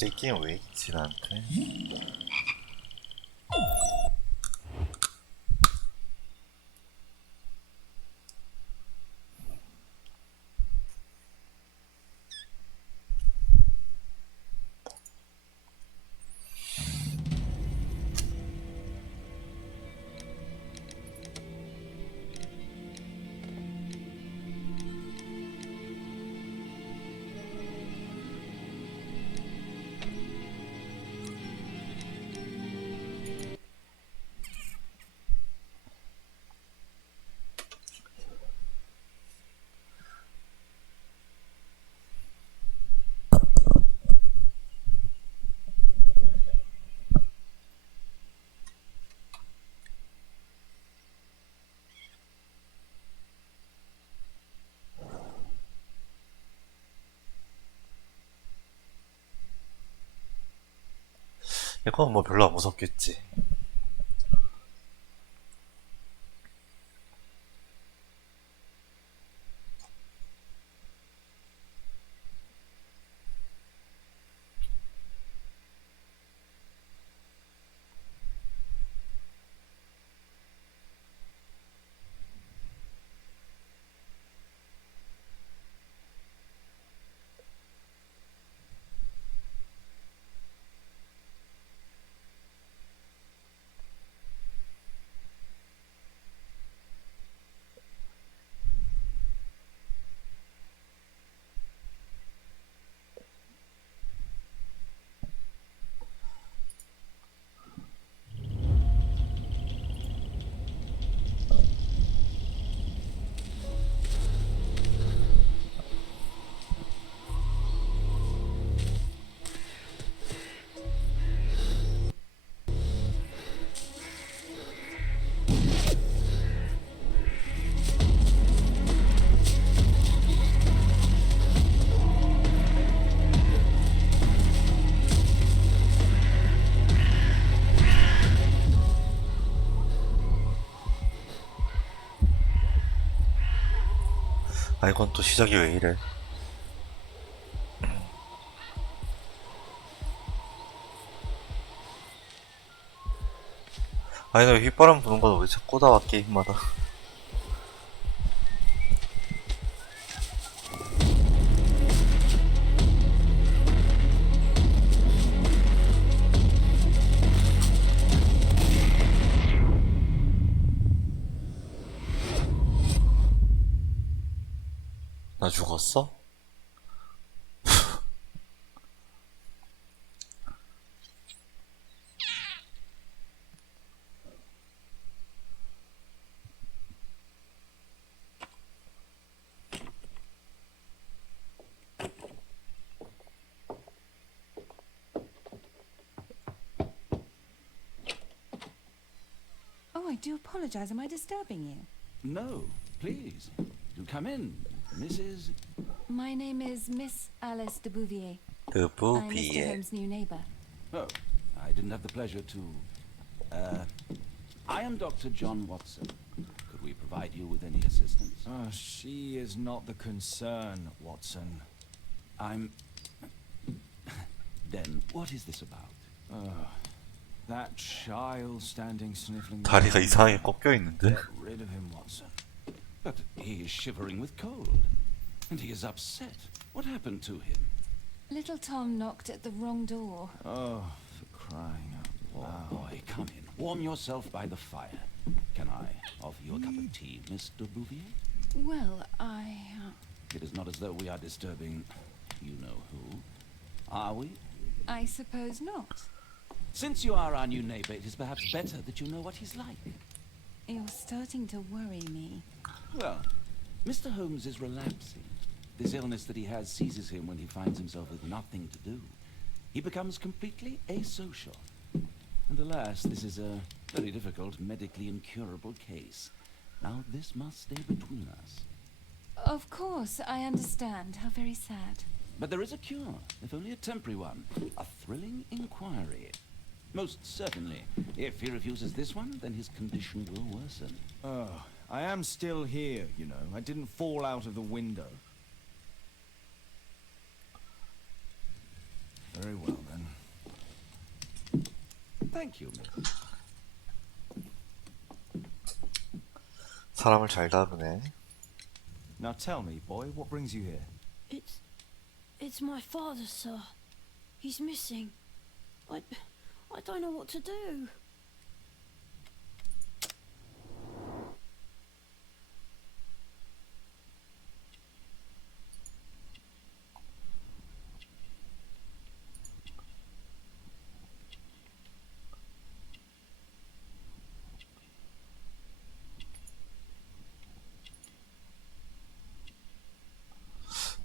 진짜 이 게임 왜 있지 나한테? 이건 뭐 별로 안 무섭겠지. 아 이건 또 시작이 왜 이래? 아니 나 휘바람 부는 건 왜 자꾸 나와 게임마다. 나 죽었어? Oh, I do apologize. Am I disturbing you? No, please. Do come in, Mrs. My name is Miss Alice de Bouvier. 그 I'm Mr. 부비에 Holmes' new neighbor. Oh, I didn't have the pleasure to. I am Dr. John Watson. Could we provide you with any assistance? She is not the concern, Watson. I'm. Then, what is this about? That child standing sniffling. 다리가 behind 이상하게 me. 꺾여 있는데? Get rid of him, Watson. But he is shivering with cold. And he is upset. What happened to him? Little Tom knocked at the wrong door. Oh, for crying out Oh, loud. boy, come in. Warm yourself by the fire. Can I offer you a cup of tea, Mr. Bouvier? Well, It is not as though we are disturbing you know who. Are we? I suppose not. Since you are our new neighbor, it is perhaps better that you know what he's like. You're starting to worry me. Well, Mr. Holmes is relapsing. This illness that he has seizes him when he finds himself with nothing to do. He becomes completely asocial. And alas, this is a very difficult, medically incurable case. Now, this must stay between us. Of course, I understand. How very sad. But there is a cure, if only a temporary one. A thrilling inquiry. Most certainly. If he refuses this one, then his condition will worsen. Oh, I am still here, you know. I didn't fall out of the window. Very well then. Thank you, miss. 사람을 잘 다루네. Now tell me, boy, what brings you here? It's my father, sir. He's missing. I don't know what to do.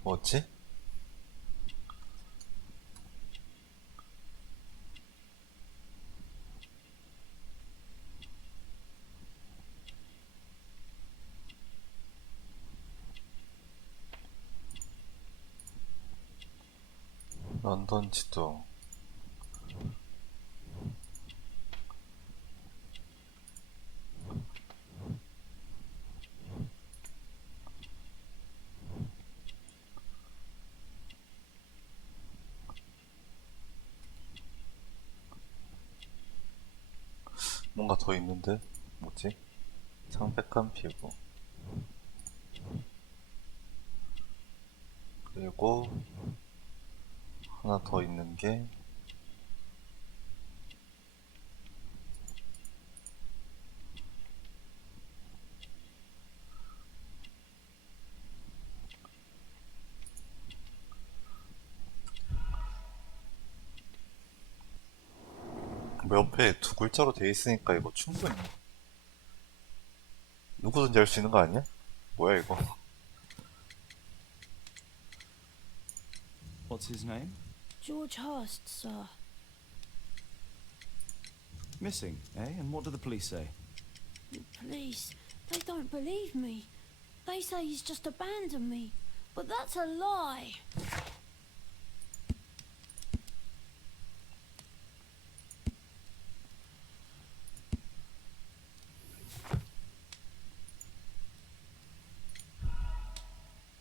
뭐지? 런던 지도. 뭔가 더 있는데? 뭐지? 창백한 피부. 그리고 하나 더 있는 게 옆에 두 글자로 되어 있으니까 이거 충분히 누구든지 할 수 있는 거 아니야? 뭐야 이거? What's his name? George Hurst, sir. Missing, eh? And what do the police say? The police, they don't believe me. They say he's just abandoned me. But that's a lie.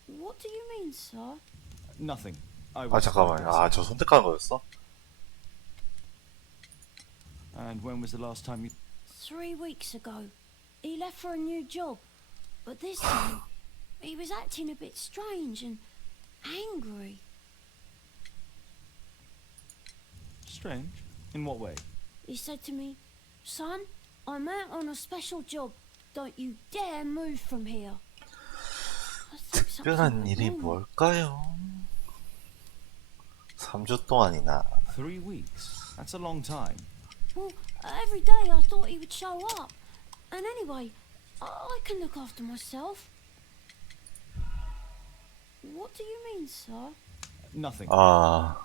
What do you mean, sir? Nothing. I 아 was 잠깐만. 아 저 선택하는 거였어? And when was the last time you... 3 weeks ago. He left for a new job. But this time, he was acting a bit strange and angry. Strange? In what way? He said to me, "Son, I'm out on a special job. Don't you dare move from here." I think something 특별한 went 일이 wrong. 뭘까요? 3주 동안이나. 3 weeks? That's a long time. Well, every day I thought he would show up. And anyway, I can look after myself. What do you mean, sir? Nothing. 아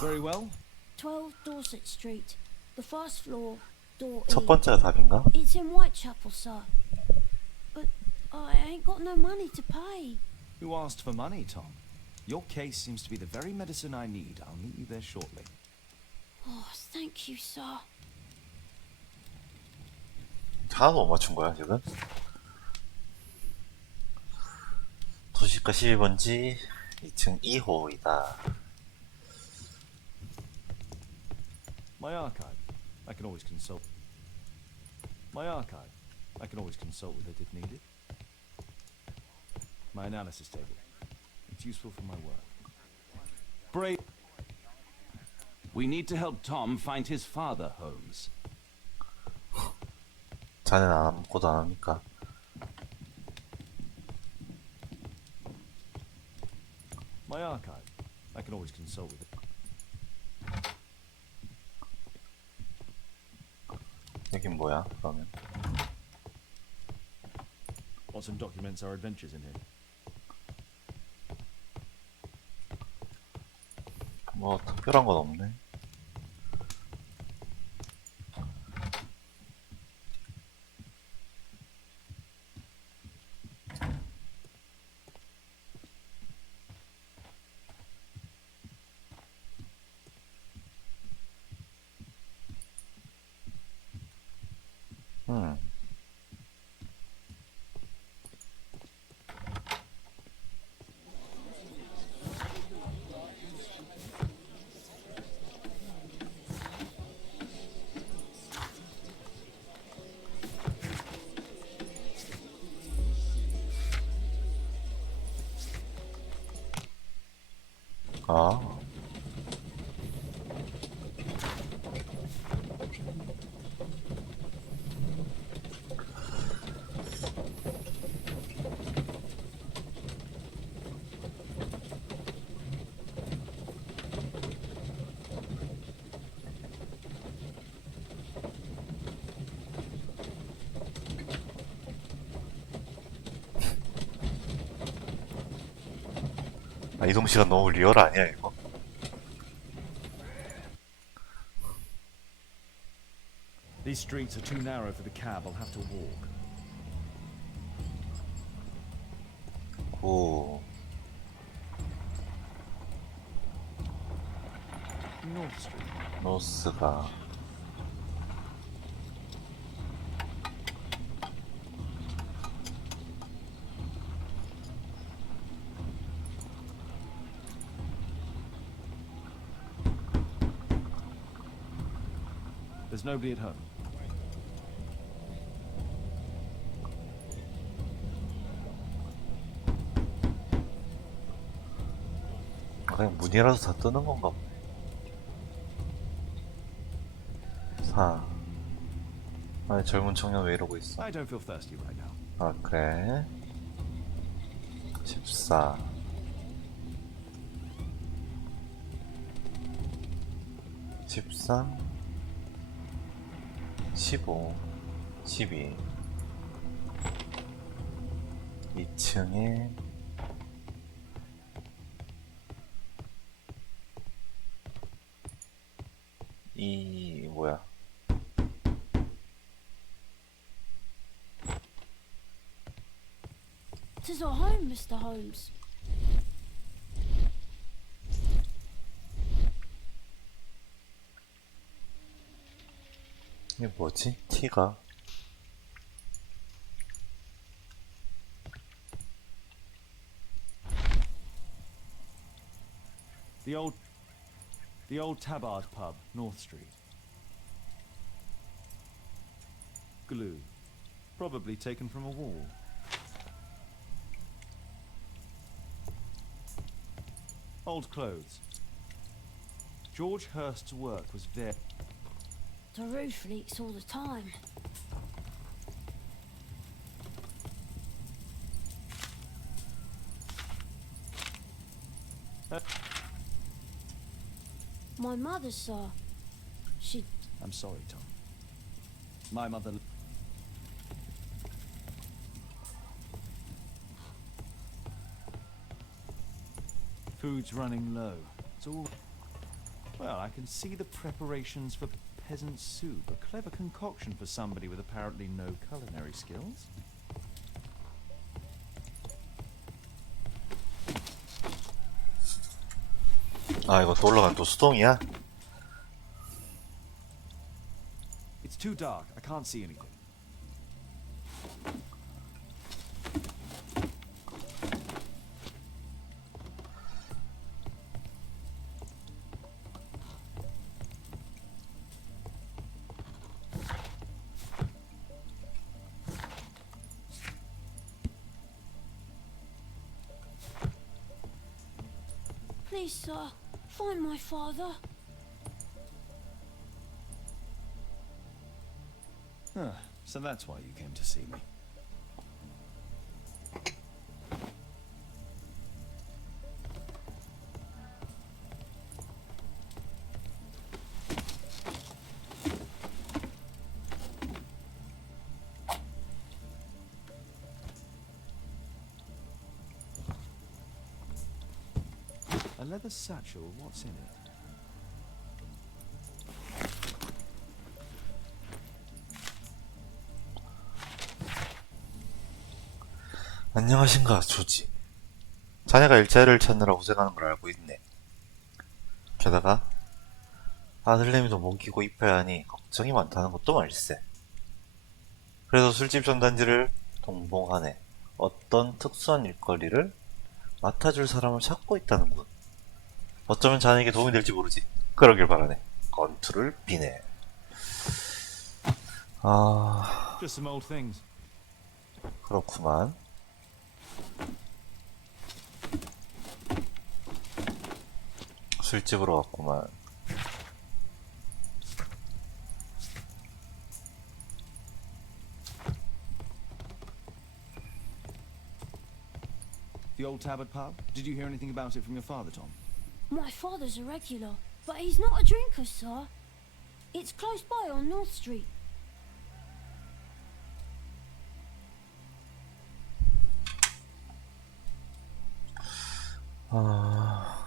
Very well. 12 Dorset Street. The first floor, door 첫 E. 번째가 답인가? It's in Whitechapel, sir. But I ain't got no money to pay. Who asked for money, Tom? Your case seems to be the very medicine I need. I'll meet you there shortly. Oh, thank you, sir. 하나도 못 맞춘 거야 지금? 도시가 12번지 2층 2호이다. My archive. I can always consult. My archive. I can always consult with it if needed. My analysis table. It's useful for my work. Brave. We need to help Tom find his father, Holmes. 자네는 아무것도 안 합니까? My archive. I can always consult with it. 여긴 뭐야 그러면? Watson documents our adventures in here. 뭐 특별한 건 없네. 아, 이동 시간 너무 리얼 아니야 이거? These streets are too narrow for the cab. I'll have to walk. 오, North Street. 노스가 There's nobody at home. 그냥 문이라서 다 뜨는 건가 보네. 4. 아니 젊은 청년 왜 이러고 있어? I don't feel thirsty right now. 아 그래? 14. 13. 15. 12. 2층에 이 뭐야? Tis our home, Mr. Holmes. 이게 뭐지? T가 The old Tabard pub, North Street. Glue. Probably taken from a wall. Old clothes. George Hurst's work was very... The roof leaks all the time. My mother saw. She... I'm sorry, Tom. My mother... Food's running low. It's all... Well, I can see the preparations for peasant soup. A clever concoction for somebody with apparently no culinary skills. 아 이거 또 올라간 또 수동이야? It's too dark. I can't see anything. Please, sir, find my father. So that's why you came to see me. A leather satchel, what's in it? 안녕하신가 조지. 자네가 일자리를 찾느라 고생하는 걸 알고 있네. 게다가 아들내미도 먹이고 입혀야 하니 걱정이 많다는 것도 말세. 그래서 술집 전단지를 동봉하네. 어떤 특수한 일거리를 맡아줄 사람을 찾고 있다는군. 어쩌면 자네에게 도움이 될지 모르지. 그러길 바라네. 건투를 비네. 아... Just some old things. 그렇구만. 술집으로 갔구만. The old Tabard pub? Did you hear anything about it from your father, Tom? My father's a regular, but he's not a drinker, sir. It's close by on North Street. 아...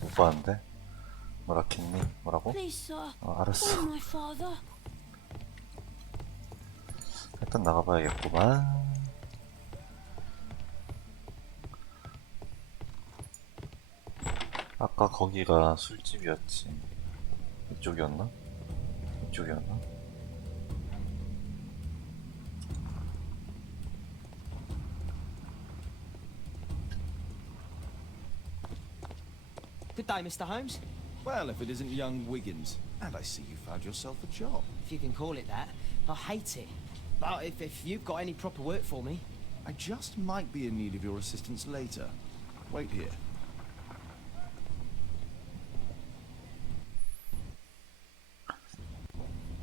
못 봤는데? 뭐라 했니? 뭐라고? Please, sir. 알았어. Find my father. 일단 나가봐야겠구만. 아까 거기가 술집이었지. 이쪽이었나? 이쪽이었나? Good day, Mr. Holmes. Well, if it isn't young Wiggins. And I see you found yourself a job. If you can call it that. I hate it. But if you've got any proper work for me... I just might be in need of your assistance later. Wait here.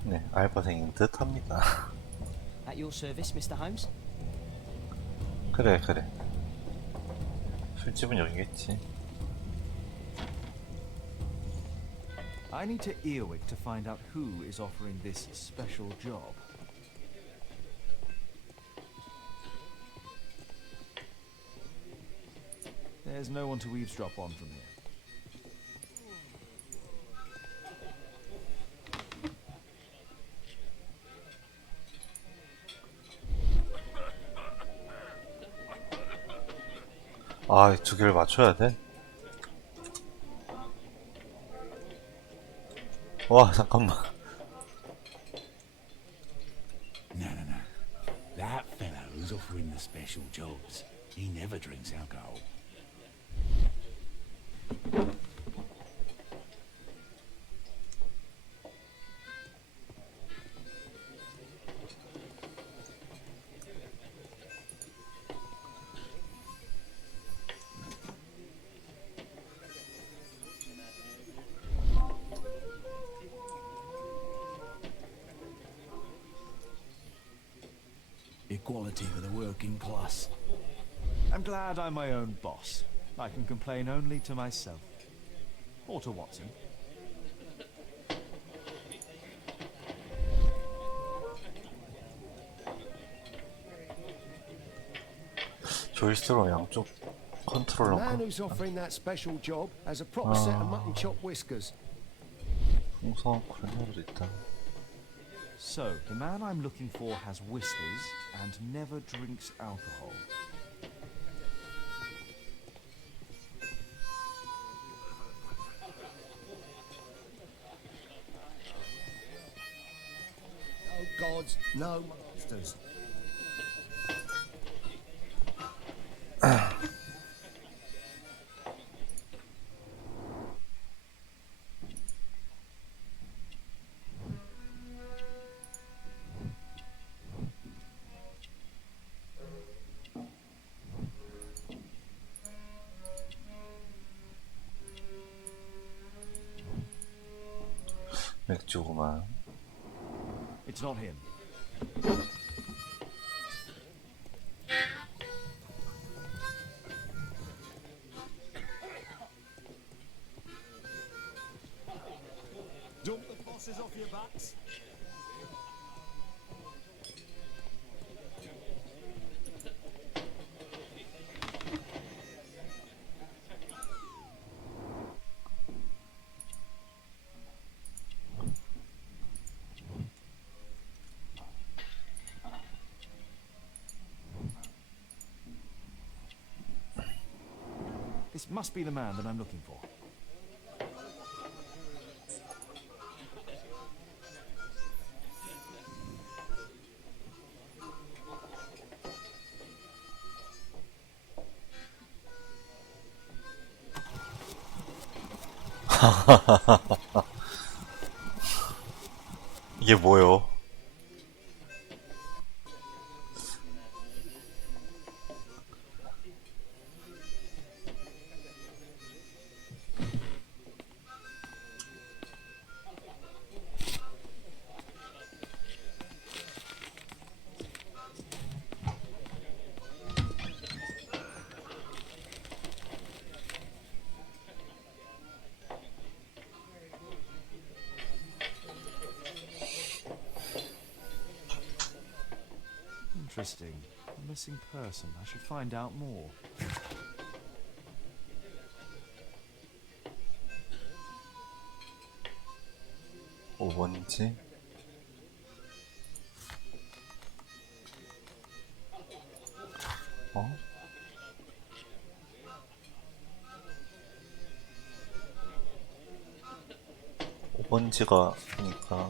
네, 알바생인 듯 합니다. At your service, Mr. Holmes? 그래, 그래. 술집은 여기겠지. I need to earwig to find out who is offering this special job. There's no one to eavesdrop on from here. 아, 두 개를 맞춰야 돼? 와, 잠깐만. No. That fellow who's offering the special jobs, he never drinks alcohol. Equality for the working class. I'm glad I'm my own boss. I can complain only to myself. Or to Watson. 조이스로 양쪽 The man 컨트롤러인가? who's offering that special job has a proper set of mutton chop whiskers. 풍성 콜라도 있다. So, the man I'm looking for has whiskers and never drinks alcohol. Oh gods, no monsters. 맥주구만. It's not him. Dump the bosses off your backs. This must be the man that I'm looking for. 이게 뭐요? Interesting. A missing person. I should find out more. 5번지? 어? 오번지가 보니까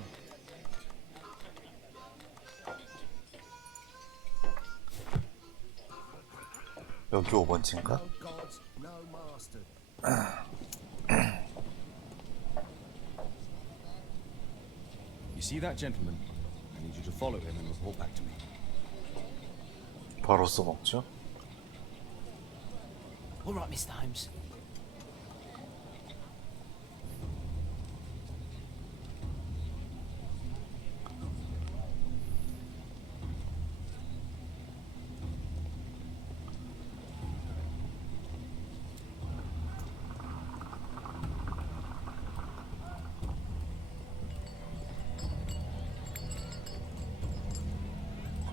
여기 5번지인가? No gods, no master. You see that gentleman? I need you to follow him and report back to me. 바로 써먹죠? All right, Mr. Holmes.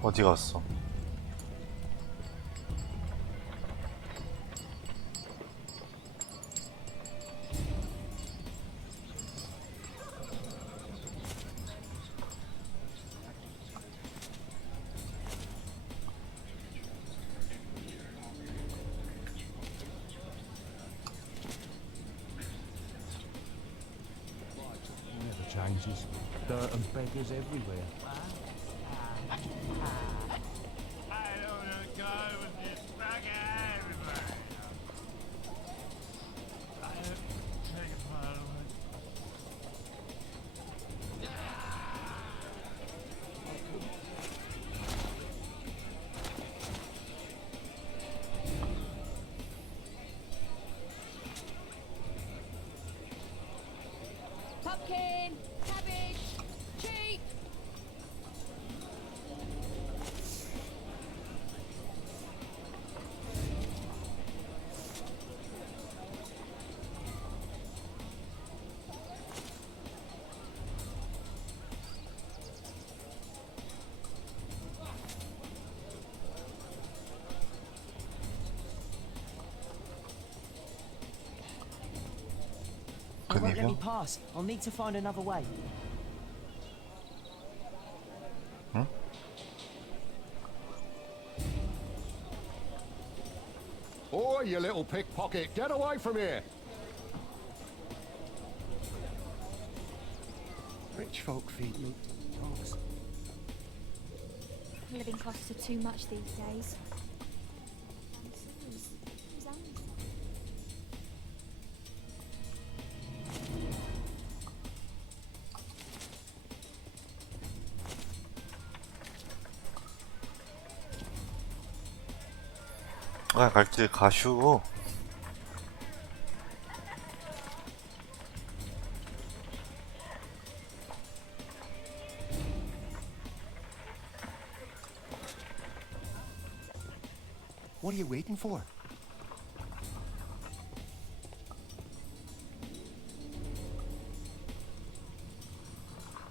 어디 갔어? Never changes. Dirt and beggars everywhere. Pumpkin, cabbage, cheap. They won't let me 근이병? pass. I'll need to find another way. Oi, you little pickpocket, get away from here! Rich folk feed me dogs. Living costs are too much these days. 아, 갈 길 가슈. What are you waiting for?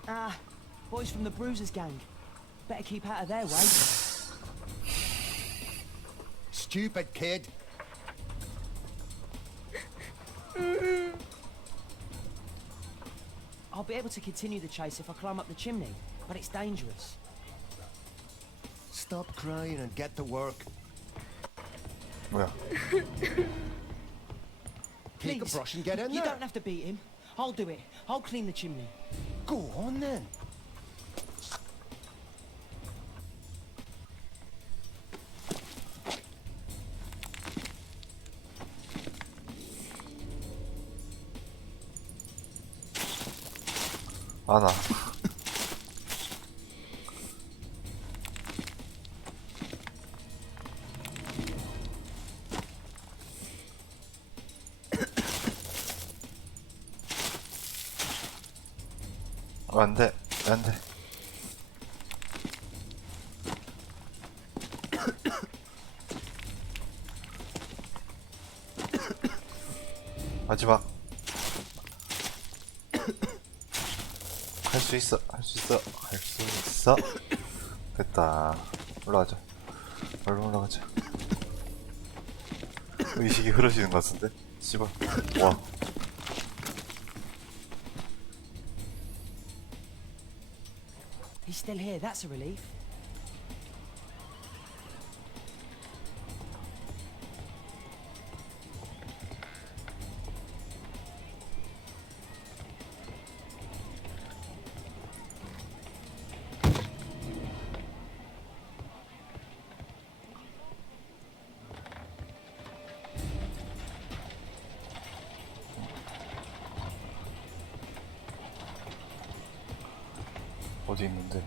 Ah, boys from the Bruisers gang. Better keep out of their way. Stupid kid. I'll be able to continue the chase if I climb up the chimney, but it's dangerous. Stop crying and get to work. 뭐야? Pick a Please, brush and get in you there. don't have to beat him. I'll do it. I'll clean the chimney. Go on then. 아나. 안 돼, 안 돼. 마지막. 할 수 있어, 할 수 있어, 할 수 있어. 됐다. 올라가자. 얼른 올라가자. 의식이 흐려지는 것 같은데? 씨발. 와. He's still here. That's a relief. 어디 있는데?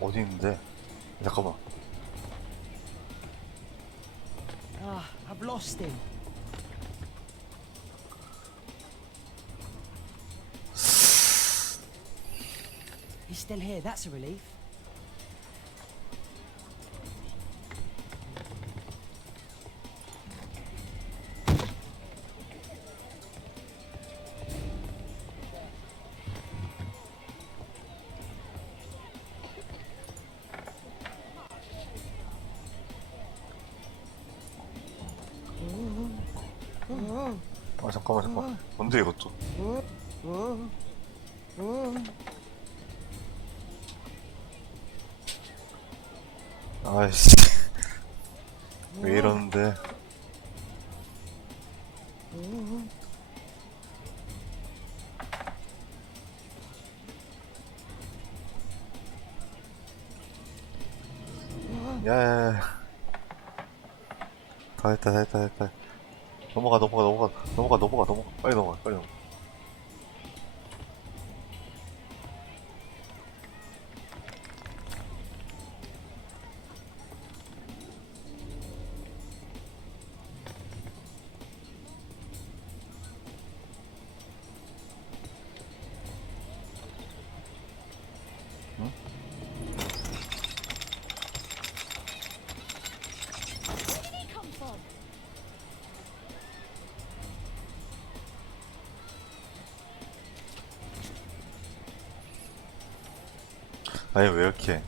어디 있는데? 잠깐만. Ah, I've lost him. He's still here. That's a relief. 아 잠깐만 잠깐만. 뭔데 이것도? 아이씨. 왜 이러는데? 야야야. 다 했다 다 했다 다 했다. 넘어가 넘어가 넘어가 넘어가 넘어가 넘어가 빨리 넘어가 빨리 넘어가. Where did he come from? 아니 왜 이렇게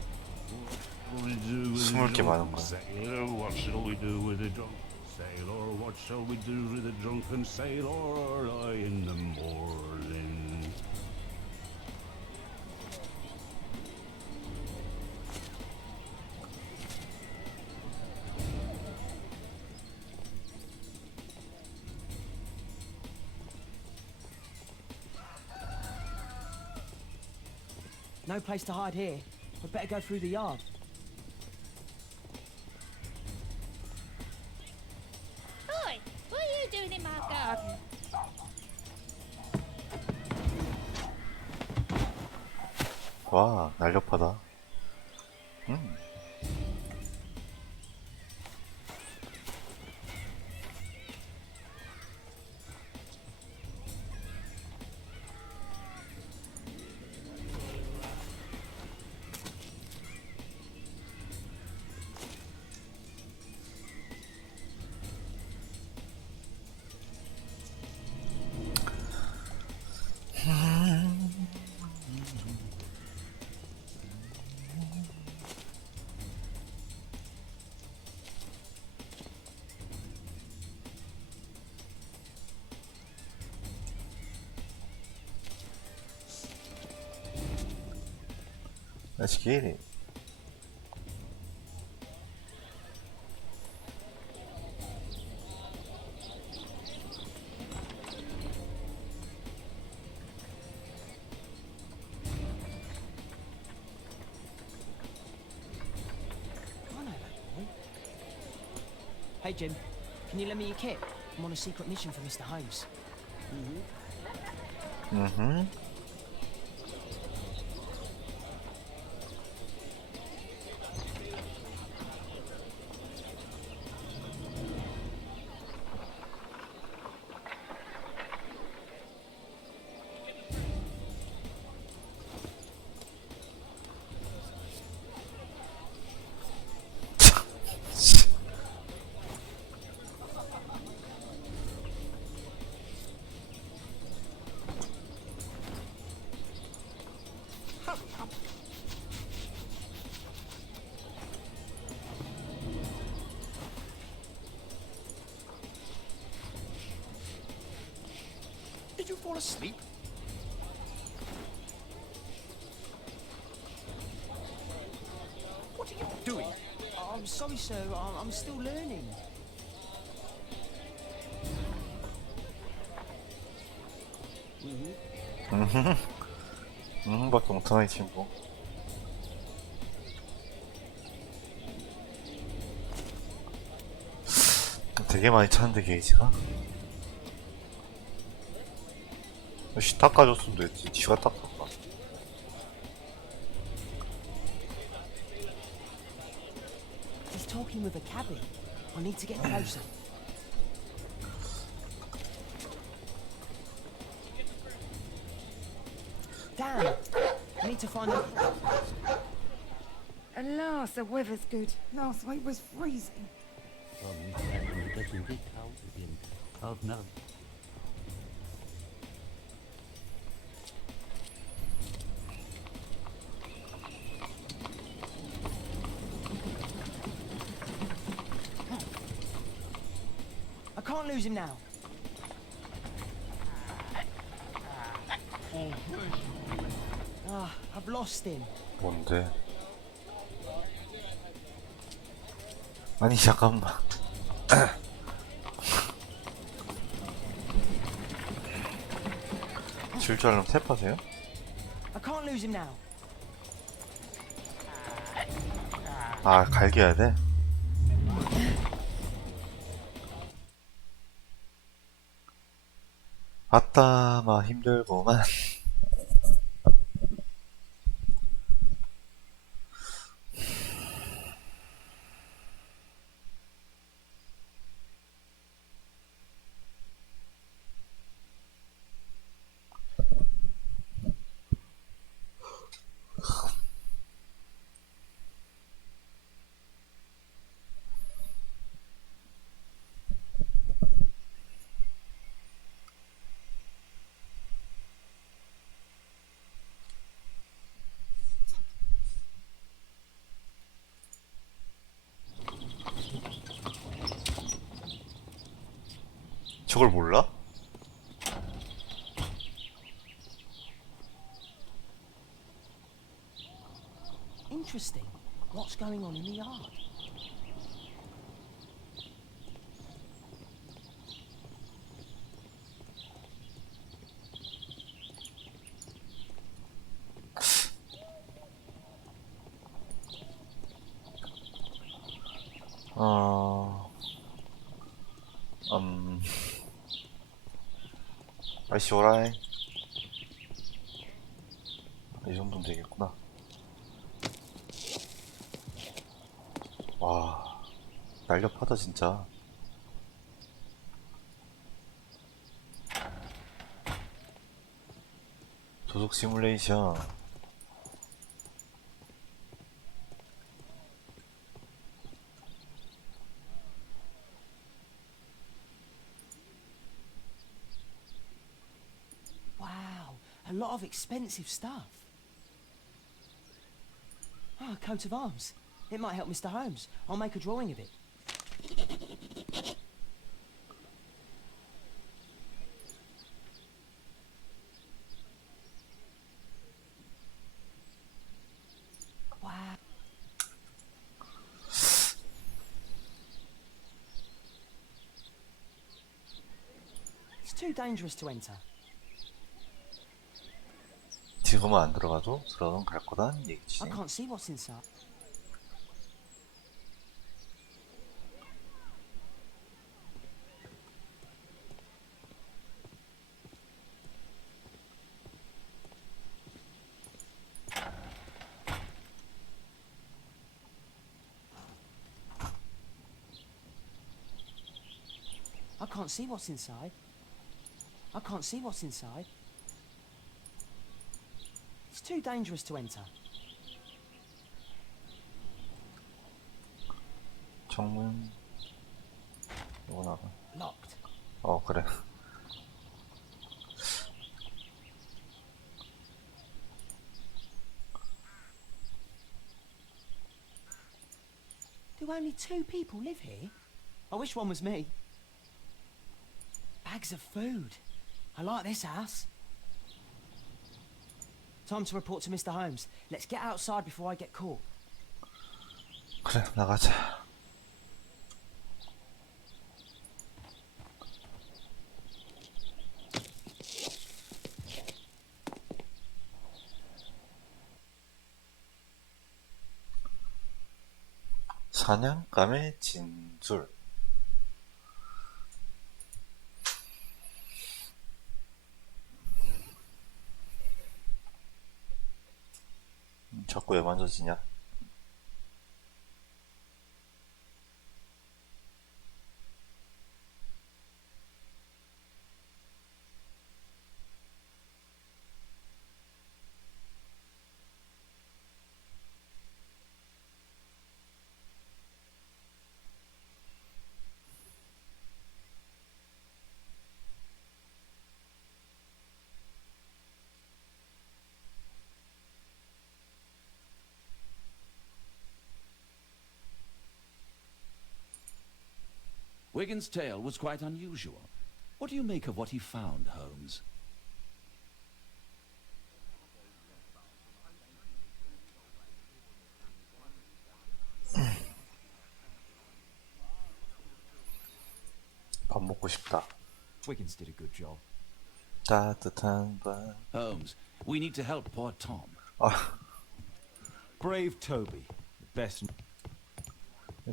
숨을 게 많은 거야? Sailor, what shall we do with the drunk sailor? What shall we do with the drunken sailor early in the morning? No place to hide here. We'd better go through the yard. Oi, what are you doing in my garden? 와 날렵하다. Let's get it. Hey, Jim. Can you lend me your kit? I'm on a secret mission for Mr. Holmes. Did you fall asleep? What are you doing? I'm sorry, sir. I'm still learning. 밖에 못하네 이 친구. 되게 많이 차는데 게이지가. 씨 닦아줬으면 됐지. 지가 닦았다. He's talking with a cabby. I need to get closer. Damn! I need to find a... Alas, the weather's good. Last week was freezing. I can't lose him now. I've lost him. 뭔데? 아니 잠깐만. 질 줄 알면 탭하세요? I can't lose him now. 아 갈겨야 돼? 아따 마 힘들구만. 저걸 몰라? Interesting. What's going on in the yard? 아이씨 오라이. 이 정도면 되겠구나. 와 날렵하다 진짜. 도둑 시뮬레이션. Wow, a lot of expensive stuff. Oh, a coat of arms. It might help Mr. Holmes. I'll make a drawing of it. Wow. It's too dangerous to enter. 지금은 안 들어가도 들어가면 갈 거란 얘기지. I can't see what's inside. can't see what's inside. I can't see what's inside. It's too dangerous to enter. 정문 이거 나가. Locked. 그래. Do only 2 people live here? I wish one was me. Bags of food. I like this house. Time to report to Mr. Holmes. Let's get outside before I get caught. 그래, 나가자. 사냥감의 진술. 자꾸 왜 만져지냐? Wigan's tale was quite unusual. What do you make of what he found, Holmes? 밥 먹고 싶다. Wiggins did a good job. 따뜻한 밥. Holmes, we need to help poor Tom. Brave Toby. The best.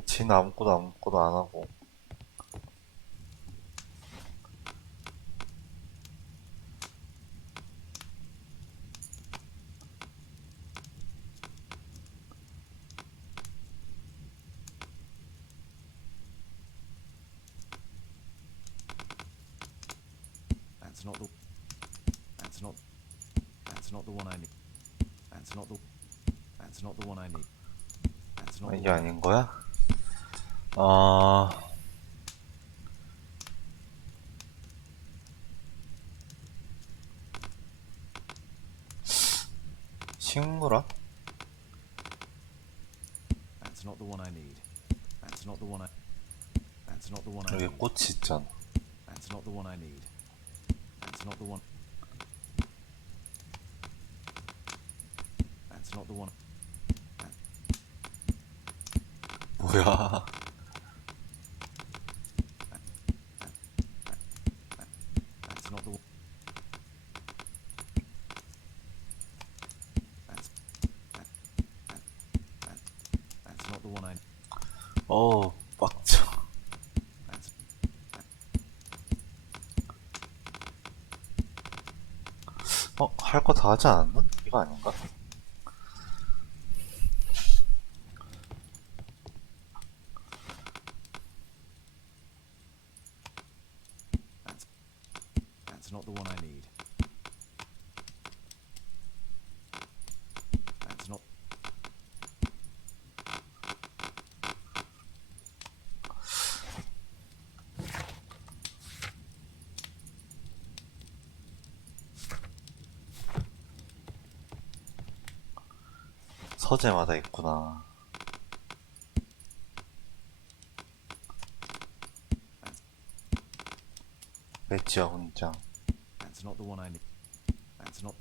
진 아무것도 안 하고. That's not the one I need. That's not the one I need. That's not the 이게 one. 아닌 거야? 식물아? That's not the one I need. That's not the one I. That's not the one I 여기 need. 꽃이 있잖아. That's not the one I need. That's not the one. That's not the one. 뭐야? That's not the one. That's not the one I. 빡쳐. That's 할 거 다 하지 않았나? 이거 아닌가? That's not the one I need. That's not. 서재마다 있구나. 배지와 훈장. That's not the one I need. That's not.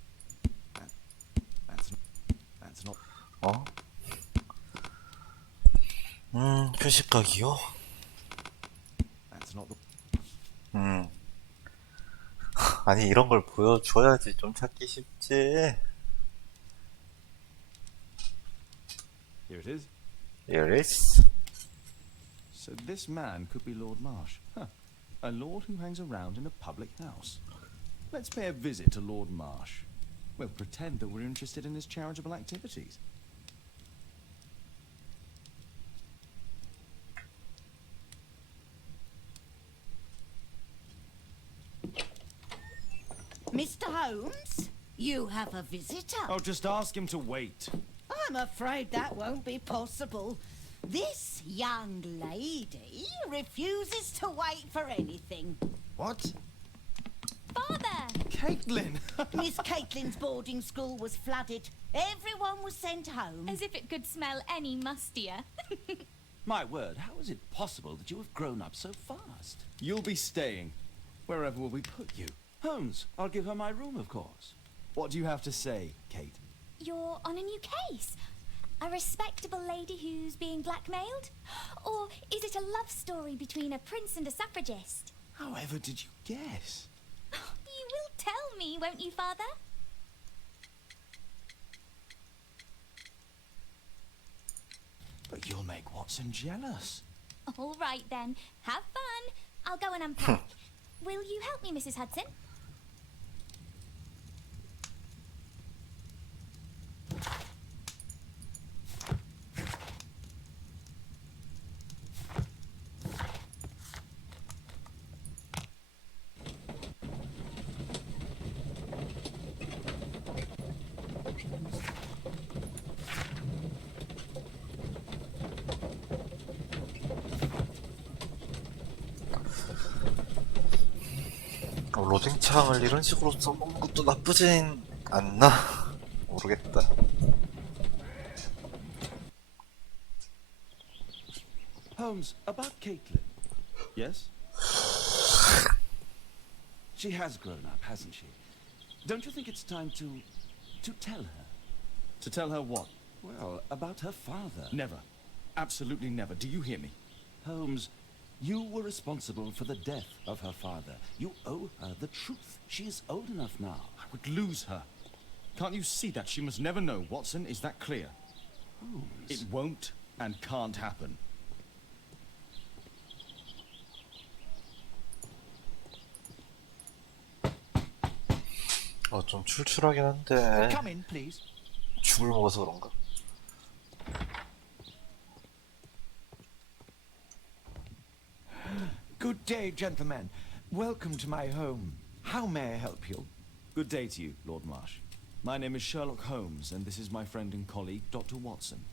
That's not. That's not. 표시각이요? That's not the. 아니 이런 걸 보여줘야지 좀 찾기 쉽지. Here it is. Here it is. So this man could be Lord Marsh. Huh. A lord who hangs around in a public house. Let's pay a visit to Lord Marsh. We'll pretend that we're interested in his charitable activities. Holmes, you have a visitor. Oh, just ask him to wait. I'm afraid that won't be possible. This young lady refuses to wait for anything. What? Father! Caitlin! Miss Caitlin's boarding school was flooded. Everyone was sent home. As if it could smell any mustier. My word, how is it possible that you have grown up so fast? You'll be staying. Wherever will we put you? Holmes, I'll give her my room, of course. What do you have to say, Kate? You're on a new case. A respectable lady who's being blackmailed? Or is it a love story between a prince and a suffragist? However did you guess? You will tell me, won't you, Father? But you'll make Watson jealous. All right, then. Have fun. I'll go and unpack. Will you help me, Mrs. Hudson? 로딩창을 이런 식으로 써보는 것도 나쁘진 않나? 모르겠다. Holmes, about Caitlin. Yes? She has grown up, hasn't she? Don't you think it's time to tell her? To tell her what? Well, about her father. Never. Absolutely never. Do you hear me? Holmes, you were responsible for the death of her father. You owe her the truth. She is old enough now. I would lose her. Can't you see that? She must never know, Watson. Is that clear? Holmes. It won't and can't happen. 좀 출출하긴 한데 Come in, please. 죽을 먹어서 그런가? Good day, gentlemen. Welcome to my home. How may I help you? Good day to you, Lord Marsh. My name is Sherlock Holmes, and this is my friend and colleague, Dr. Watson.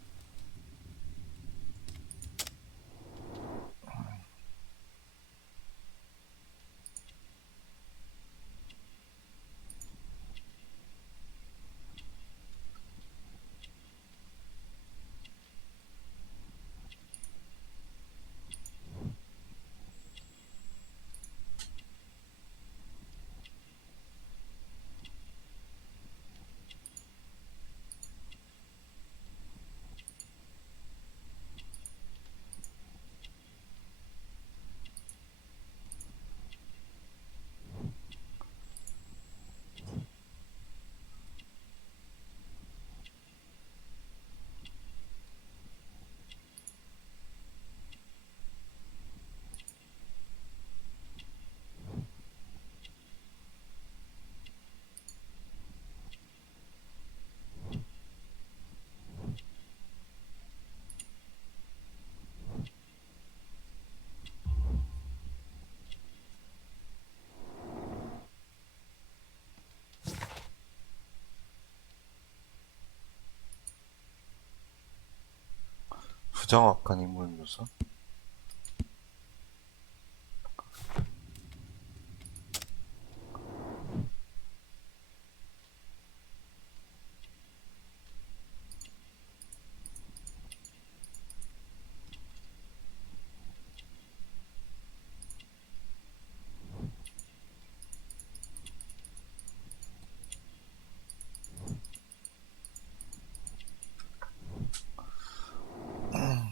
부정확한 인물 묘사?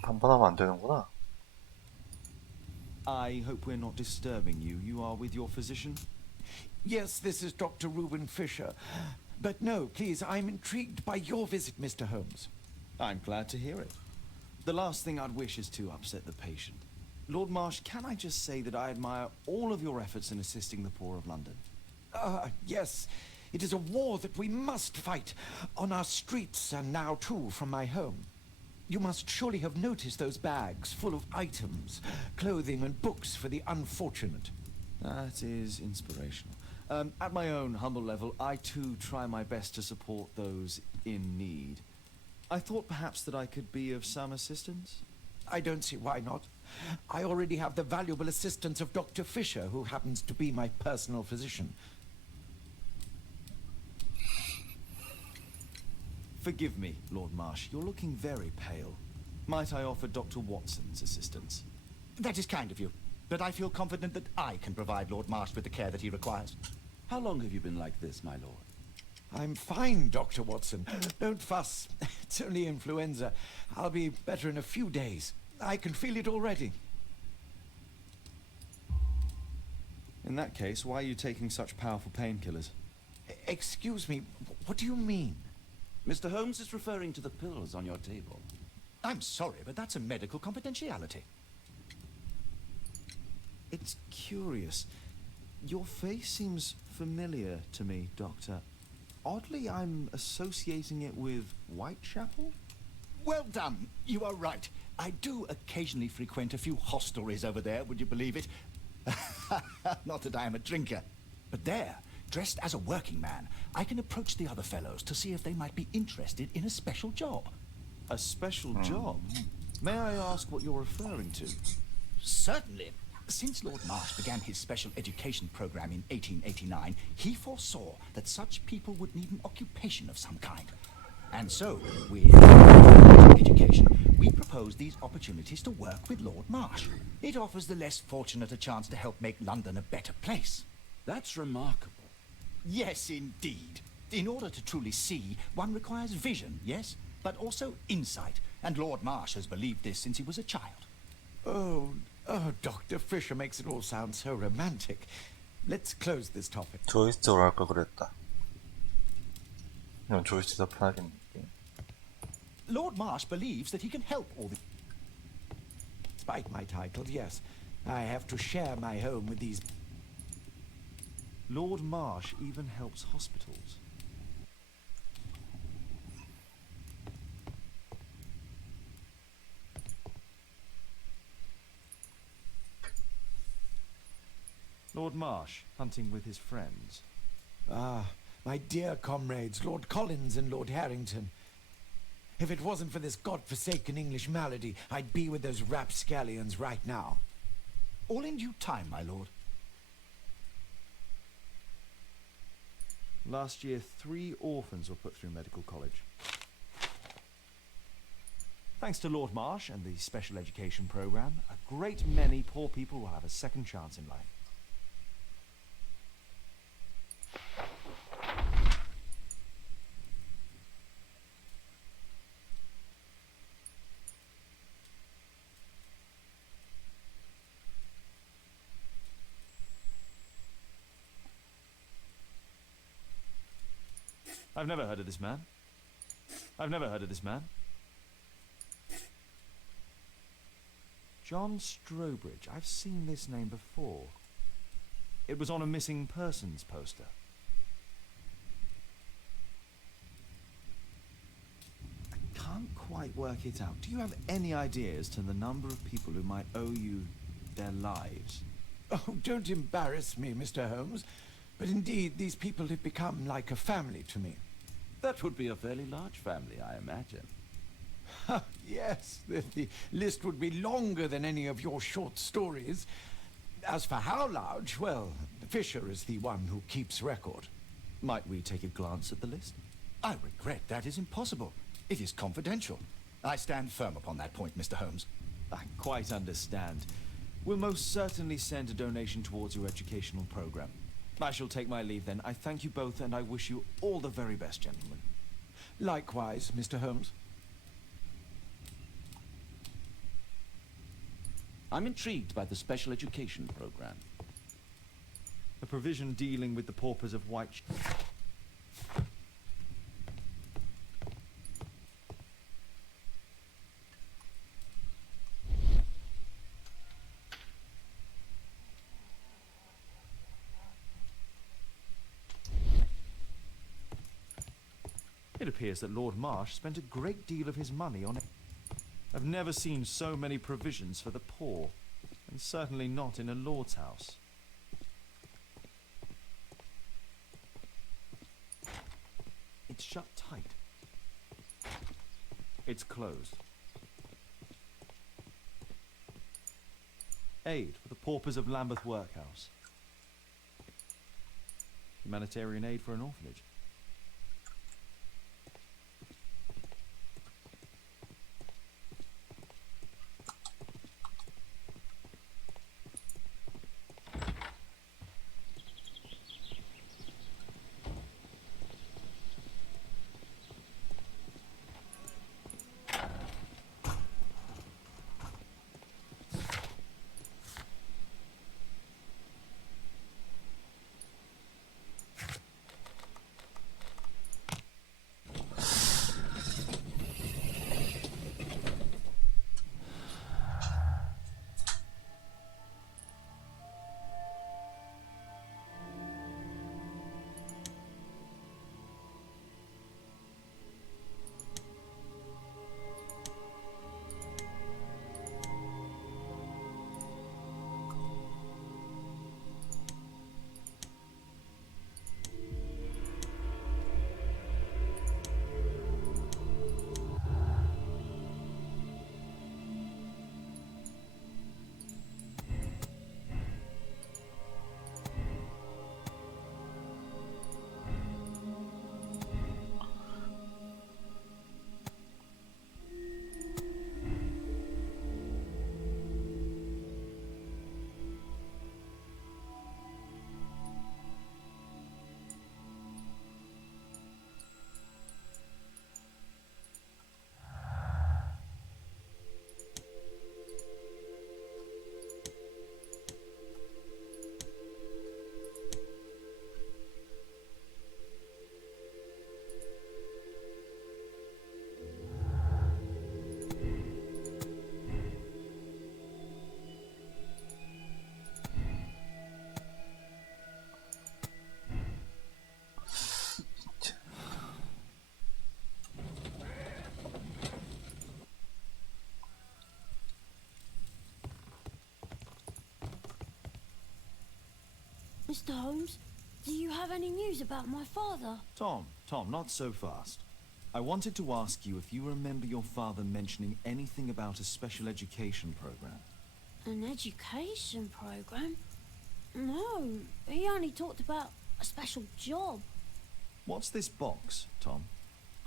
한 번 하면 안 되는구나. I hope we're not disturbing you. You are with your physician? Yes, this is Dr. Reuben Fisher. But no, please, I'm intrigued by your visit, Mr. Holmes. I'm glad to hear it. The last thing I'd wish is to upset the patient. Lord Marsh, can I just say that I admire all of your efforts in assisting the poor of London? Yes, it is a war that we must fight on our streets and now too from my home. You must surely have noticed those bags full of items, clothing and books for the unfortunate. That is inspirational. At my own humble level, I too try my best to support those in need. I thought perhaps that I could be of some assistance. I don't see why not. I already have the valuable assistance of Dr. Fisher, who happens to be my personal physician. Forgive me, Lord Marsh. You're looking very pale. Might I offer Dr. Watson's assistance? That is kind of you, but I feel confident that I can provide Lord Marsh with the care that he requires. How long have you been like this, my lord? I'm fine, Dr. Watson. Don't fuss. It's only influenza. I'll be better in a few days. I can feel it already. In that case, why are you taking such powerful painkillers? Excuse me, what do you mean? Mr. Holmes is referring to the pills on your table. I'm sorry, but that's a medical confidentiality. It's curious. Your face seems familiar to me, Doctor. Oddly, I'm associating it with Whitechapel? Well done. You are right. I do occasionally frequent a few hostelries over there, would you believe it? Not that I am a drinker. But there, dressed as a working man, I can approach the other fellows to see if they might be interested in a special job. A special job? May I ask what you're referring to? Certainly. Since Lord Marsh began his special education program in 1889, he foresaw that such people would need an occupation of some kind. And so, with education, we propose these opportunities to work with Lord Marsh. It offers the less fortunate a chance to help make London a better place. That's remarkable. Yes, indeed. In order to truly see, one requires vision, yes, but also insight. And Lord Marsh has believed this since he was a child. Oh, Dr. Fisher makes it all sound so romantic. Let's close this topic. 조이스적으로 할 걸 그랬다. 이건 조이스 더 편하겠네. Lord Marsh believes that he can help all the... Despite my title, yes, I have to share my home with these... Lord Marsh even helps hospitals. Lord Marsh, hunting with his friends. Ah, my dear comrades, Lord Collins and Lord Harrington. If it wasn't for this godforsaken English malady, I'd be with those rapscallions right now. All in due time, my lord. Last year, 3 orphans were put through medical college. Thanks to Lord Marsh and the special education program, a great many poor people will have a second chance in life. I've never heard of this man. John Strobridge. I've seen this name before. It was on a missing persons poster. I can't quite work it out. Do you have any idea as to the number of people who might owe you their lives? Oh, don't embarrass me, Mr. Holmes. But indeed, these people have become like a family to me. That would be a fairly large family, I imagine. Yes, the list would be longer than any of your short stories. As for how large, well, Fisher is the one who keeps record. Might we take a glance at the list? I regret that is impossible. It is confidential. I stand firm upon that point, Mr. Holmes. I quite understand. We'll most certainly send a donation towards your educational program. I shall take my leave then. I thank you both and I wish you all the very best, gentlemen. Likewise, Mr. Holmes. I'm intrigued by the special education program. A provision dealing with the paupers of Whitechapel. It appears that Lord Marsh spent a great deal of his money on it. I've never seen so many provisions for the poor, and certainly not in a lord's house. It's shut tight. It's closed. Aid for the paupers of Lambeth Workhouse. Humanitarian aid for an orphanage. Mr. Holmes, do you have any news about my father? Tom, not so fast. I wanted to ask you if you remember your father mentioning anything about a special education program. An education program? No, he only talked about a special job. What's this box, Tom?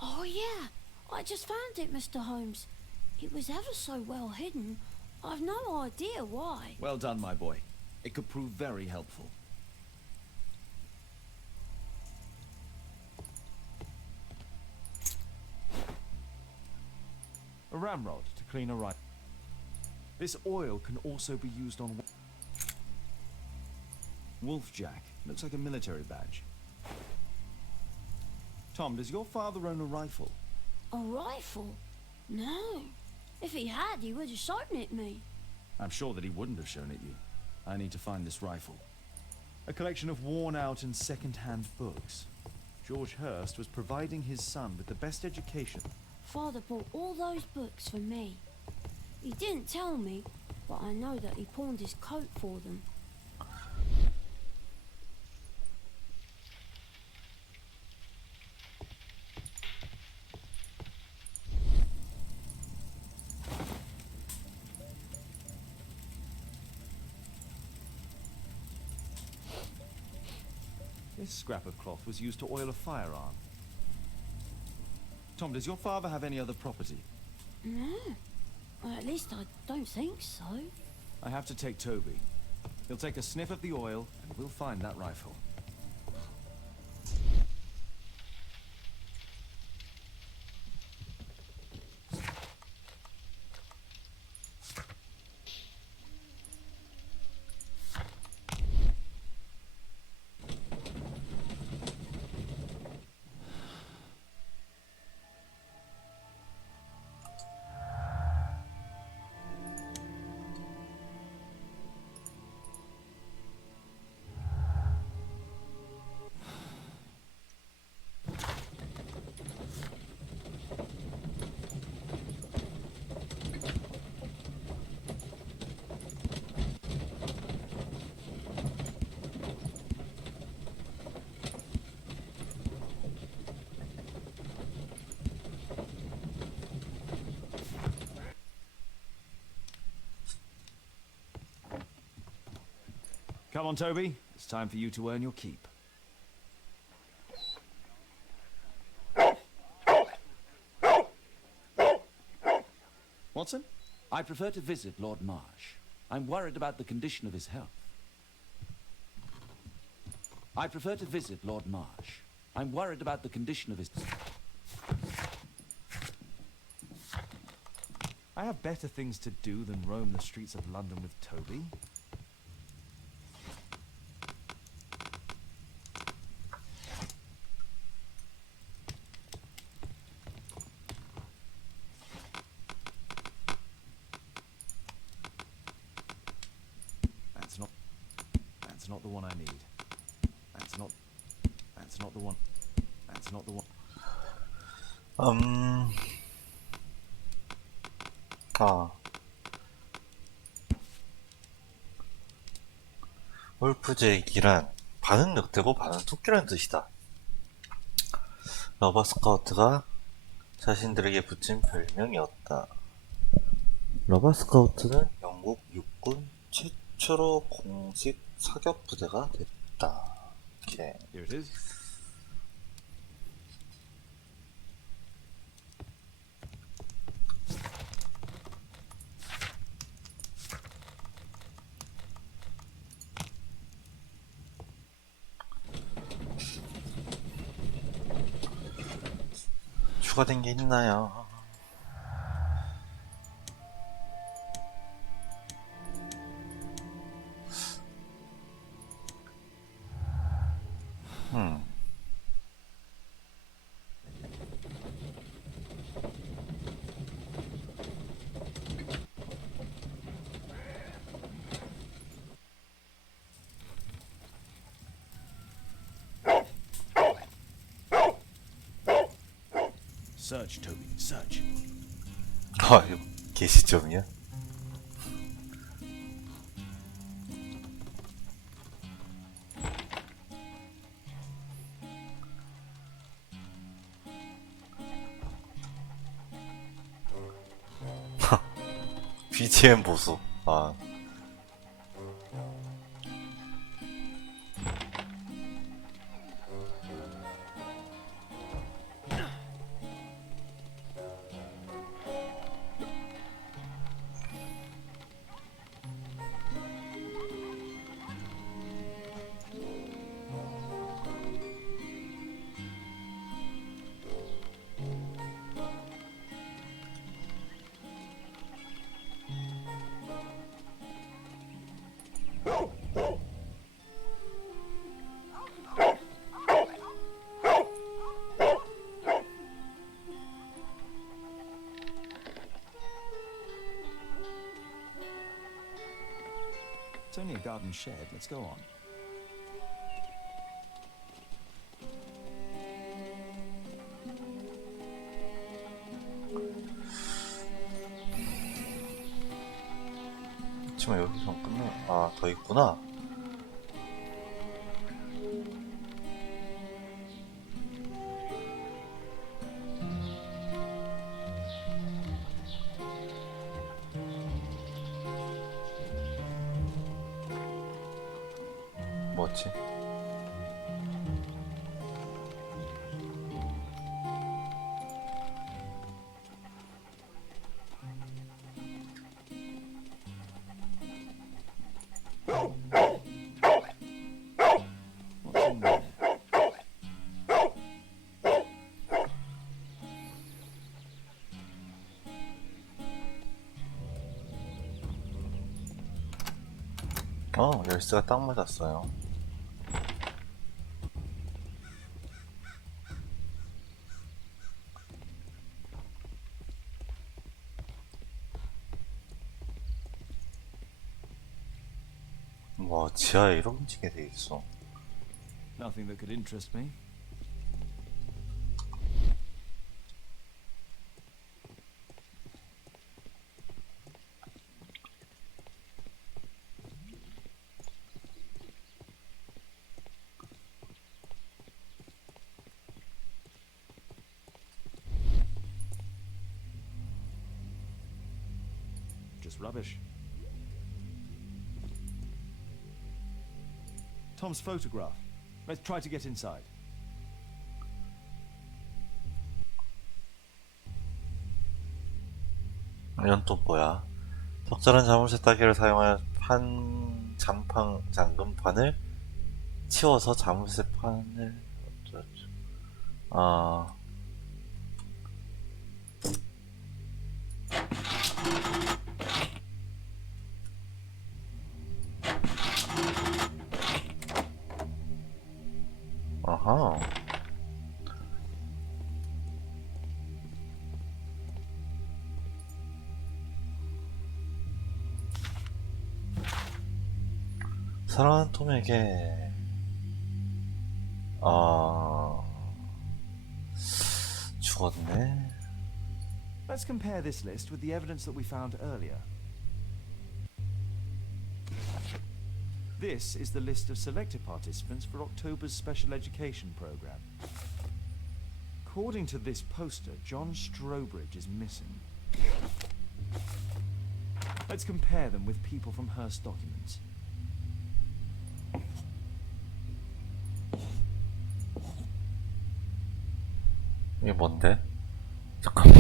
Oh yeah, I just found it, Mr. Holmes. It was ever so well hidden. I've no idea why. Well done, my boy. It could prove very helpful. A ramrod to clean a rifle. This oil can also be used on Wolfjack. Looks like a military badge. Tom, does your father own a rifle? A rifle? No. If he had, he would have shown it me. I'm sure that he wouldn't have shown it you. I need to find this rifle. A collection of worn-out and second-hand books. George Hurst was providing his son with the best education. Father bought all those books for me. He didn't tell me, but I know that he pawned his coat for them. This scrap of cloth was used to oil a firearm. Tom, does your father have any other property? No. Well, at least I don't think so. I have to take Toby. He'll take a sniff of the oil, and we'll find that rifle. Come on, Toby. It's time for you to earn your keep. Watson? I prefer to visit Lord Marsh. I'm worried about the condition of his health. I prefer to visit Lord Marsh. I'm worried about the condition of his... I have better things to do than roam the streets of London with Toby. That's not the one I need. That's not the one. That's not the one. wol프제의 기란, 반은 늑대고 반은 토끼라는 뜻이다. 러버스카우트가 자신들에게 붙인 별명이었다. 러버스카우트는 영국 육군 최초로 공식 사격 부대가 됐다. 이렇게. Here it is. 추가된 게 있나요? Search, Toby, search. 아, 이거 게시점이야? BGM 보소. 아. It's only a garden shed. Let's go on. 그치만 여기서 끝나. 아, 더 있구나. 뭐지? What's in there? 열쇠가 딱 맞았어요. 와, 지하에 이런 움직이게 돼 있어. Nothing that could interest me. Just rubbish. Tom's photograph. Let's try to get inside. 이건 또 뭐야? 적절한 자물쇠 따기를 사용하여 잠금판을 치워서 자물쇠판을 어쩌죠? 아, 아하. 사랑하는 톰에게 죽었네. Let's compare this list with the evidence that we found earlier. This is the list of selected participants for October's special education program. According to this poster, John Strobridge is missing. Let's compare them with people from Hearst documents. 이게 뭔데? 잠깐만.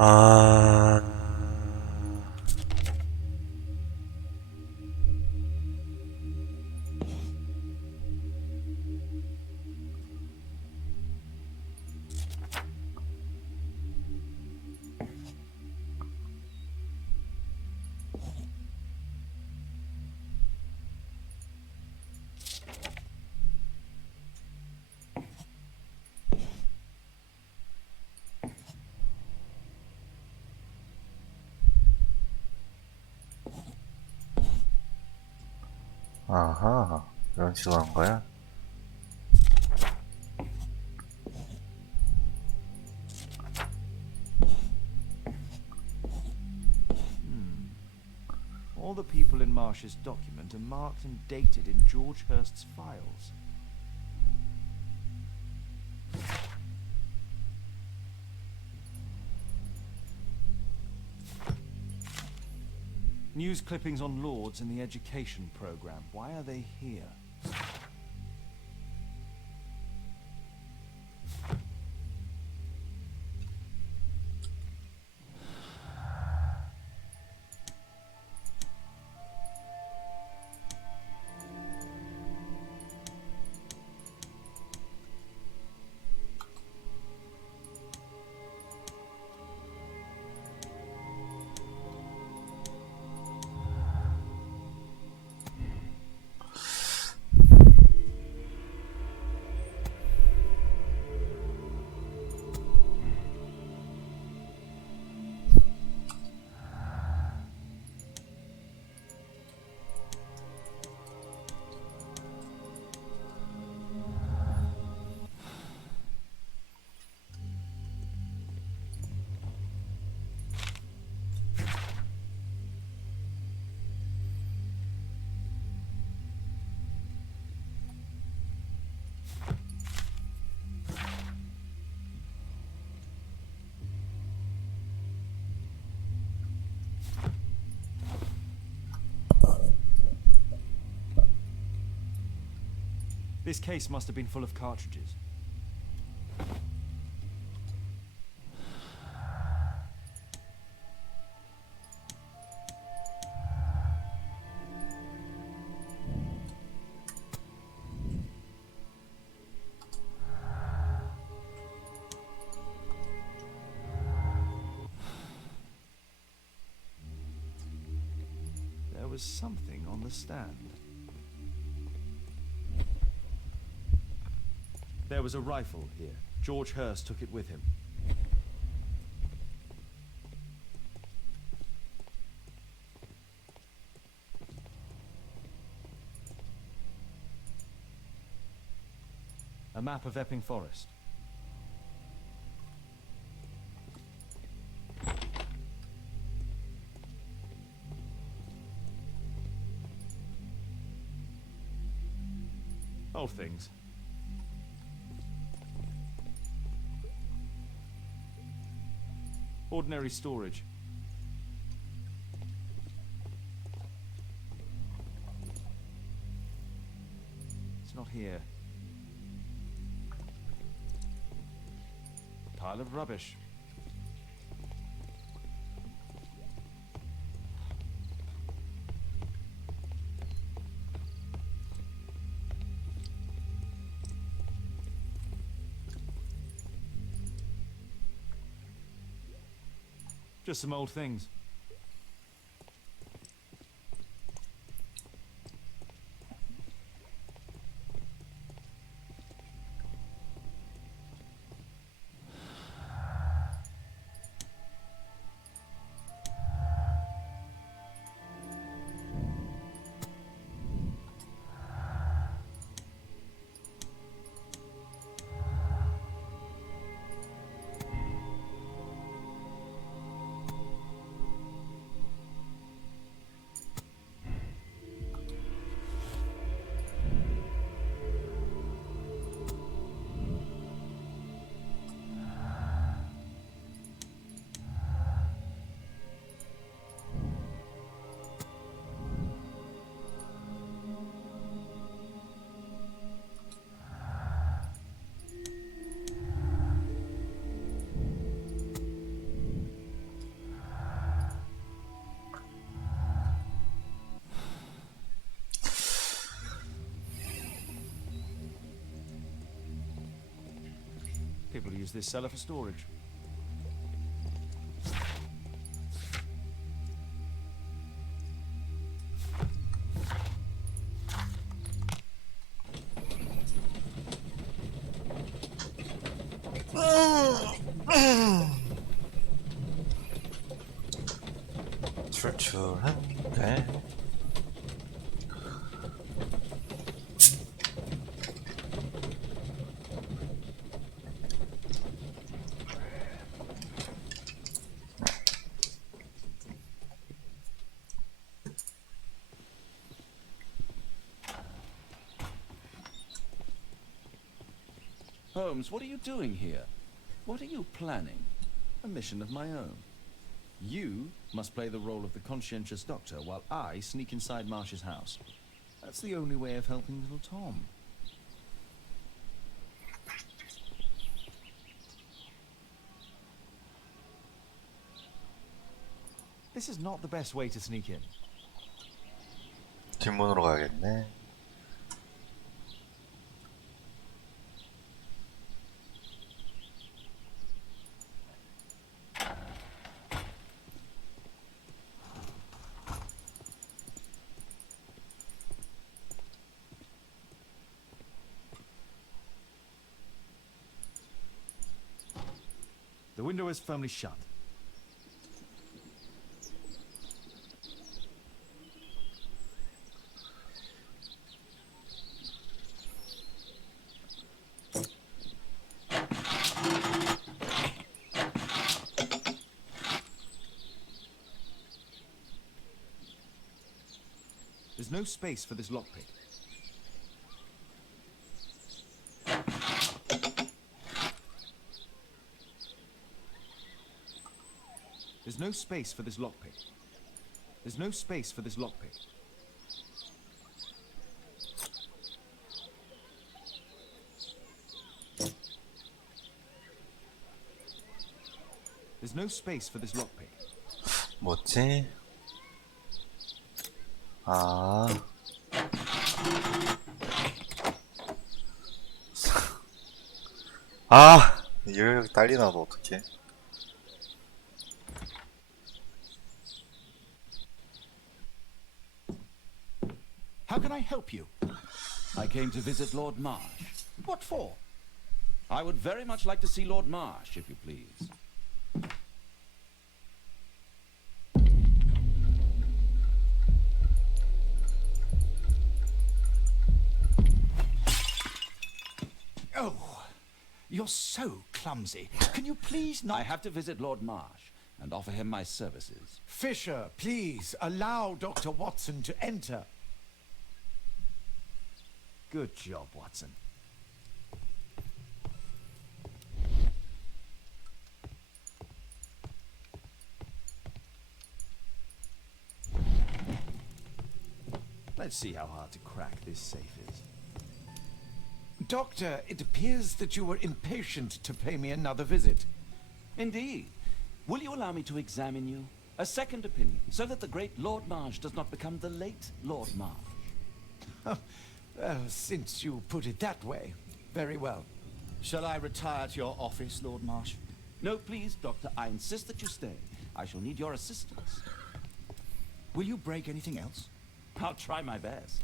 아, 아하, 이런 식으로 한 거야? All the people in Marsh's document are marked and dated in George Hearst's files. News clippings on Lords in the education program. Why are they here? This case must have been full of cartridges. There was something on the stand. There was a rifle here. George Hearst took it with him. A map of Epping Forest. Old things. Ordinary storage. It's not here. Pile of rubbish. Just some old things. People use this cellar for storage. 출출한데. Holmes, what are you doing here? What are you planning? A mission of my own. You must play the role of the conscientious doctor while I sneak inside Marsh's house. That's the only way of helping little Tom. This is not the best way to sneak in. 뒷문으로 가야겠네. The window is firmly shut. There's no space for this lockpick. There's no space for this lockpick. There's no space for this lockpick. There's no space for this lockpick. 뭐지? 아. 아! 여기 딸리 나도 어떡해. How can I help you? I came to visit Lord Marsh. What for? I would very much like to see Lord Marsh, if you please. Oh, you're so clumsy. Can you please not... I have to visit Lord Marsh and offer him my services. Fisher, please allow Dr. Watson to enter. Good job, Watson. Let's see how hard to crack this safe is. Doctor, it appears that you were impatient to pay me another visit. Indeed. Will you allow me to examine you? A second opinion, so that the great Lord Marsh does not become the late Lord Marsh. Well, since you put it that way, very well. Shall I retire to your office, Lord Marsh? No, please, Doctor. I insist that you stay. I shall need your assistance. Will you break anything else? I'll try my best.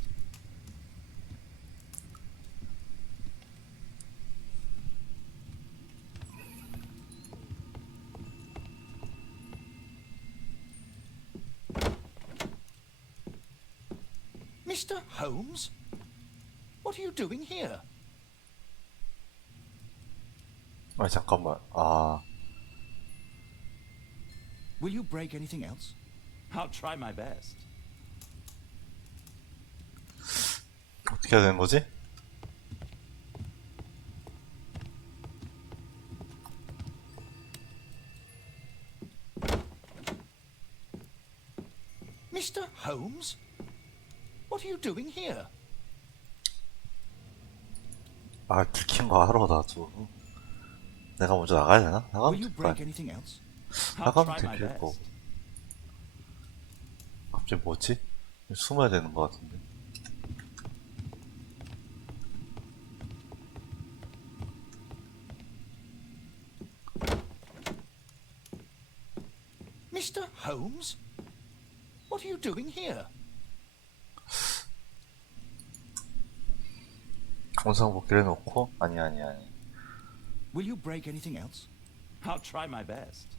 Mr. Holmes? What are you doing here? 아니 잠깐만. 아 Will you break anything else? I'll try my best. 어떻게 해야 되는 거지? Mr. Holmes? What are you doing here? 아 들킨 거 하러 나도. 내가 먼저 나가야 되나? Will 나가면 you 될 거 break 아니야. anything else? I'll 나가면 try my 들킬 거. best. 갑자기 뭐지? 숨어야 되는 거 같은데. Mr. Holmes? What are you doing here? 영상 복귀를 해놓고 아니. Will you break anything else? I'll try my best.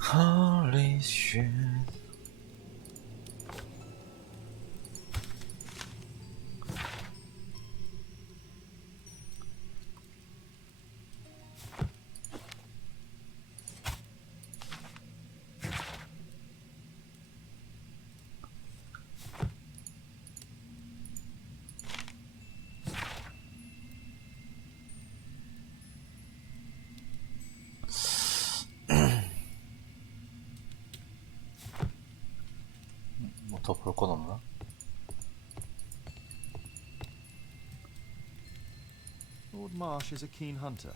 Holy shit. 뭐 더 볼 건 없나? Lord Marsh is a keen hunter.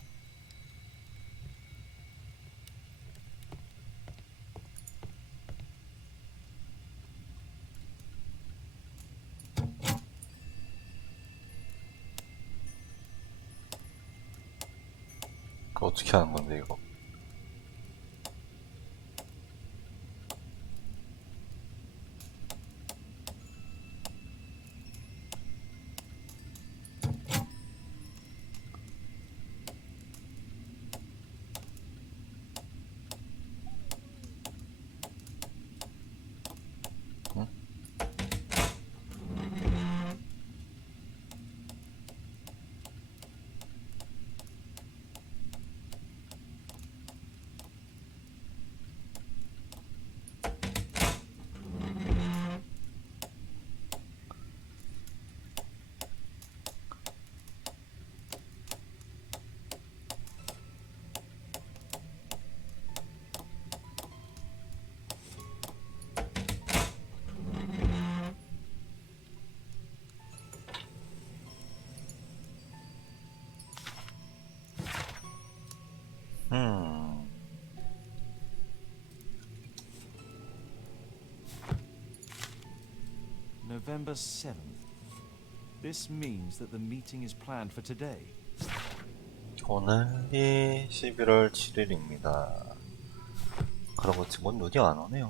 그거 어떻게 하는 건데 이거? November 7th. This means that the meeting is planned for today. 오늘이 11월 7일입니다. 그런 것 치곤 눈이 안 오네요.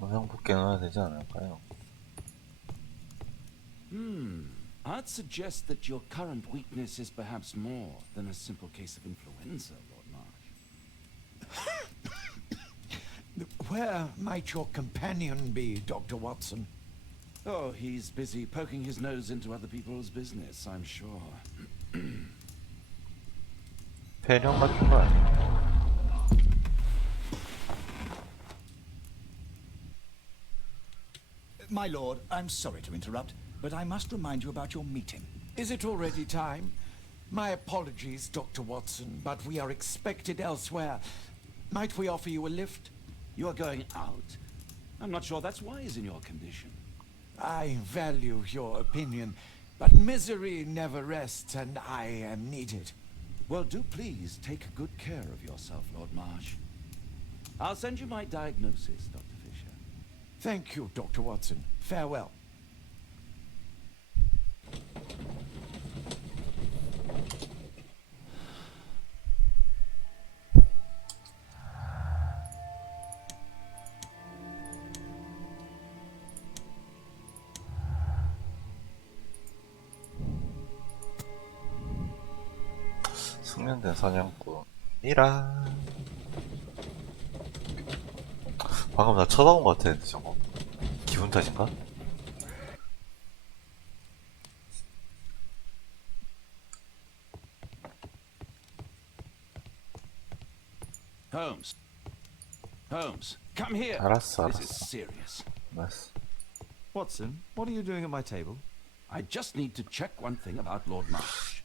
영상 복귀 넣어야 되지 않을까요? I'd suggest that your current weakness is perhaps more than a simple case of influenza, Lord Marsh. Where might your companion be, Dr. Watson? Oh, he's busy poking his nose into other people's business, I'm sure. 폐렴 같은 거 아니야? My lord, I'm sorry to interrupt, but I must remind you about your meeting. Is it already time? My apologies, Dr. Watson, but we are expected elsewhere. Might we offer you a lift? You are going out? I'm not sure that's wise in your condition. I value your opinion, but misery never rests, and I am needed. Well, do please take good care of yourself, Lord Marsh. I'll send you my diagnosis, Dr. Fisher. Thank you, Dr. Watson. Farewell. 숙련된 사냥꾼이라. 방금 나 쳐다본 것 같았는데 저거 기분 탓인가? Holmes. Holmes, come here. 알았어, This is 알았어. serious. 알았어. Watson, what are you doing at my table? I just need to check one thing about Lord Marsh.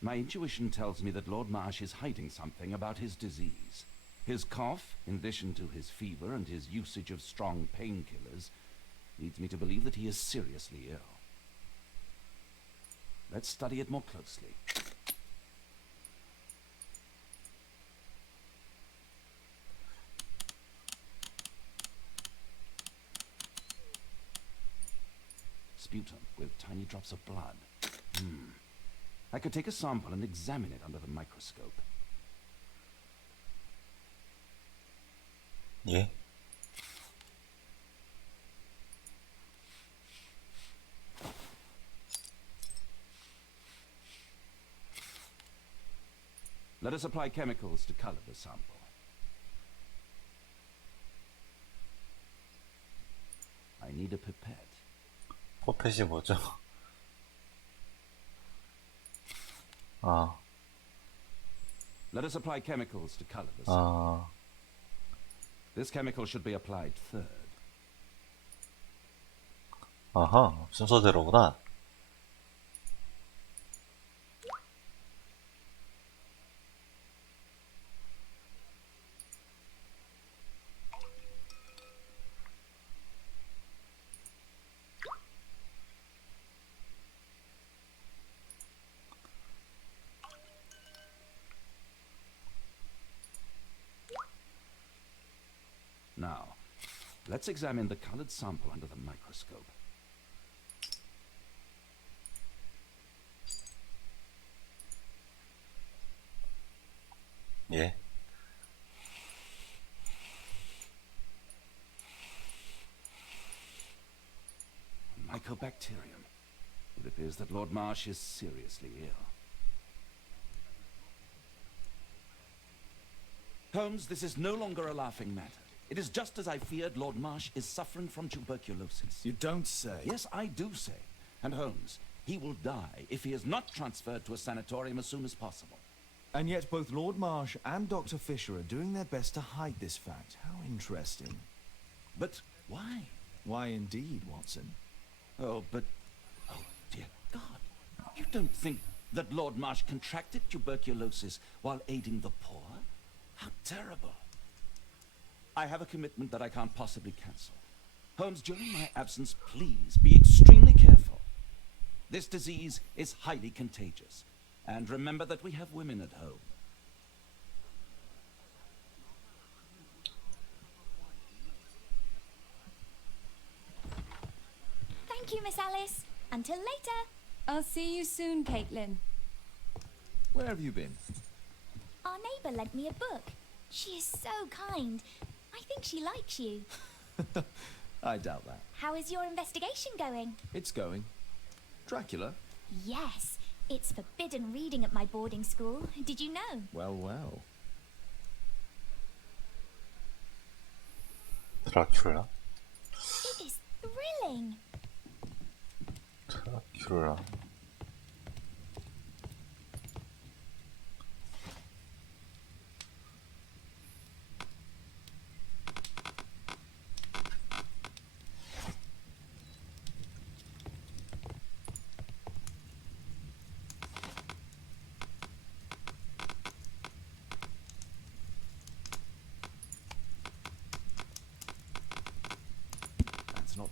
My intuition tells me that Lord Marsh is hiding something about his disease. His cough, in addition to his fever and his usage of strong painkillers, leads me to believe that he is seriously ill. Let's study it more closely. Sputum with tiny drops of blood. I could take a sample and examine it under the microscope. 예? Let us apply chemicals to color the sample. I need a pipette. 포펫이 뭐죠? 아, Let us apply chemicals to color the sample. 아, This chemical should be applied third. 아하, 순서대로구나. Now, let's examine the colored sample under the microscope. 예. Mycobacterium. It appears that Lord Marsh is seriously ill. Holmes, this is no longer a laughing matter. It is just as I feared. Lord Marsh is suffering from tuberculosis. You don't say. Yes, I do say. And Holmes, he will die if he is not transferred to a sanatorium as soon as possible. And yet both Lord Marsh and Dr. Fisher are doing their best to hide this fact. How interesting. But why? Why indeed, Watson? Oh, but... Oh, dear God. You don't think that Lord Marsh contracted tuberculosis while aiding the poor? How terrible. I have a commitment that I can't possibly cancel. Holmes, during my absence, please be extremely careful. This disease is highly contagious. And remember that we have women at home. Thank you, Miss Alice. Until later. I'll see you soon, Caitlin. Where have you been? Our neighbour lent me a book. She is so kind. I think she likes you. I doubt that. How is your investigation going? It's going. Dracula? Yes. It's forbidden reading at my boarding school. Did you know? Well, well. 드라큘라? It is thrilling. 드라큘라. That's not.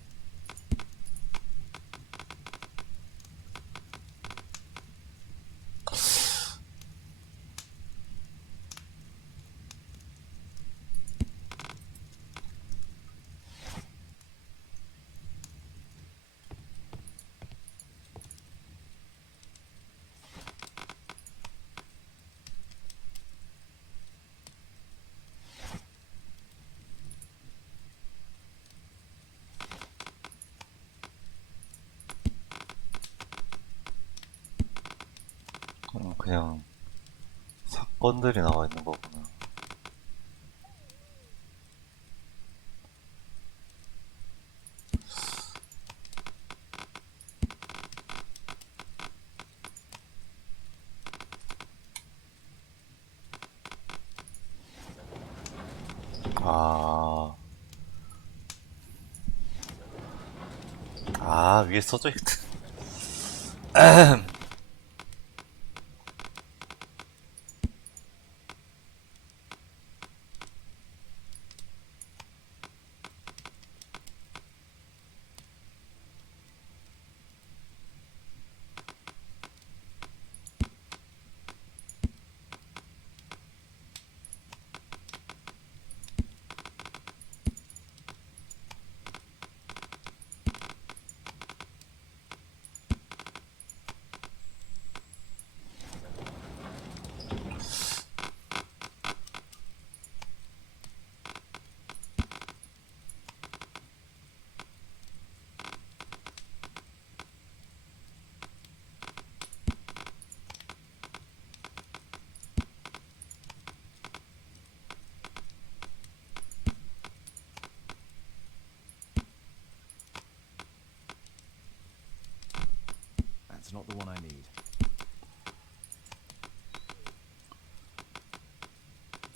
그냥 사건들이 나와 있는 거구나. 위에 써져 있다. That's not the one I need.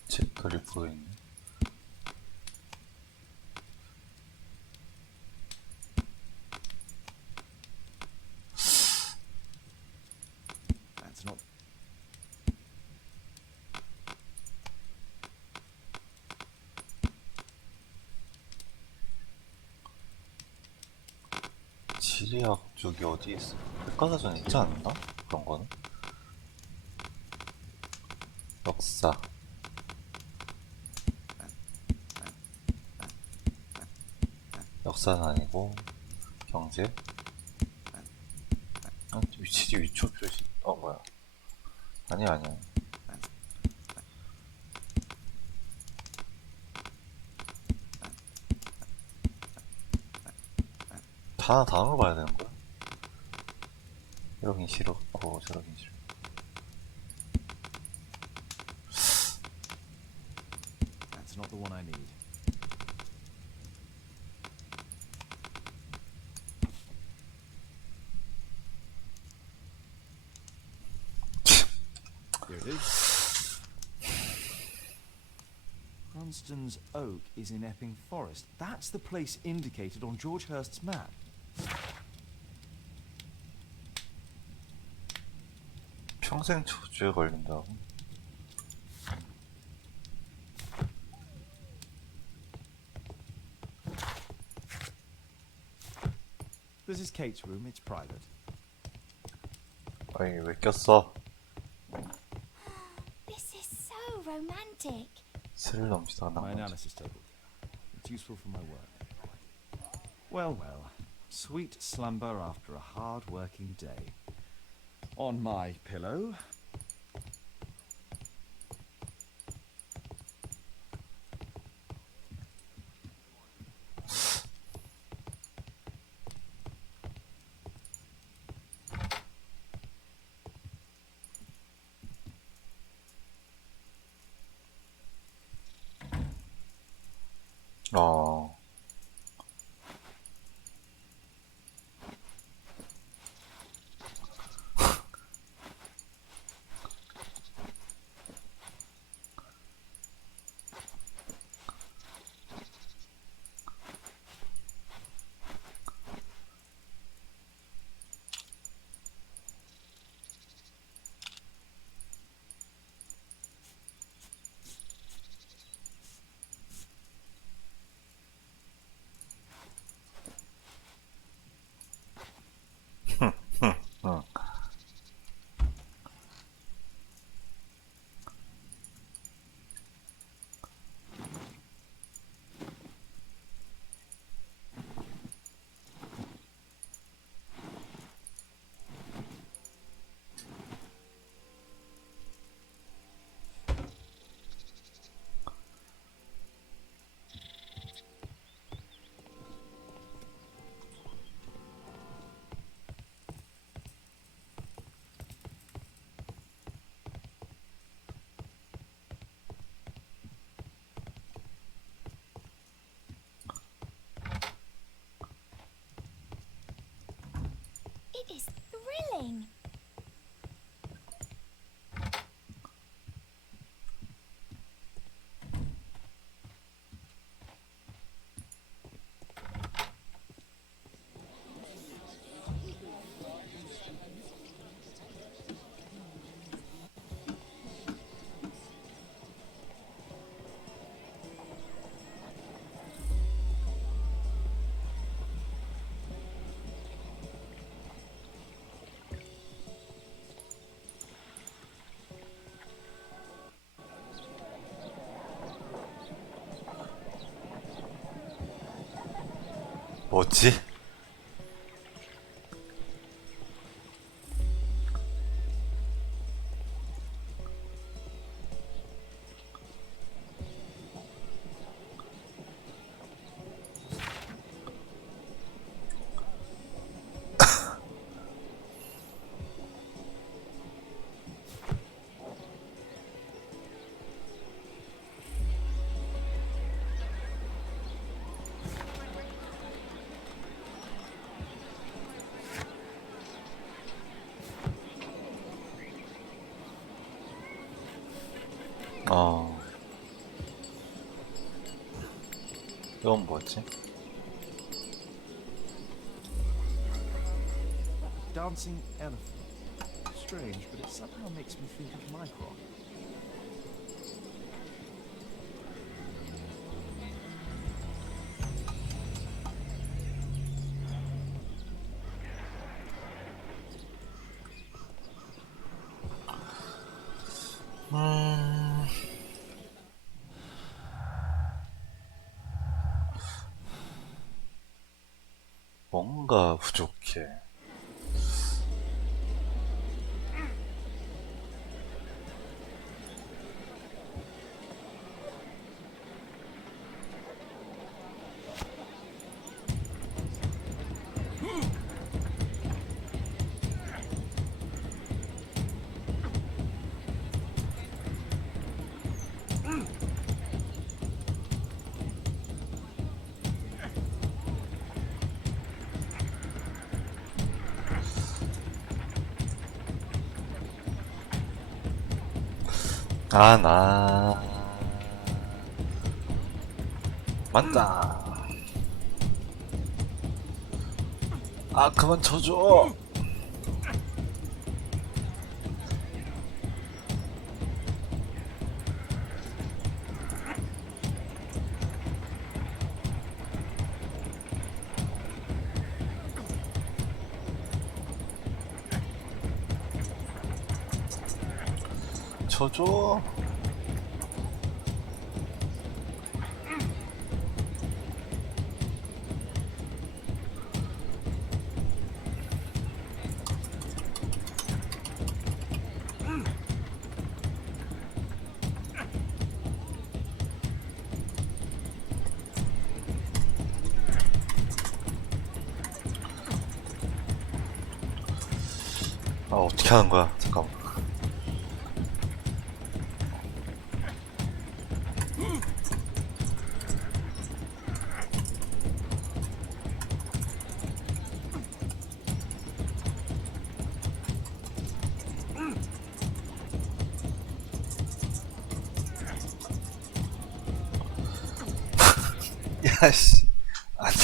책그리프가 있네. That's not. 지리학 쪽이 어디 있어? 백과사전에 있지 않나? 그런 거는? 역사. 역사는 아니고 경제. 위치지 위초 표시. 뭐야? 아니야. 다 다음으로 봐야 되는 거야? 이러긴 싫었고 저러긴 싫어. That's not the one I need. Here it is. Cranston's Oak is in Epping Forest. That's the place indicated on George Hurst's map. 평생 저주에 걸린다고? This is Kate's room. It's private. 아니 왜 꼈어? This is so romantic. 스릴 넘치다가 My 난 거지. analysis table. It's useful for my work. Well, well. Sweet slumber after a hard-working day. On my pillow. 어. 응. It is thrilling. 뭐지? 어. 이건 뭐지? Dancing elephant. Strange, but it somehow makes me think of Mycroft. 뭔가 부족해. 아, 나. 맞다. 아, 그만 쳐줘. 쳐줘. 아, 어떻게 하는 거야? 잠깐만. 야씨. 아니.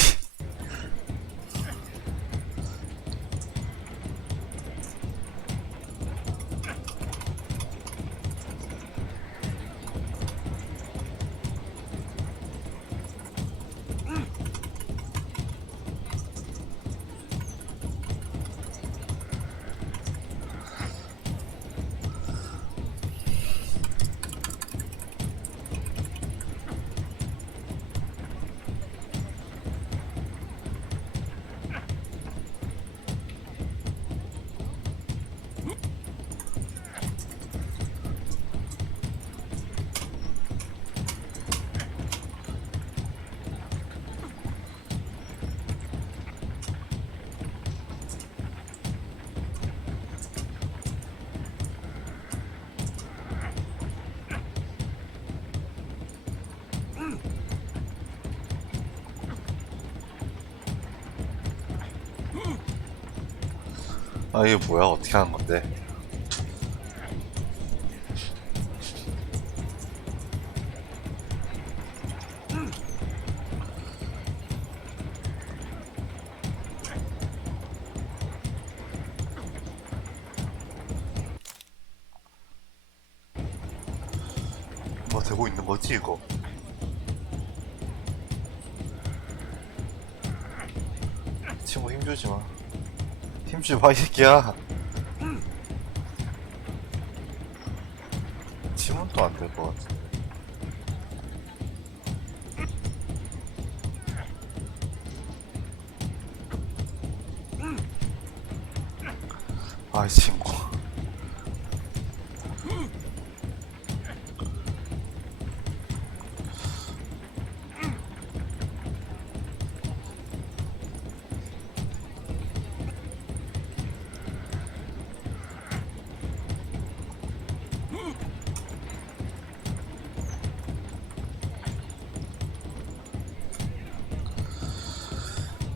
아 이게 뭐야? 어떻게 하는 건데? 뭐 되고 있는 거지 이거? 친구 힘주지 마. 힘주지 마 이 새끼야. 침은 또 안 될 것 같은데. 아이 친구.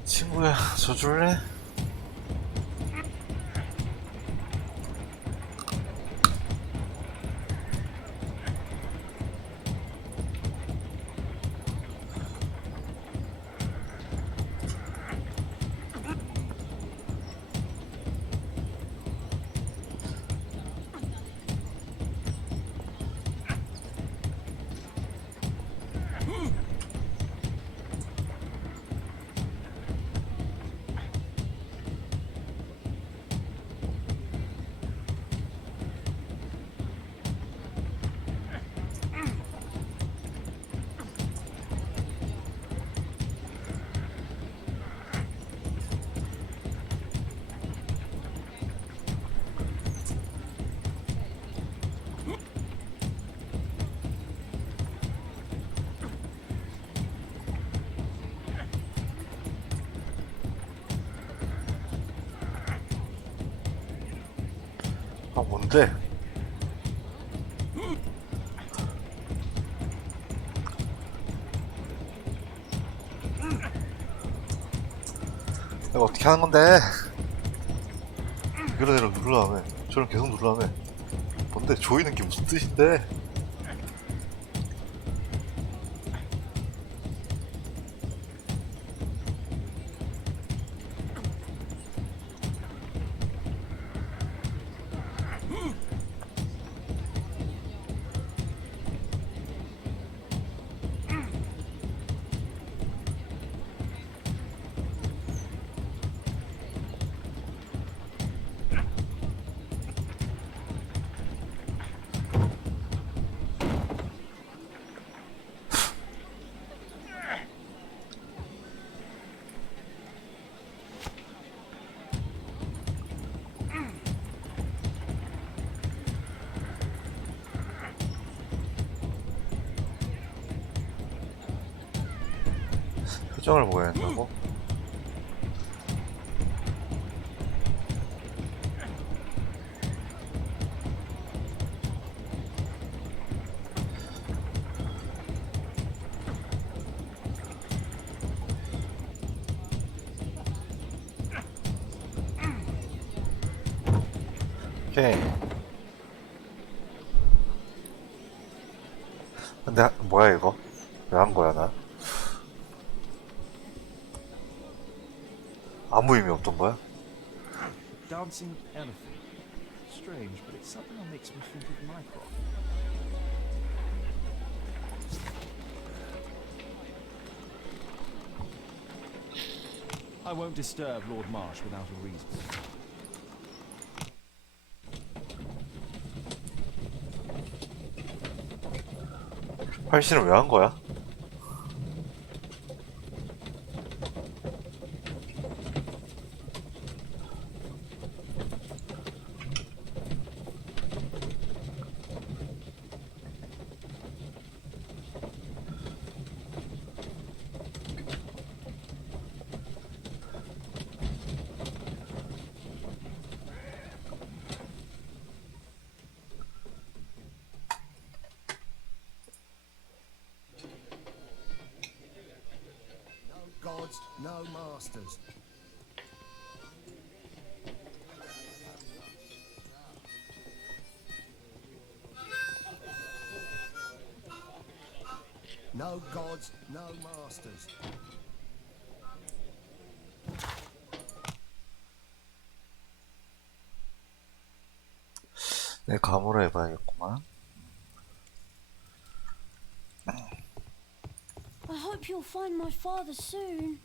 친구야, 저 줄래? 아 뭔데? 이거 어떻게 하는 건데? 이러내려 누르라며. 저런 계속 누르라며. 뭔데? 조이는 게 무슨 뜻인데? 표정을 보여야 한다고? 오케이. 근데 뭐야 이거? 왜 한 거야 나? 아무 의미 없던 거야? Dancing elephant. Strange, but it somehow makes me think of Mycroft. I won't disturb Lord Marsh without a reason. 활신을 왜 한 거야? Gods, no masters. No gods, no masters. 내 감으로 해봐야겠구만. I hope you'll find my father soon.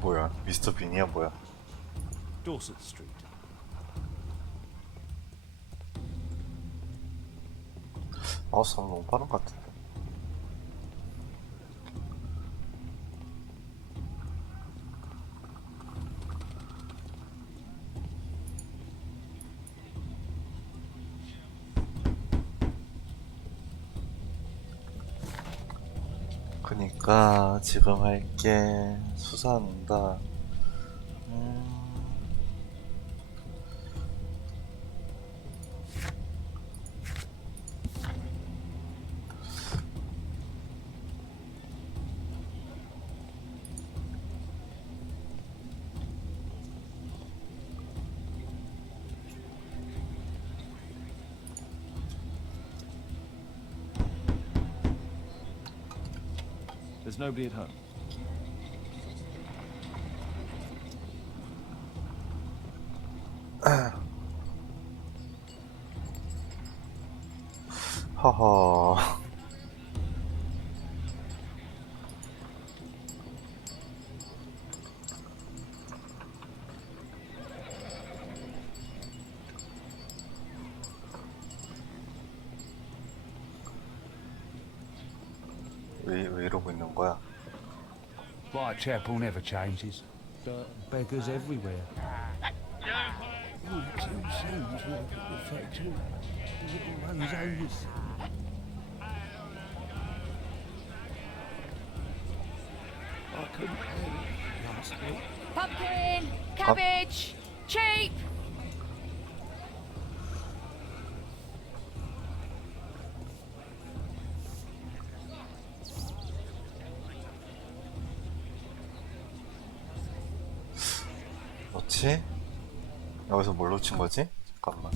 뭐야? 미스터 빈이야 뭐야? Dorset Street. 아, 사람 너무 빠른 것 같은데. 그니까 지금 할게 수사한다. There's nobody at home. 허허. 왜 이러고 있는 거야? Whitechapel never changes. Beggars everywhere. Pumpkin, cabbage, cheap. 뭐지? 여기서 뭘 놓친 거지? 잠깐만.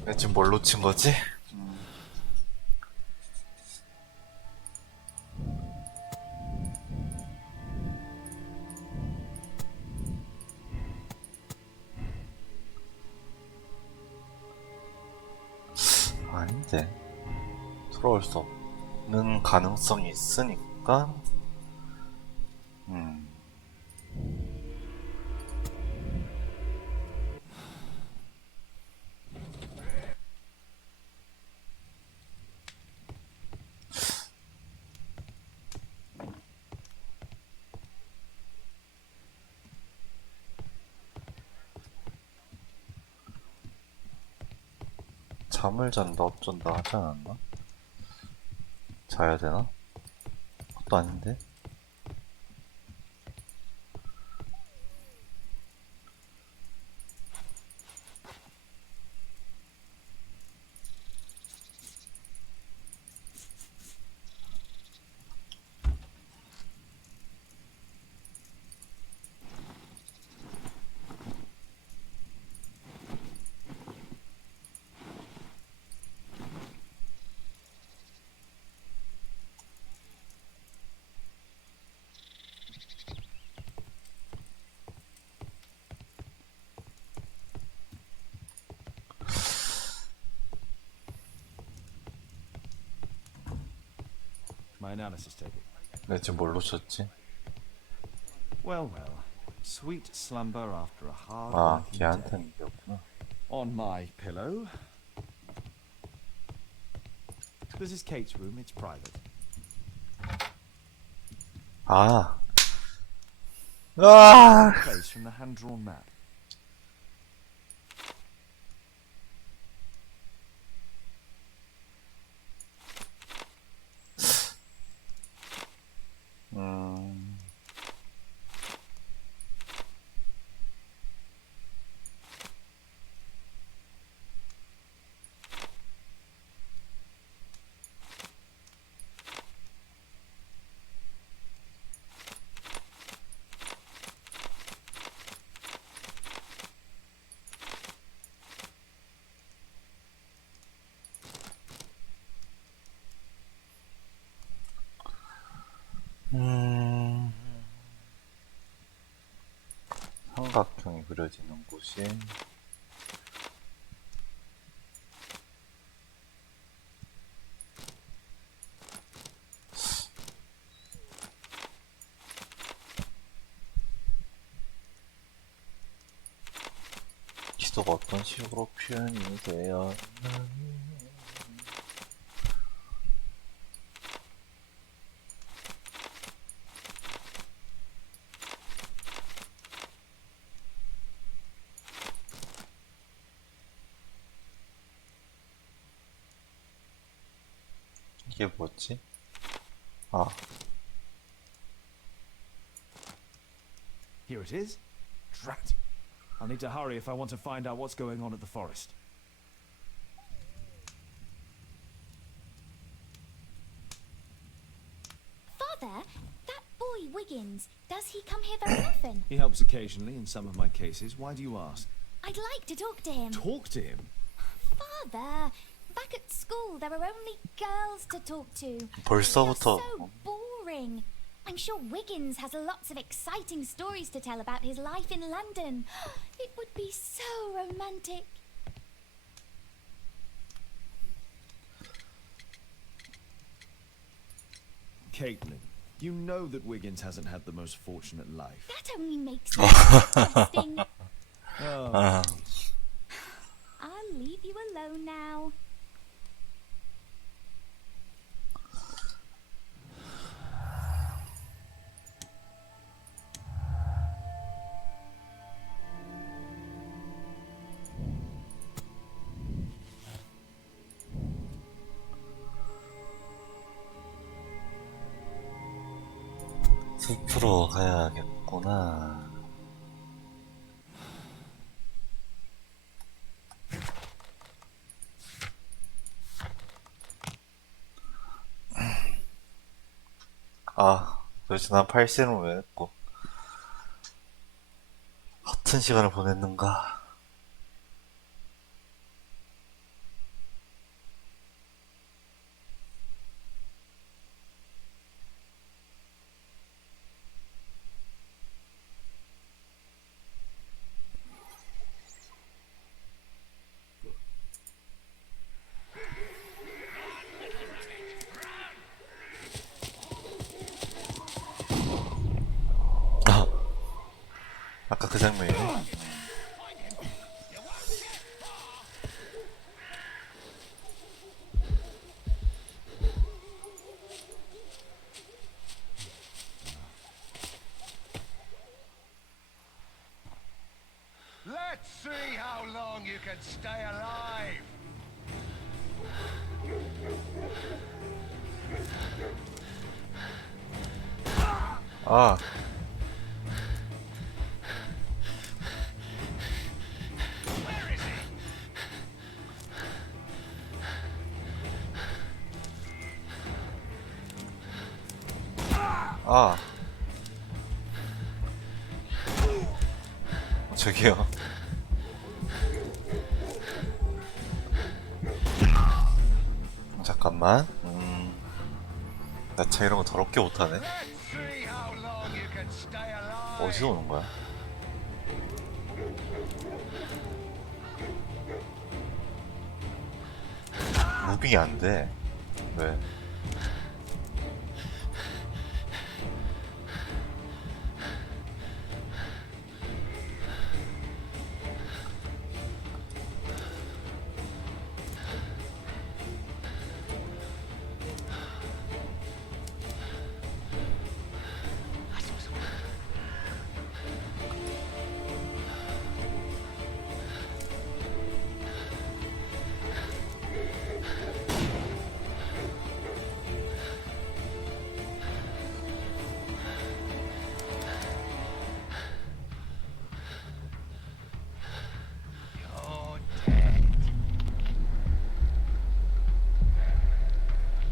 내가 지금 뭘 놓친 거지? 때 돌아올 수 없는 가능성이 있으니까 잠을 잔다 어쩐다 하지 않았나? 자야 되나? 그것도 아닌데? My analysis taken. 내 지금 뭘로 쳤지? Well, well. Sweet slumber after a hard 아, working day. 걔한테는 이겼구나. On my pillow. This is Kate's room. It's private. 아. 아. Place from the hand-drawn map. 삼각형이 그려지는 곳이 기도가 어떤 식으로 표현이 되어 이게 뭐지? 아, Here it is. Drat. I'll need to hurry if I want to find out what's going on at the forest. Father, that boy Wiggins, does he come here very often? He helps occasionally in some of my cases. Why do you ask? I'd like to talk to him. Talk to him? Father, back at school there are only girls to talk to. 벌써부터 You're so boring. I'm sure Wiggins has lots of exciting stories to tell about his life in London. It would be so romantic. Caitlin, you know that Wiggins hasn't had the most fortunate life. That only makes it interesting. Oh. I'll leave you alone now. 숲으로 가야겠구나. 아, 도대체 난 8세는 왜 했고 같은 시간을 보냈는가. 아까 그 장면이네. Let's see how long you can stay alive. 아, Where is he? 아. 저기요. 잠깐만. 나 참 이런 거 더럽게 못하네. Let's see how long you can stay alive. 어디서 오는 거야? 무빙이 안 돼. 왜?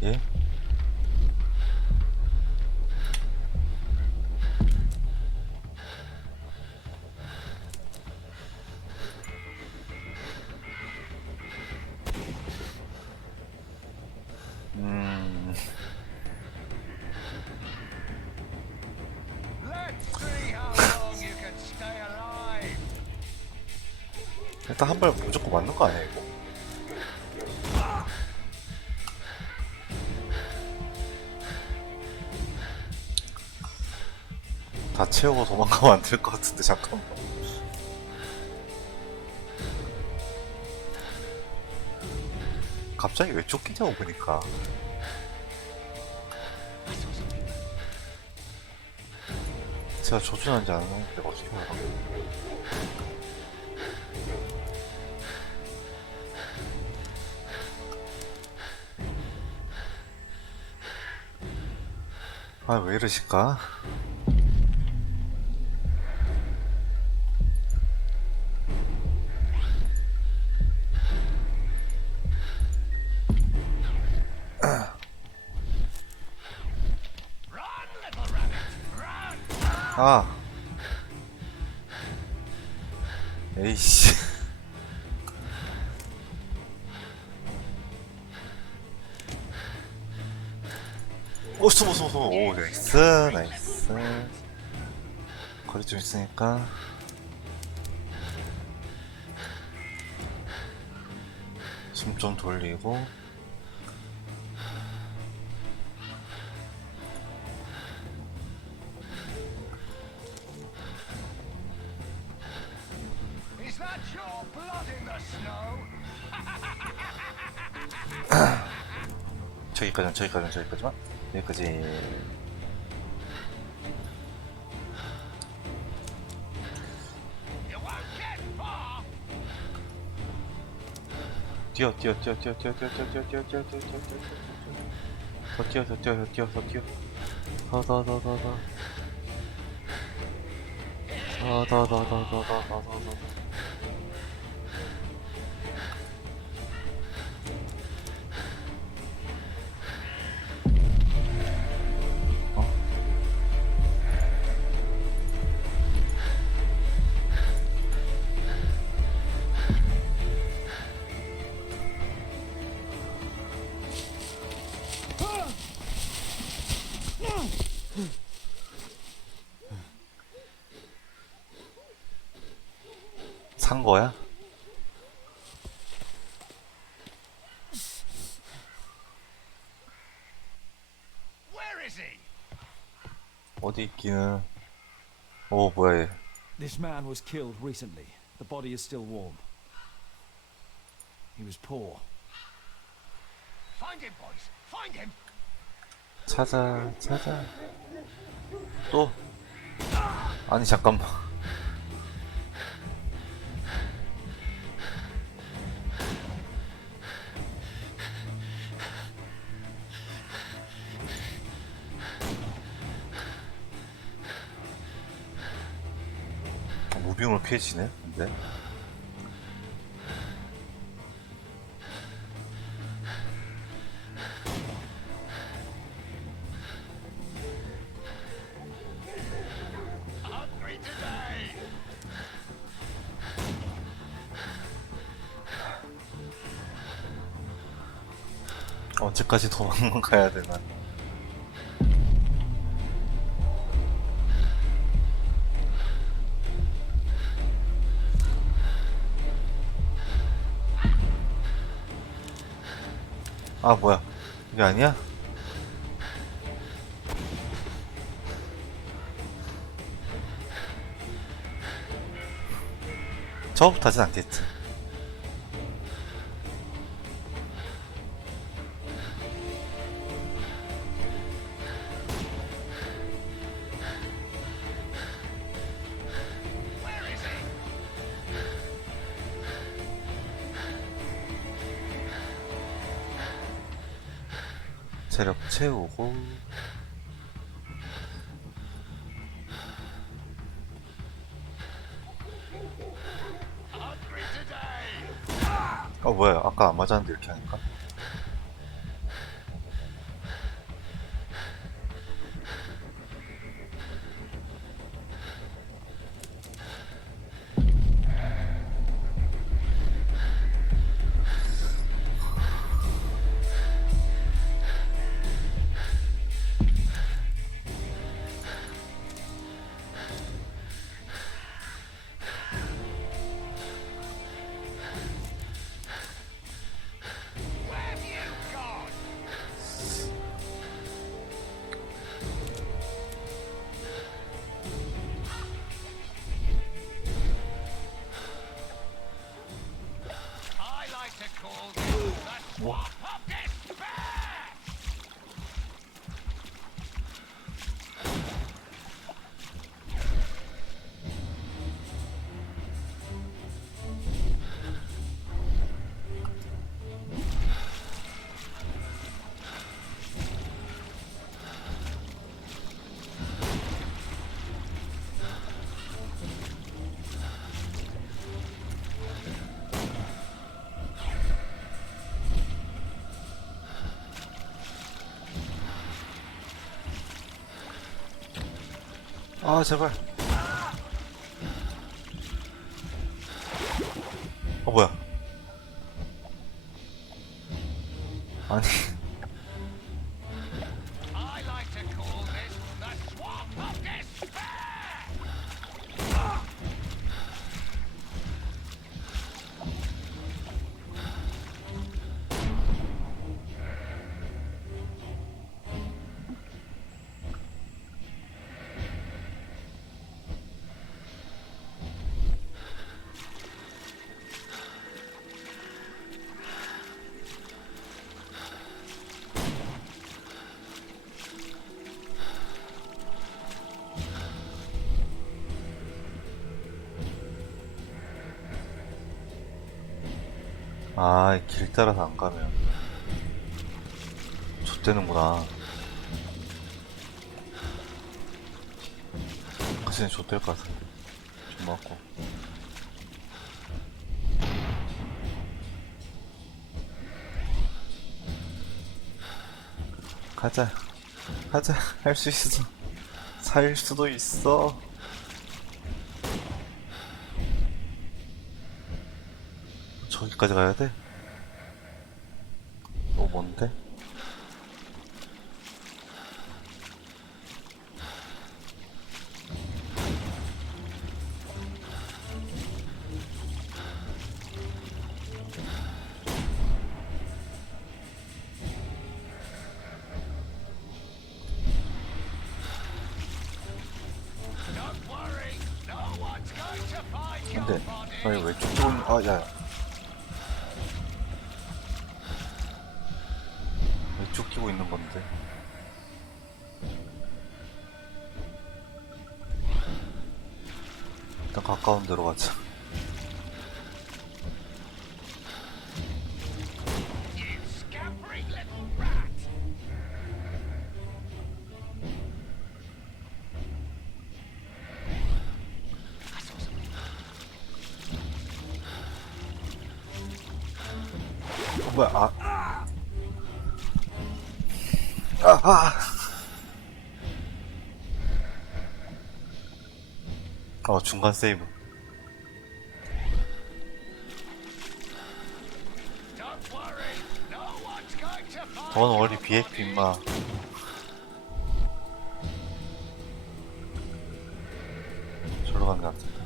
예? Let's see how long you can stay alive. 일단 한 발 무조건 맞는 거 아니야 이거? 다 채우고 도망가면 안 될 것 같은데 잠깐만. 갑자기 왜 쫓기냐고 보니까. 제가 조준하는지 안 하는데 내가 어떻게 알아? 아, 왜 이러실까? 아, 에이씨. 오, 숨어. 오, 나이스, 나이스. 거리 좀 있으니까. 숨 좀 돌리고. Is that your blood in the snow? 저기까지만. 여기까지. You won't get far. 뛰어. 더. 산 거야? Where is he? 어디 있기는. 오, 뭐야 얘. This man was killed recently. The body is still warm. He was poor. Find him, boys. Find him. 찾아. 또. 아니, 잠깐만. 무빙으로 피해지네, 근데. 언제까지 도망가야 되나? 아, 뭐야? 이게 아니야? 저부터 하진 않겠지. 체력 채우고. 뭐야, 아까 안 맞았는데 이렇게 하니까. 아, 제발. 뭐야. 아니. 아, 길 따라서 안 가면 좆되는구나. 그전에 좆될 것 같아. 좀 맞고. 가자. 할 수 있어. 살 수도 있어. 저기까지 가야 돼? 뭔데? Don't worry, no 근데 아니 왜 쭉 찍고 있는? 아 야. 왜 쭉 끼고 있는 건데? 일단 가까운 데로 가자. 뭐야? 중간 세이브. 저건 원래 BFP 임마. 저로 가는 것 같은데.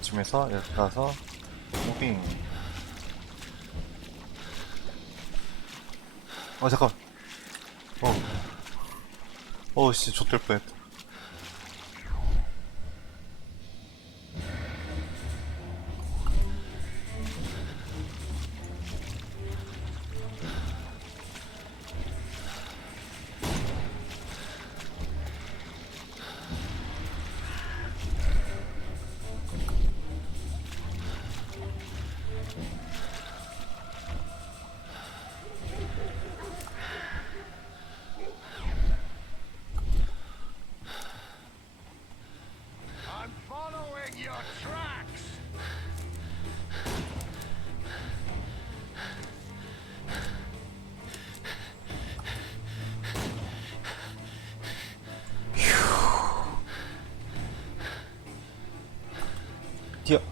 이쯤에서 이렇게 가서 무빙. 잠깐. 씨, 좆될 뻔했다. 뛰어.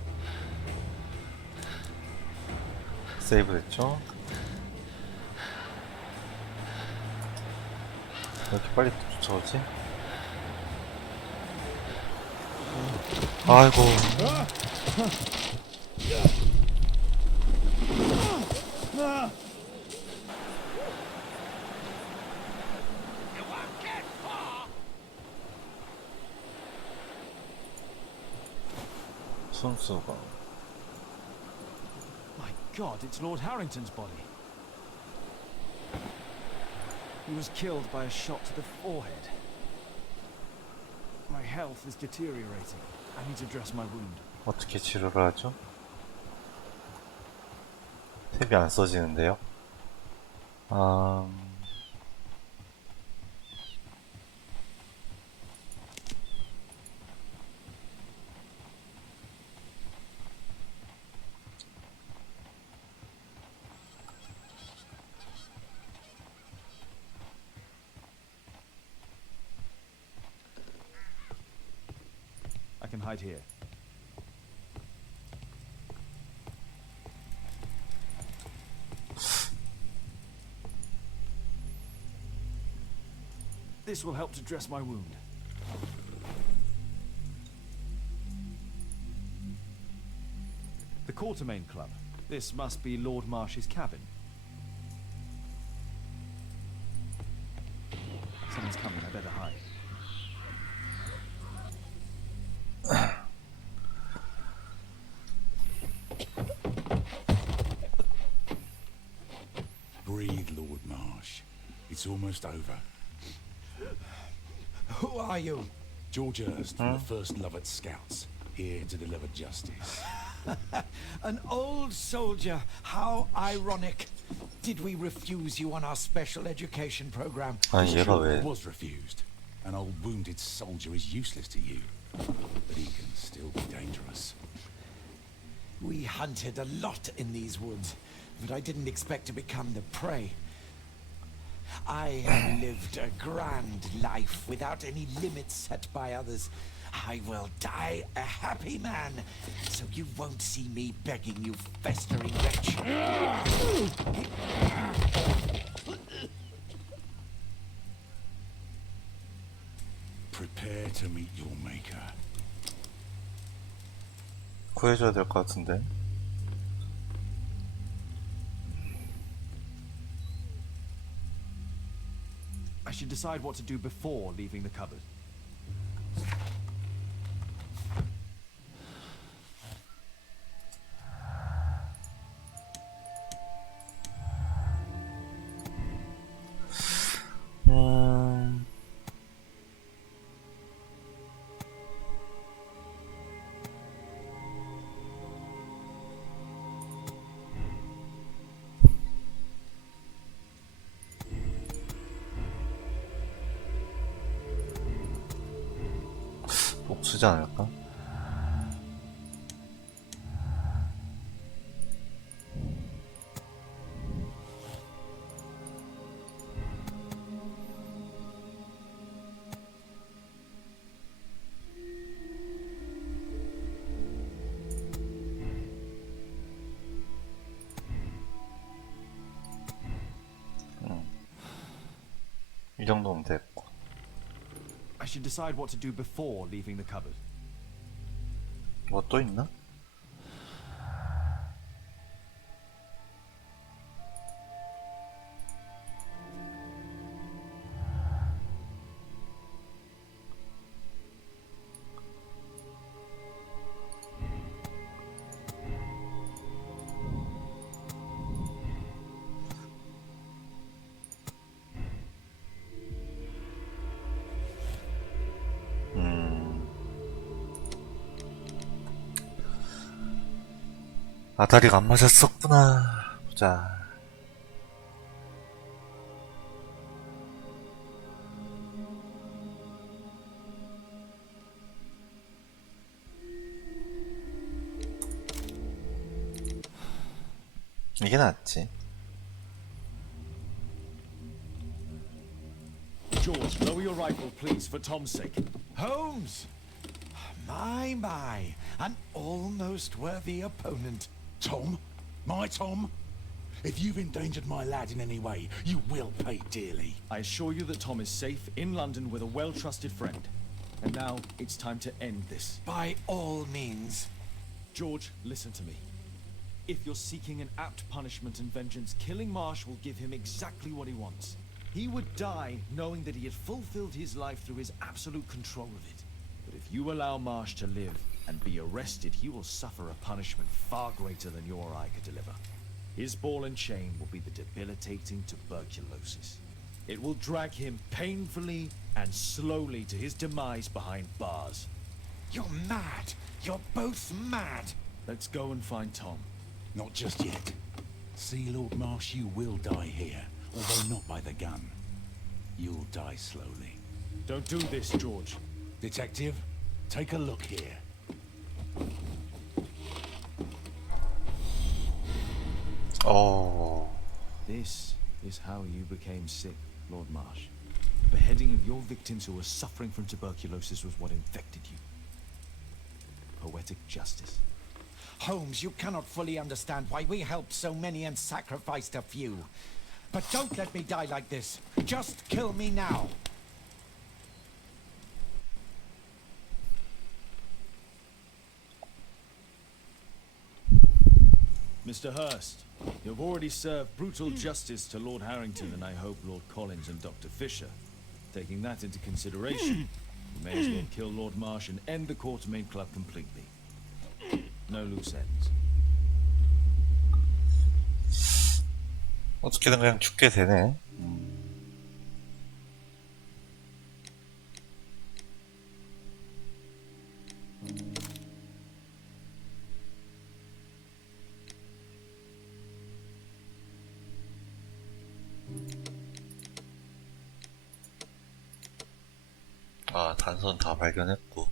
세이브 됐죠? 왜 이렇게 빨리 쫓아오지? 아이고. 순수가. My God, it's Lord Harrington's body. He was killed by a shot to the forehead. My health is deteriorating. I need to dress my wound. 어떻게 치료를 하죠? 탭이 안 써지는데요? I can hide here. This will help to dress my wound. The Quartermain Club. This must be Lord Marsh's cabin. Someone's coming, I better hide. Breathe, Lord Marsh. It's almost over. Who are you? George Hurst from the First Lovett Scouts, here to deliver justice. An old soldier. How ironic. Did we refuse you on our special education program? 아니 얘가 왜? Was refused. An old wounded soldier is useless to you, but he can still be dangerous. We hunted a lot in these woods, but I didn't expect to become the prey. I have lived a grand life without any limits set by others. I will die a happy man, so you won't see me begging, you festering wretch. Prepare to meet your maker. 구해줘야 될 것 같은데. I should decide what to do before leaving the cupboard. 복수지 않을까? 이 정도면 됐고. I should decide what to do before leaving the cupboard. 뭐 또 있나? 아다리가 안 맞았었구나. 보자. 이게 낫지. George, lower your rifle, please, for Tom's sake. Holmes! My, an almost worthy opponent. Tom? My Tom? If you've endangered my lad in any way, you will pay dearly. I assure you that Tom is safe in London with a well-trusted friend. And now, it's time to end this. By all means. George, listen to me. If you're seeking an apt punishment and vengeance, killing Marsh will give him exactly what he wants. He would die knowing that he had fulfilled his life through his absolute control of it. But if you allow Marsh to live and be arrested, he will suffer a punishment far greater than you or I could deliver. His ball and chain will be the debilitating tuberculosis. It will drag him painfully and slowly to his demise behind bars. You're mad. You're both mad. Let's go and find Tom. Not just yet. See, Lord Marsh, you will die here, although not by the gun. You'll die slowly. Don't do this, George. Detective, take a look here. Oh. This is how you became sick, Lord Marsh. Beheading of your victims who were suffering from tuberculosis was what infected you. Poetic justice. Holmes, you cannot fully understand why we helped so many and sacrificed a few. But don't let me die like this. Just kill me now. Mr. Hurst, you've already served brutal justice to Lord Harrington and I hope Lord Collins and Dr. Fisher. Taking that into consideration, you may as well kill Lord Marsh and end the Quartermain Club completely. No loose ends. 어떻게든 그냥 죽게 되네. 아, 단서는 다 발견했고.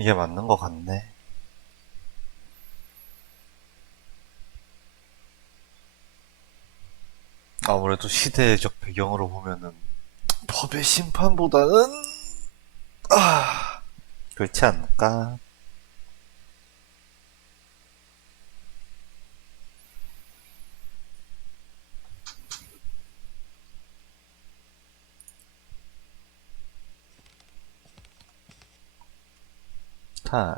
이게 맞는 것 같네. 아무래도 시대적 배경으로 보면은 법의 심판보다는 그렇지 않을까? 타임.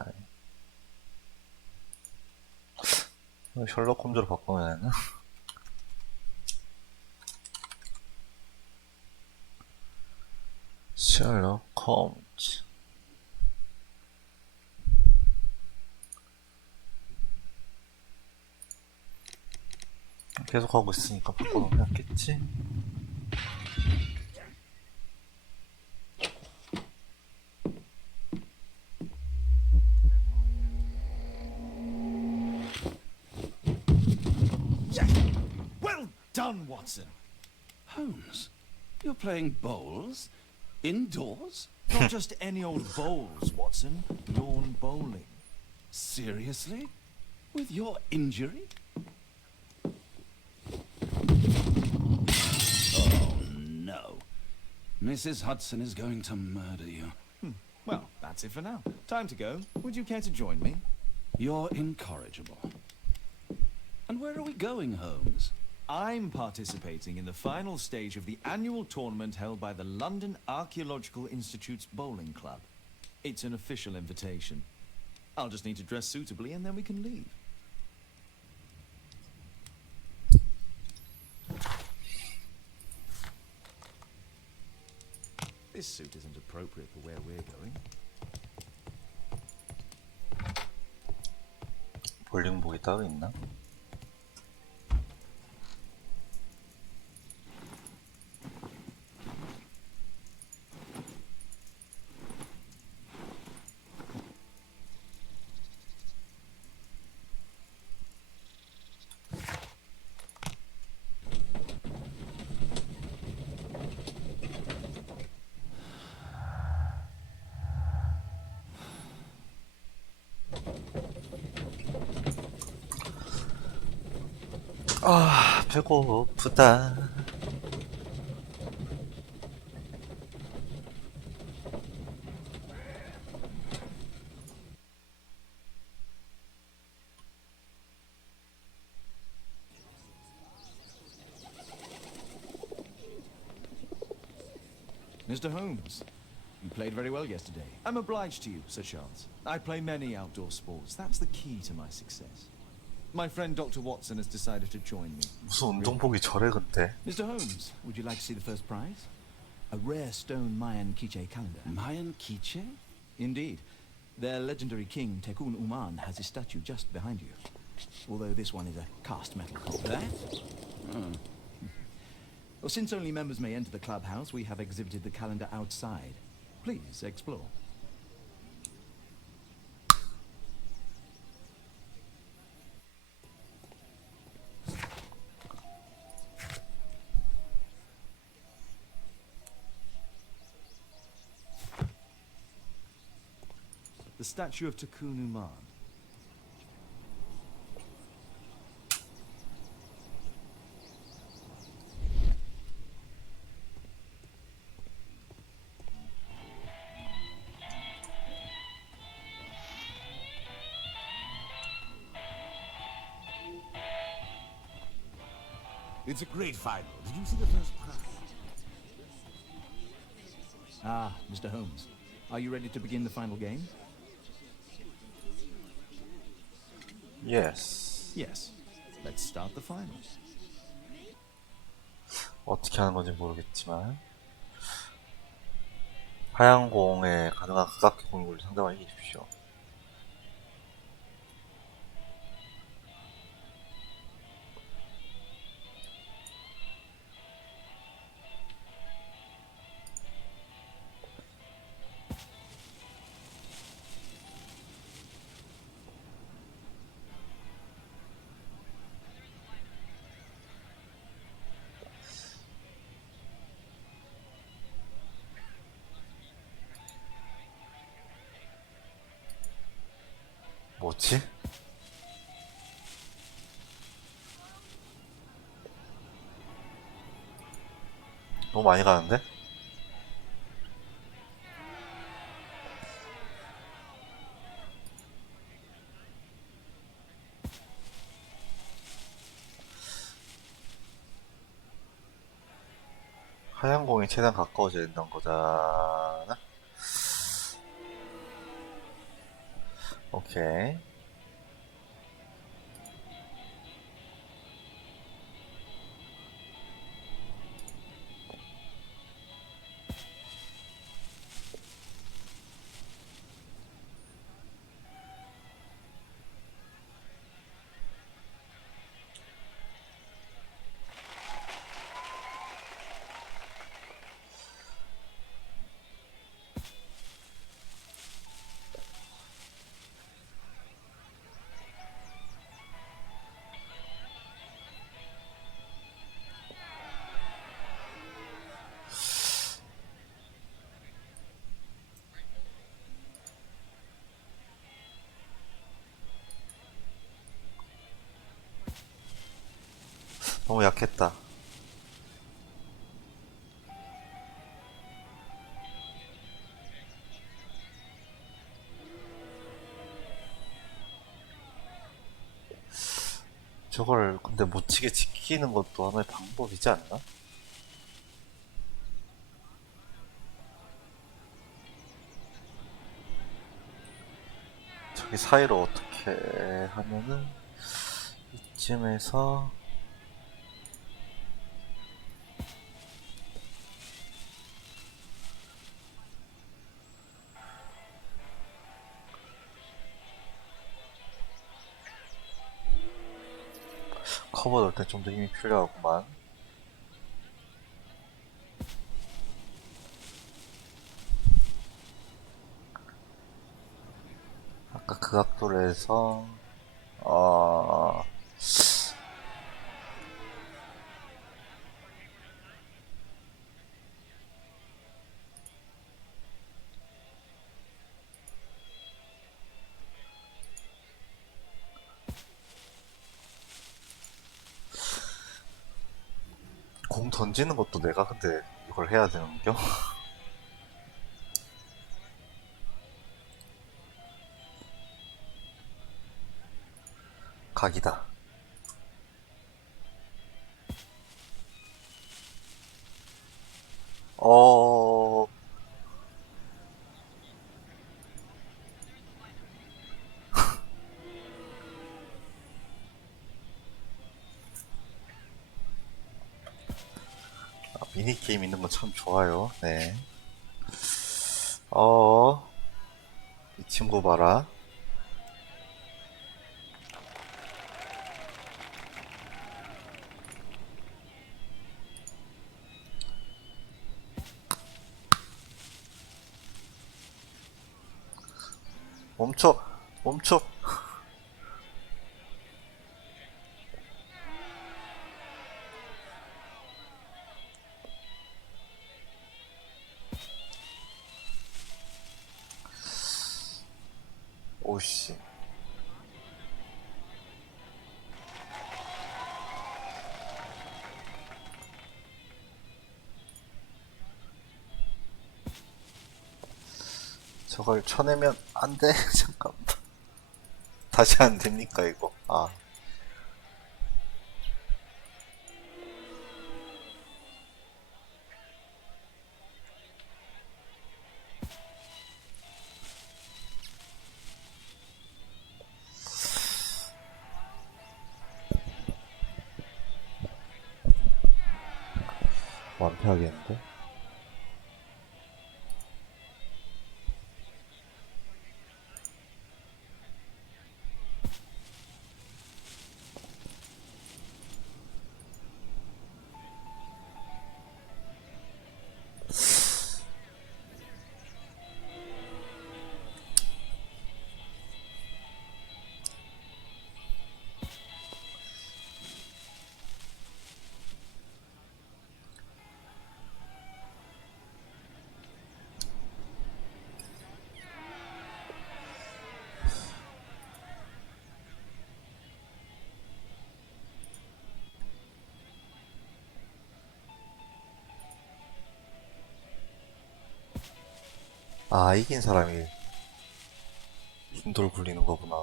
셜록 홈즈로 바꾸면 되나? 셜록 홈즈. 계속 하고 있으니까 바꿔놓으면 겠지? Well done, Watson. Holmes, you're playing bowls? Indoors? Not just any old bowls, Watson. Lawn bowling. Seriously? With your injury? Oh, no. Mrs. Hudson is going to murder you. Well, that's it for now. Time to go. Would you care to join me? You're incorrigible. And where are we going, Holmes? I'm participating in the final stage of the annual tournament held by the London Archaeological Institute's bowling club. It's an official invitation. I'll just need to dress suitably and then we can leave. This suit isn't appropriate for where we're going. 볼링복이 따로 있나? 배고프다. Mr. Holmes, you played very well yesterday. I'm obliged to you, Sir Charles. I play many outdoor sports. That's the key to my success. My friend Dr. Watson has decided to join me. 무슨 운동복이 저래 근데? Mr. Holmes, would you like to see the first prize? A rare stone Mayan quiche calendar. Mayan quiche? Indeed. Their legendary king, Tekun Uman, has his statue just behind you. Although this one is a cast metal copy. That? Well, since only members may enter the clubhouse, we have exhibited the calendar outside. Please explore. The statue of Tekun Uman. It's a great final. Did you see the first prize? Ah, Mr. Holmes. Are you ready to begin the final game? Yes. Yes. Let's start the final. 어떻게 하는 건지 모르겠지만 하얀 공에 가능한 극악의 공격을 상대방에 이기십시오. 뭐지? 너무 많이 가는데? 하얀 공이 최대한 가까워져야 된다는 거잖아. 오케이. 너무 약했다. 저걸 근데 못 치게 지키는 것도 하나의 방법이지 않나? 저기 사이로 어떻게 하면은 이쯤에서 커버 넣을 때 좀 더 힘이 필요하구만. 아까 그 각도로 해서 어... 공 던지는 것도 내가 근데 이걸 해야 되는겨? 각이다. 어... 미니게임 있는 거 참 좋아요. 네. 이 친구 봐라. 멈춰! 멈춰! 오씨. 저걸 쳐내면 안 돼. 잠깐만. 다시 안 됩니까, 이거? 아. 완패하겠는데? 아, 이긴 사람이 흰돌 굴리는 거구나.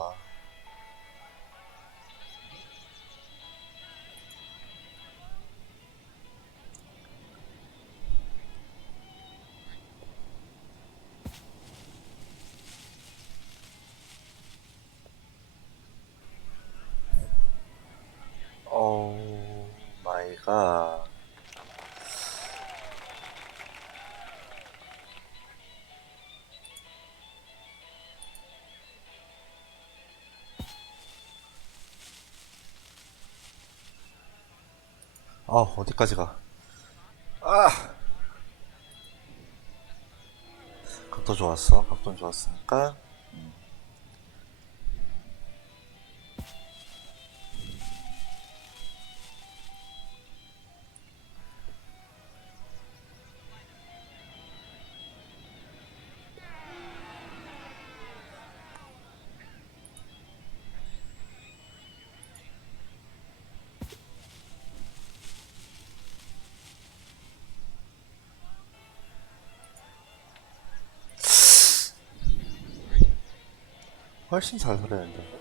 오 마이 갓. 아, 어디까지 가? 아! 각도 좋았어. 각도 좋았으니까. 훨씬 잘 살았는데.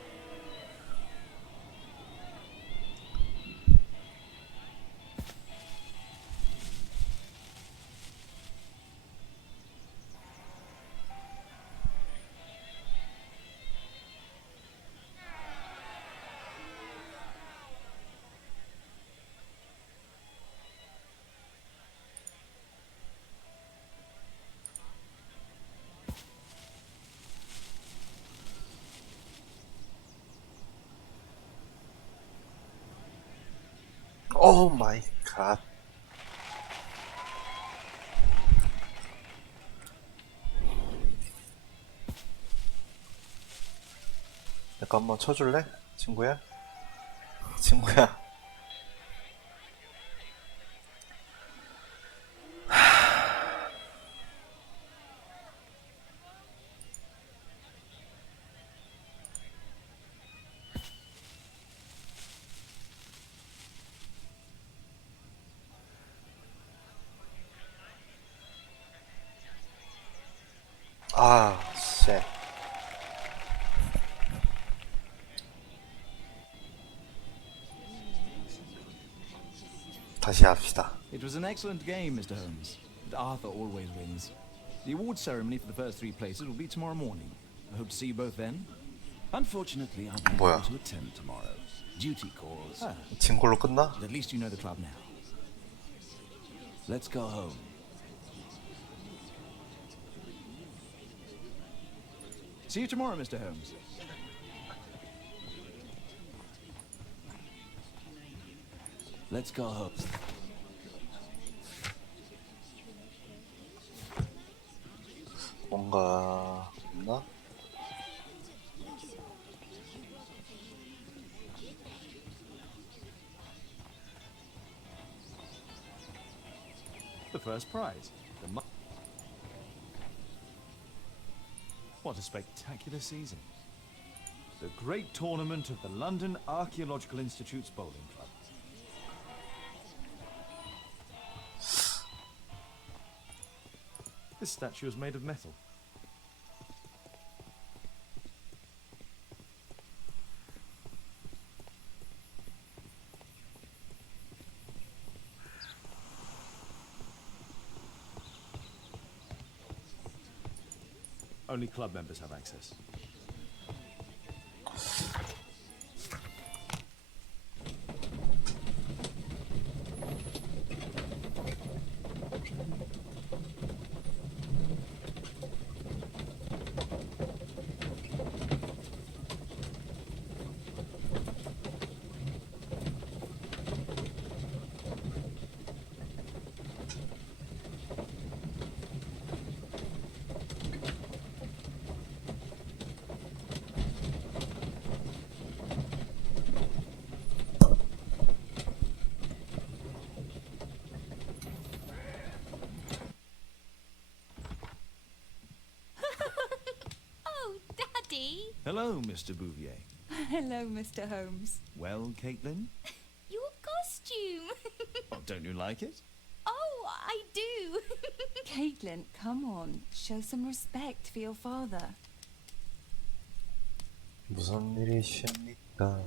오 마이 갓. 내가 한번 쳐줄래? 친구야? 친구야. 아, 쎄. 다시 합시다. It was an excellent game, Mr. Holmes. But Arthur always wins. The award ceremony for the first 3 places will be tomorrow morning. I hope to see you both then. Unfortunately, I'll be 뭐야? able to attend tomorrow. Duty calls. 진 걸로 끝나? But at least you know the club now. Let's go home. See you tomorrow, Mr. Holmes. Let's go home. 뭔가 없나? The first prize. What a spectacular season. The great tournament of the London Archaeological Institute's bowling club. This statue is made of metal. Only club members have access. Oh, Daddy! Hello, Mr. Bouvier. Hello, Mr. Holmes. Well, Caitlin? Your costume! Oh, don't you like it? Oh, I do. Caitlin, come on. Show some respect for your father. 무슨 일이십니까?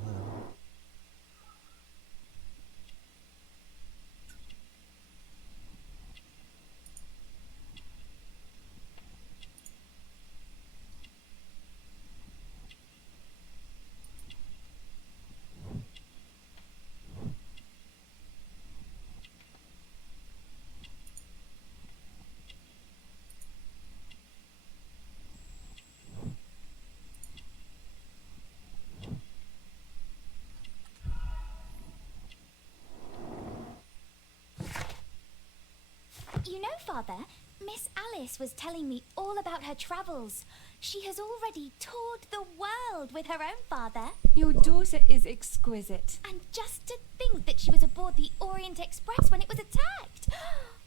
You know, Father, Miss Alice was telling me all about her travels. She has already toured the world with her own father. Your daughter is exquisite. And just to think that she was aboard the Orient Express when it was attacked.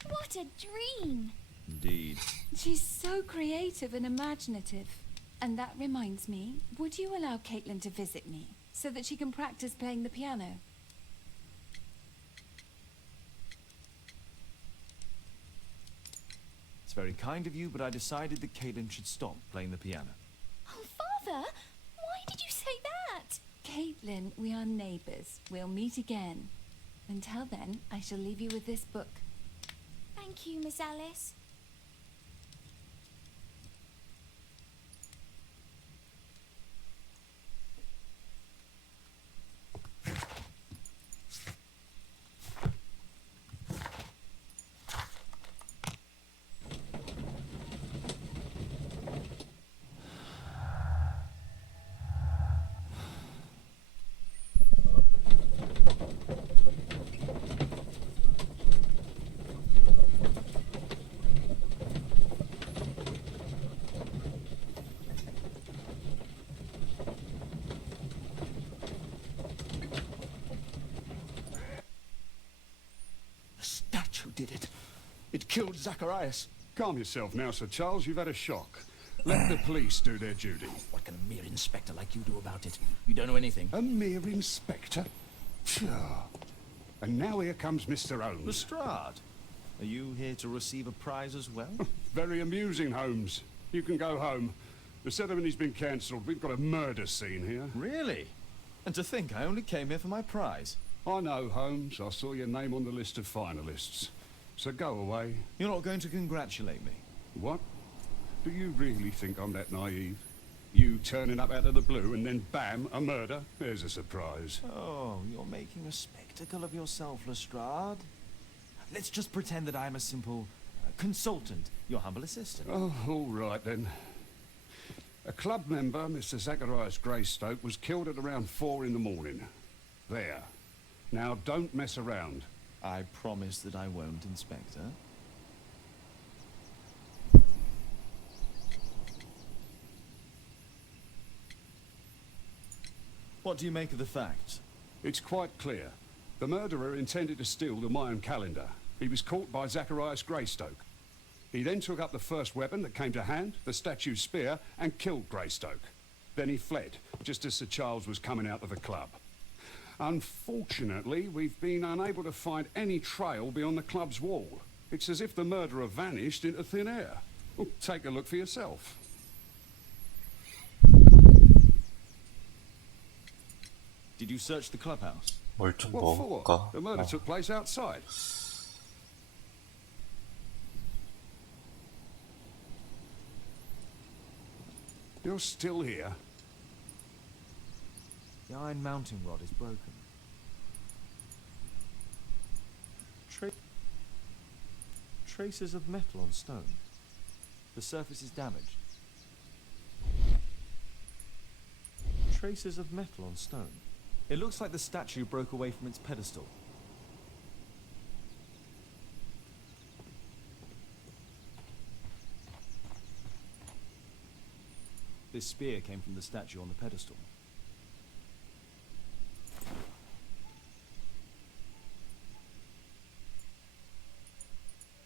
What a dream. Indeed. She's so creative and imaginative. And that reminds me, would you allow Caitlin to visit me so that she can practice playing the piano? It's very kind of you, but I decided that Caitlin should stop playing the piano. Oh, Father, why did you say that? Caitlin, we are neighbours. We'll meet again. Until then, I shall leave you with this book. Thank you, Miss Alice. Statue did it. It killed Zacharias. Calm yourself now, Sir Charles. You've had a shock. Let the police do their duty. What can a mere inspector like you do about it? You don't know anything. A mere inspector? Pshaw. And now here comes Mr. Holmes. Lestrade, are you here to receive a prize as well? Very amusing, Holmes. You can go home. The ceremony's been cancelled. We've got a murder scene here. Really? And to think I only came here for my prize. I know, Holmes. I saw your name on the list of finalists. So go away. You're not going to congratulate me? What? Do you really think I'm that naive? You turning up out of the blue and then bam, a murder? There's a surprise. Oh, you're making a spectacle of yourself, Lestrade. Let's just pretend that I'm a simple consultant, your humble assistant. Oh, all right then. A club member, Mr. Zacharias Greystoke, was killed at around 4 in the morning. There. Now, don't mess around. I promise that I won't, Inspector. What do you make of the facts? It's quite clear. The murderer intended to steal the Mayan calendar. He was caught by Zacharias Greystoke. He then took up the first weapon that came to hand, the statue's spear, and killed Greystoke. Then he fled, just as Sir Charles was coming out of the club. Unfortunately, we've been unable to find any trail beyond the club's wall. It's as if the murderer vanished into thin air. Well, take a look for yourself. Did you search the clubhouse? 뭘 좀 What for? 먹을까? The murder took place outside. You're still here? The iron mounting rod is broken. Traces of metal on stone. The surface is damaged. Traces of metal on stone. It looks like the statue broke away from its pedestal. This spear came from the statue on the pedestal.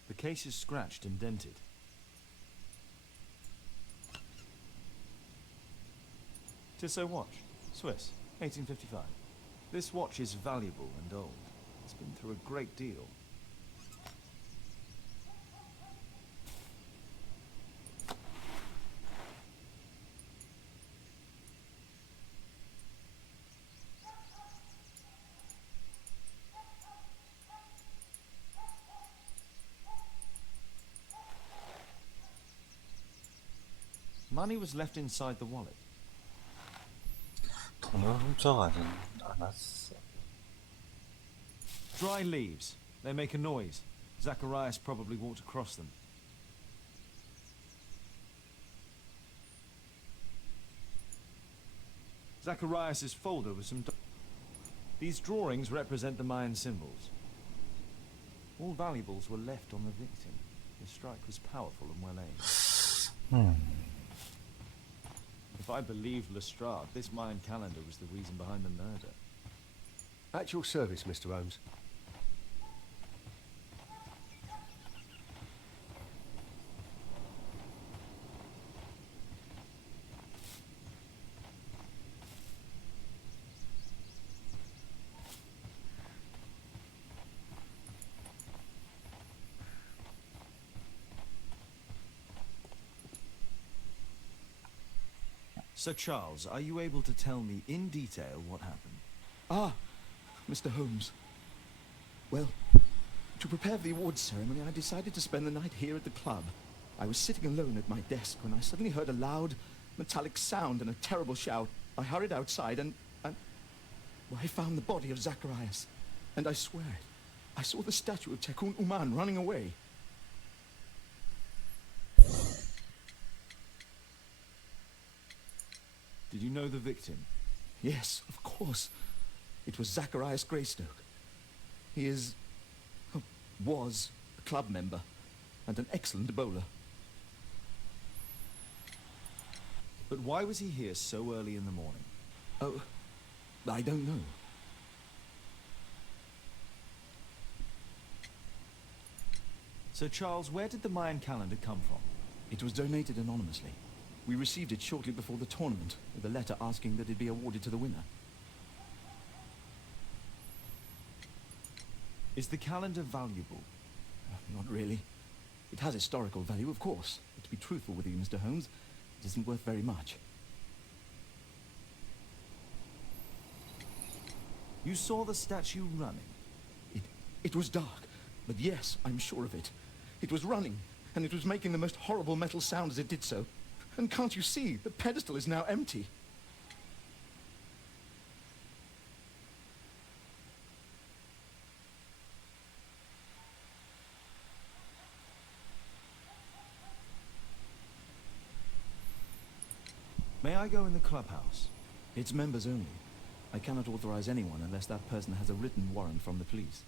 The case is scratched and dented. Tissot watch, Swiss, 1855. This watch is valuable and old. It's been through a great deal. Money was left inside the wallet. 돈을 훔쳐가진 않았어. Dry leaves. They make a noise. Zacharias probably walked across them. Zacharias's folder with some... These drawings represent the Mayan symbols. All valuables were left on the victim. The strike was powerful and well aimed. If I believed Lestrade, this Mayan calendar was the reason behind the murder. At your service, Mr. Holmes. Sir Charles, are you able to tell me in detail what happened? Ah, Mr. Holmes. Well, to prepare for the awards ceremony, I decided to spend the night here at the club. I was sitting alone at my desk when I suddenly heard a loud, metallic sound and a terrible shout. I hurried outside and well, I found the body of Zacharias. And I swear it, I saw the statue of Tekun Uman running away. Did you know the victim? Yes, of course. It was Zacharias Greystoke. He is... was a club member and an excellent bowler. But why was he here so early in the morning? Oh, I don't know. Sir Charles, where did the Mayan calendar come from? It was donated anonymously. We received it shortly before the tournament, with a letter asking that it be awarded to the winner. Is the calendar valuable? Not really. It has historical value, of course. But to be truthful with you, Mr. Holmes, it isn't worth very much. You saw the statue running? It was dark, but yes, I'm sure of it. It was running, and it was making the most horrible metal sound as it did so. And can't you see? The pedestal is now empty. May I go in the clubhouse? It's members only. I cannot authorize anyone unless that person has a written warrant from the police.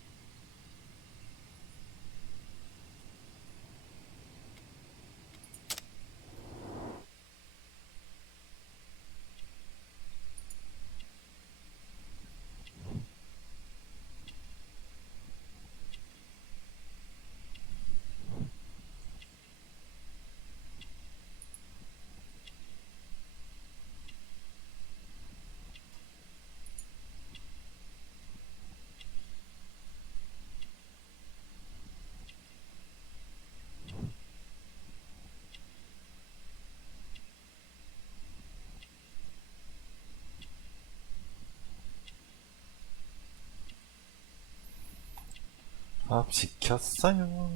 밥 시켰어요.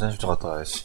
화장실 좀 갔다 와야지.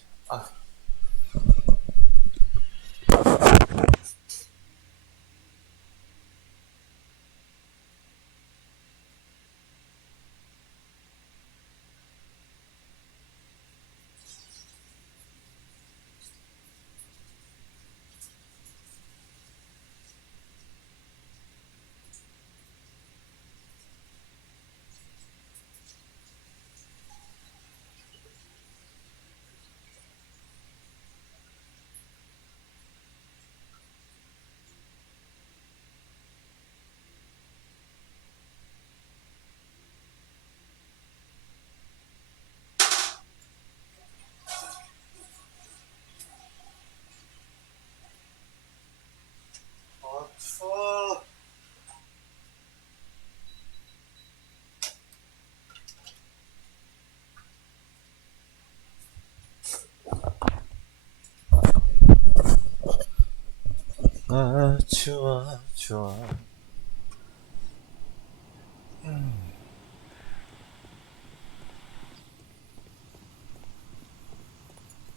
좋아 좋아.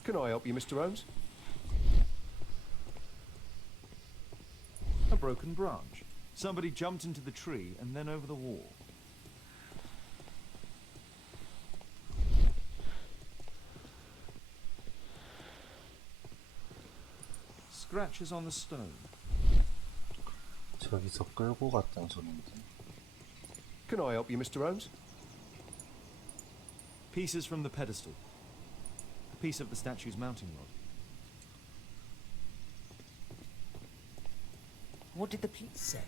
Can I help you, Mr. Holmes? A broken branch. Somebody jumped into the tree and then over the wall. Scratches on the stone. 저기서 끌고 갔던 소리인데. Can I help you, Mr. Holmes? Pieces from the pedestal. A piece of the statue's mounting rod. What did the police say?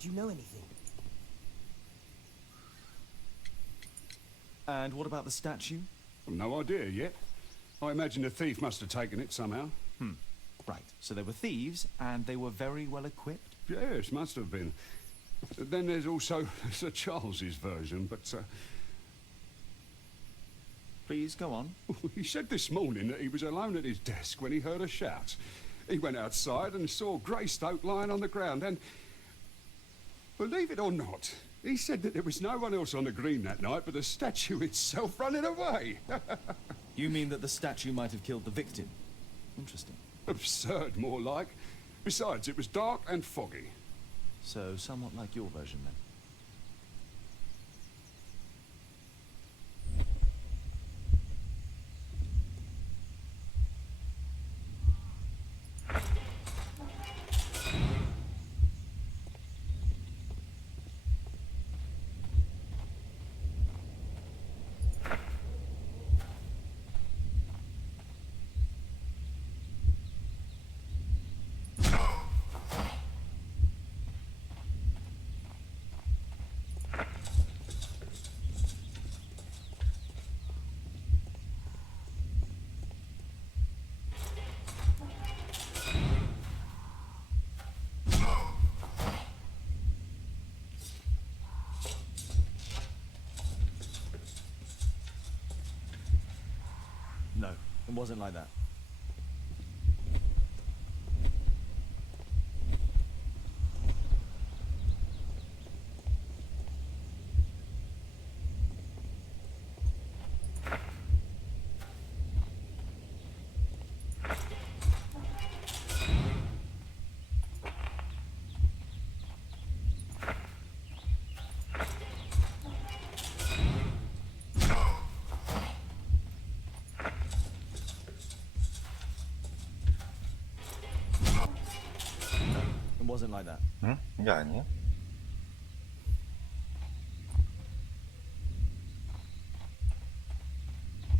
Do you know anything? And what about the statue? No idea yet. I imagine the thief must have taken it somehow. Right, so they were thieves, and they were very well equipped? Yes, must have been. Then there's also Sir Charles's version, but Please, go on. he said this morning that he was alone at his desk when he heard a shout. He went outside and saw Greystoke lying on the ground, and believe it or not, he said that there was no one else on the green that night but the statue itself running away. You mean that the statue might have killed the victim? Interesting. Absurd, more like. Besides, it was dark and foggy. So, somewhat like your version, then. No, it wasn't like that. It wasn't like that. 응? 이게 아니야?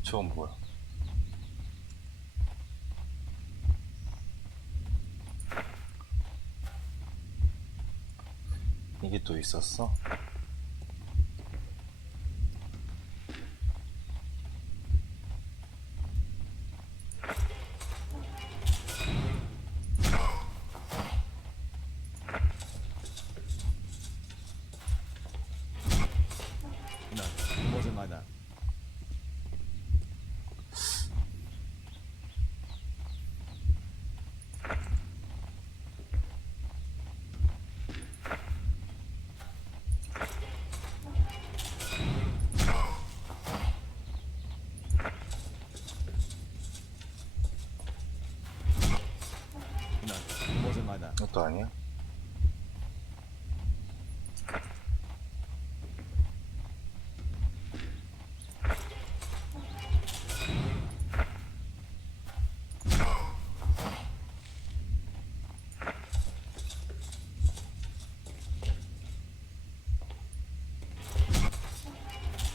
저건 뭐야? 이게 또 있었어? No, it wasn't like that. No, it wasn't like that. 이것도 아니야?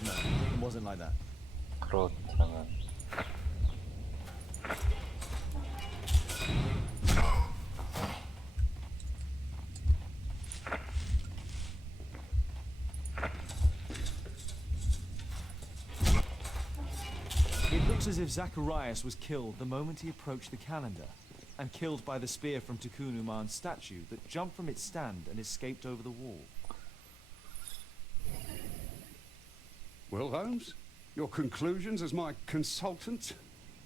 No, it wasn't like that. 그렇다면 It looks as if Zacharias was killed the moment he approached the calendar, and killed by the spear from Tikkun Uman's statue that jumped from its stand and escaped over the wall. Well, Holmes, your conclusions as my consultant?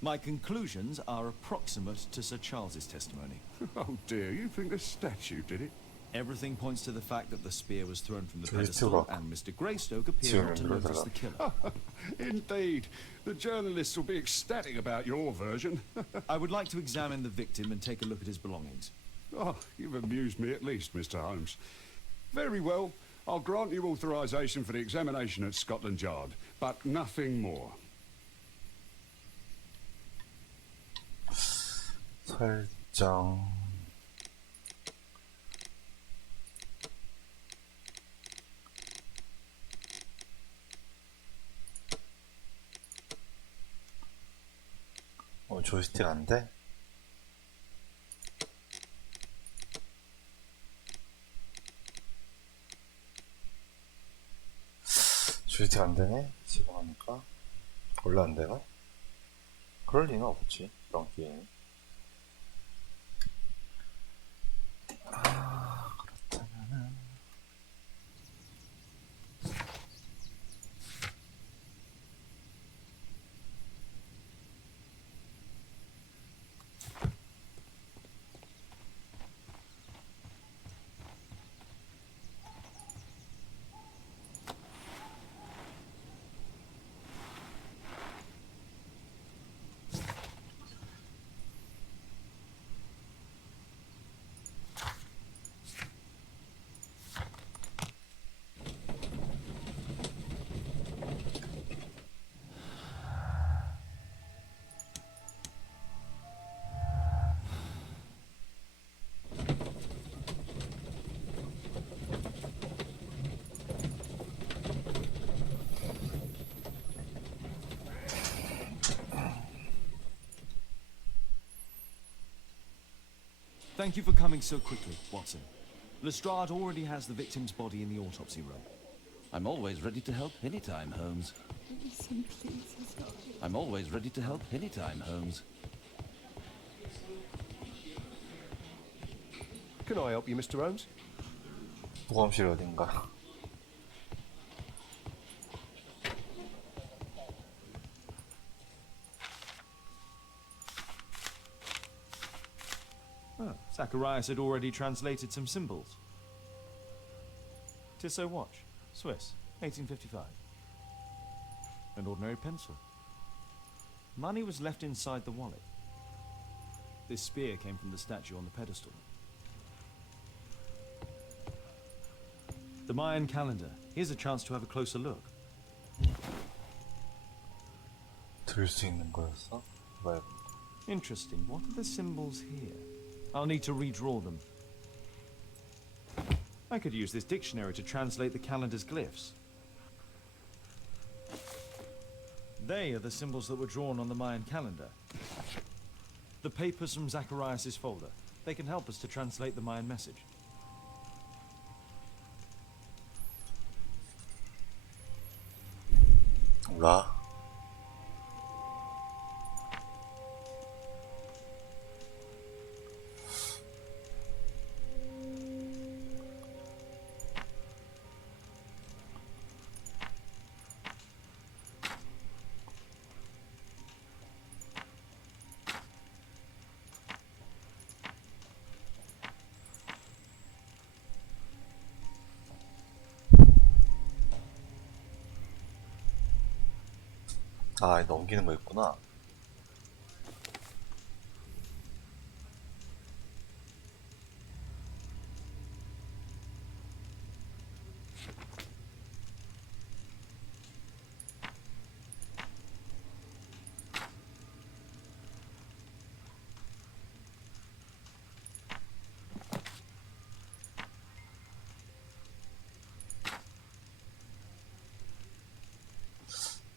My conclusions are approximate to Sir Charles's testimony. Oh dear, you think the statue did it? Everything points to the fact that the spear was thrown from the 저기 pedestal, 튜브가 and Mr. Greystoke appeared not to notice the killer. Indeed. The journalists will be ecstatic about your version. I would like to examine the victim and take a look at his belongings. Oh, you've amused me at least, Mr. Holmes. Very well. I'll grant you authorization for the examination at Scotland Yard, but nothing more. 설정. 조이스틱 안 돼? 조이스틱 안 되네? 지금 하니까. 원래 안 되나? 그럴 리는 없지, 이런 게임. 그렇다면은. Thank you for coming so quickly, Watson. Lestrade already has the victim's body in the autopsy room. I'm always ready to help anytime, Holmes. Listen, please. I'm always ready to help anytime, Holmes. Can I help you, Mr. Holmes? 보험실 어딘가. Oh, Zacharias had already translated some symbols. Tissot watch, Swiss, 1855. An ordinary pencil. Money was left inside the wallet. This spear came from the statue on the pedestal. The Mayan calendar. Here's a chance to have a closer look. 들 수 있는 거였어? 봐야 된다. Interesting. What are the symbols here? I'll need to redraw them. I could use this dictionary to translate the calendar's glyphs. They are the symbols that were drawn on the Mayan calendar. The papers from Zacharias' folder. They can help us to translate the Mayan message. 라. 아, 넘기는 거 있구나.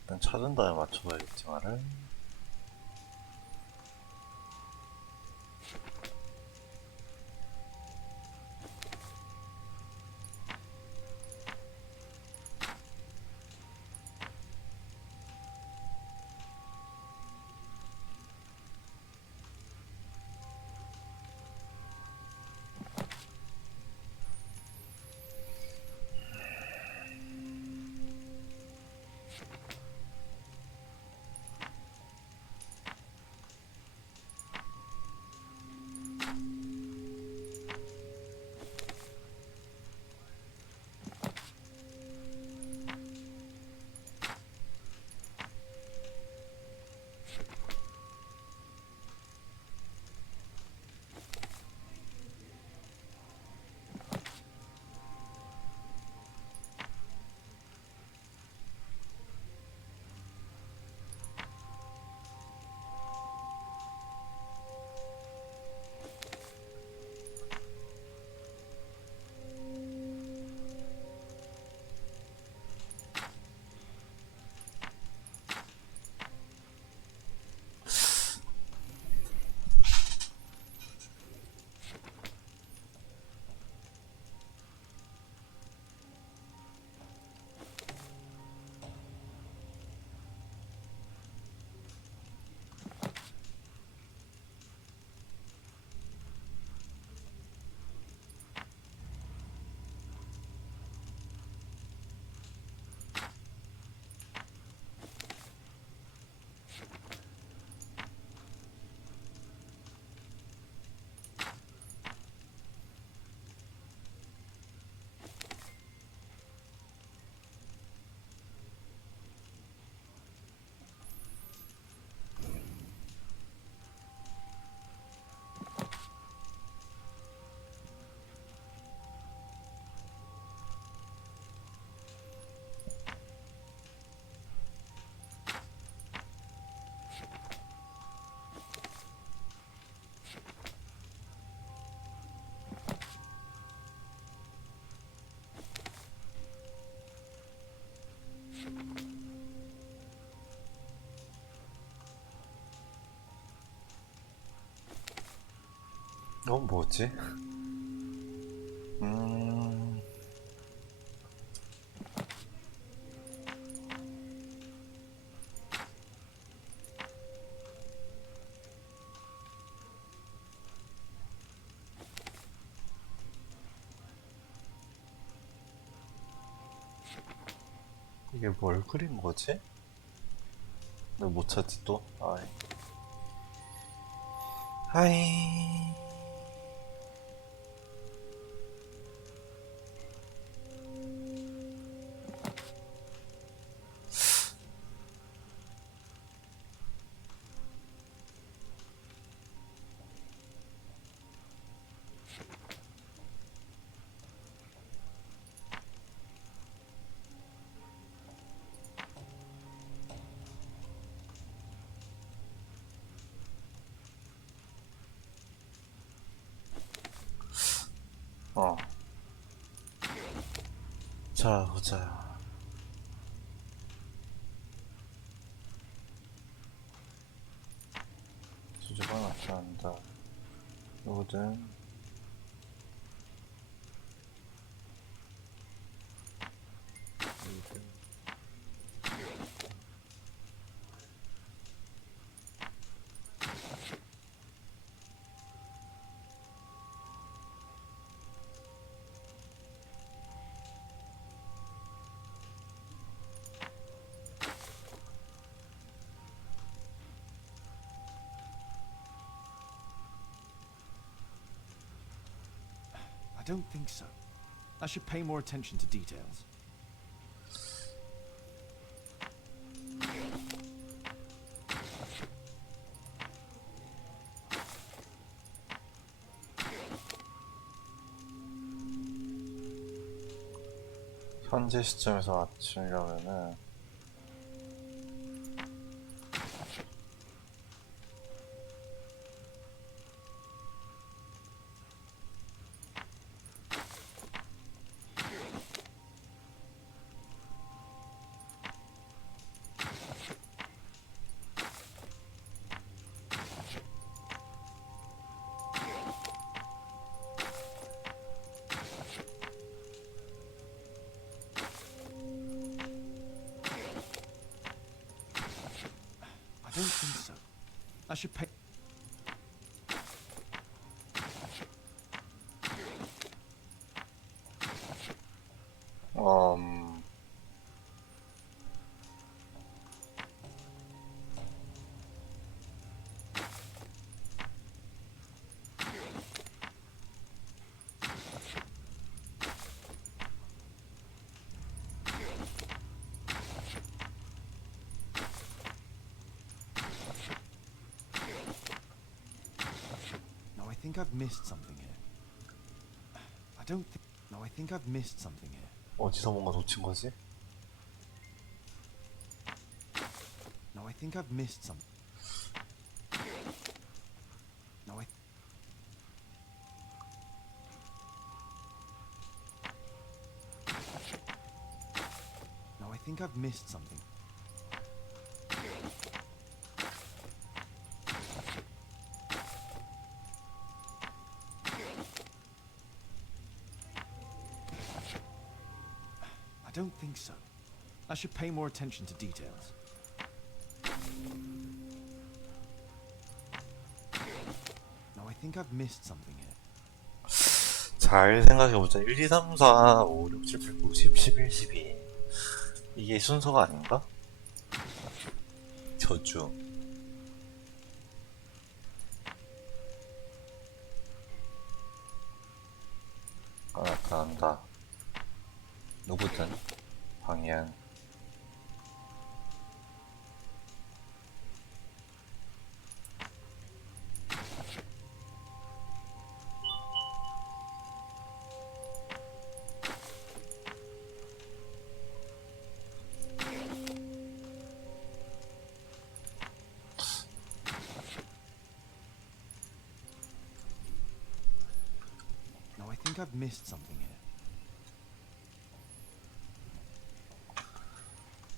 일단 찾은 다음에 맞춰봐야겠지만은. 뭐지? 이게 뭘 그린 거지? 왜 못 찾지 또? 하이. 자, 보자. 주제가 나타난다. 누구든 I don't think so. I should pay more attention to details. 현재 시점에서 맞추려면은 I don't think so. I should pay. No, I think I've missed something here. I don't think. No, I think I've missed something here. 어디서 뭔가 놓친 거지? No, I think I've missed some. No, I. No, I think I've missed something. I don't think so. I should pay more attention to details. No, I think I've missed something here. 잘 생각해보자. 1, 2, 3, 4, 5, 6, 7, 8, 9, 10, 11, 12. 이게 순서가 아닌가? 저주. 나타난다. 누구든 방해한. No, I think I've missed something here.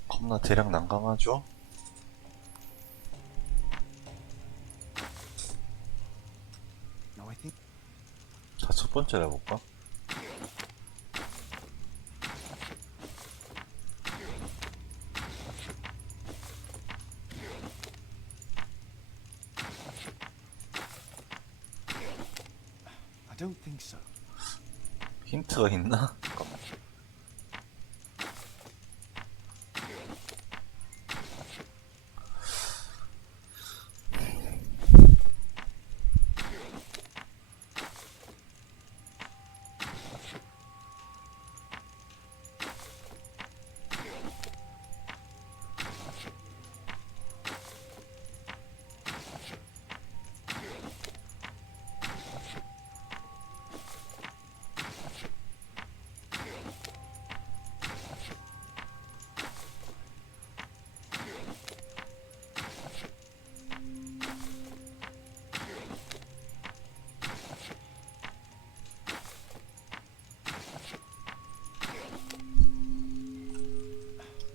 겁나 대략 난감하죠? No, I think. 첫 번째로 해볼까? I don't think so. 힌트가 있나? 잠깐만.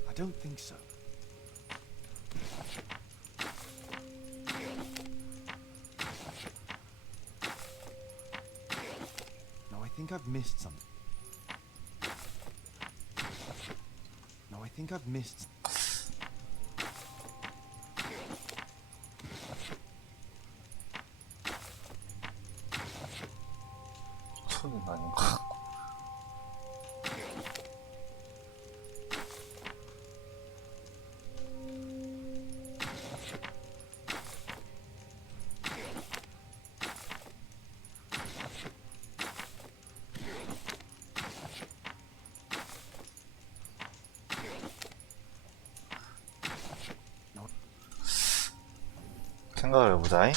I don't think so. No, I think I've missed something. No, I think I've missed. 손은 아닌가? 생각을 해보자잉.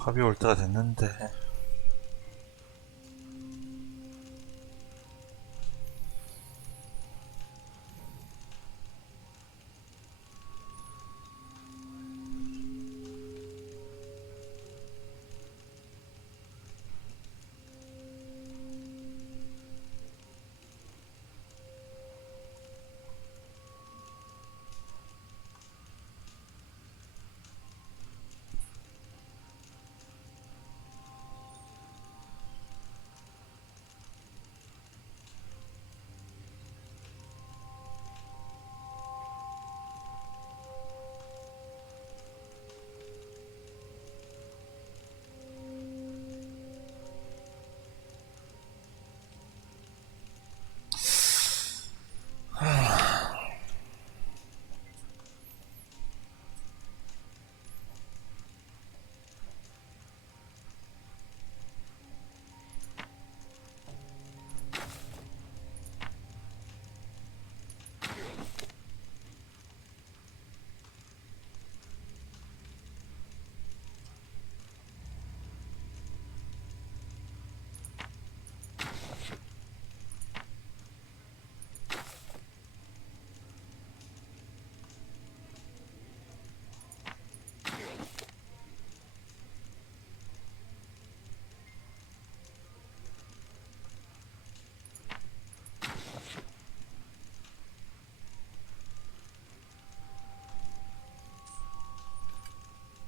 합의 올 때가 됐는데.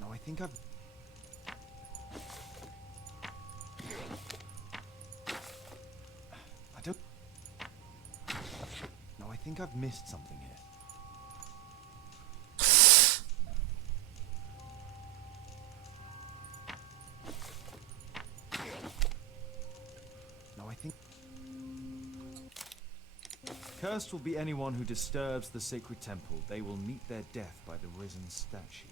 No, I think I've. I don't. No, I think I've missed something here. No, I think. Cursed will be anyone who disturbs the sacred temple. They will meet their death by the risen statue.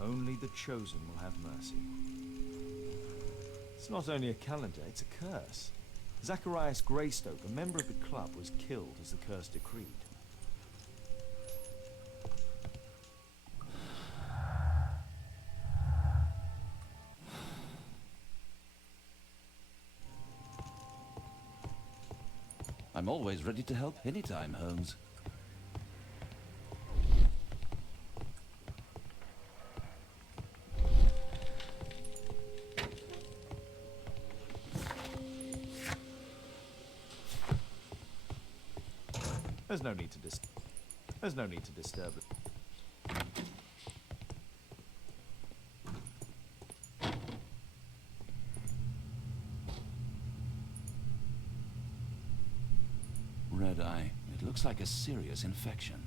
Only the chosen will have mercy. It's not only a calendar, it's a curse. Zacharias Greystoke, a member of the club, was killed as the curse decreed. I'm always ready to help anytime, Holmes. There's no need to disturb it. Red eye. It looks like a serious infection.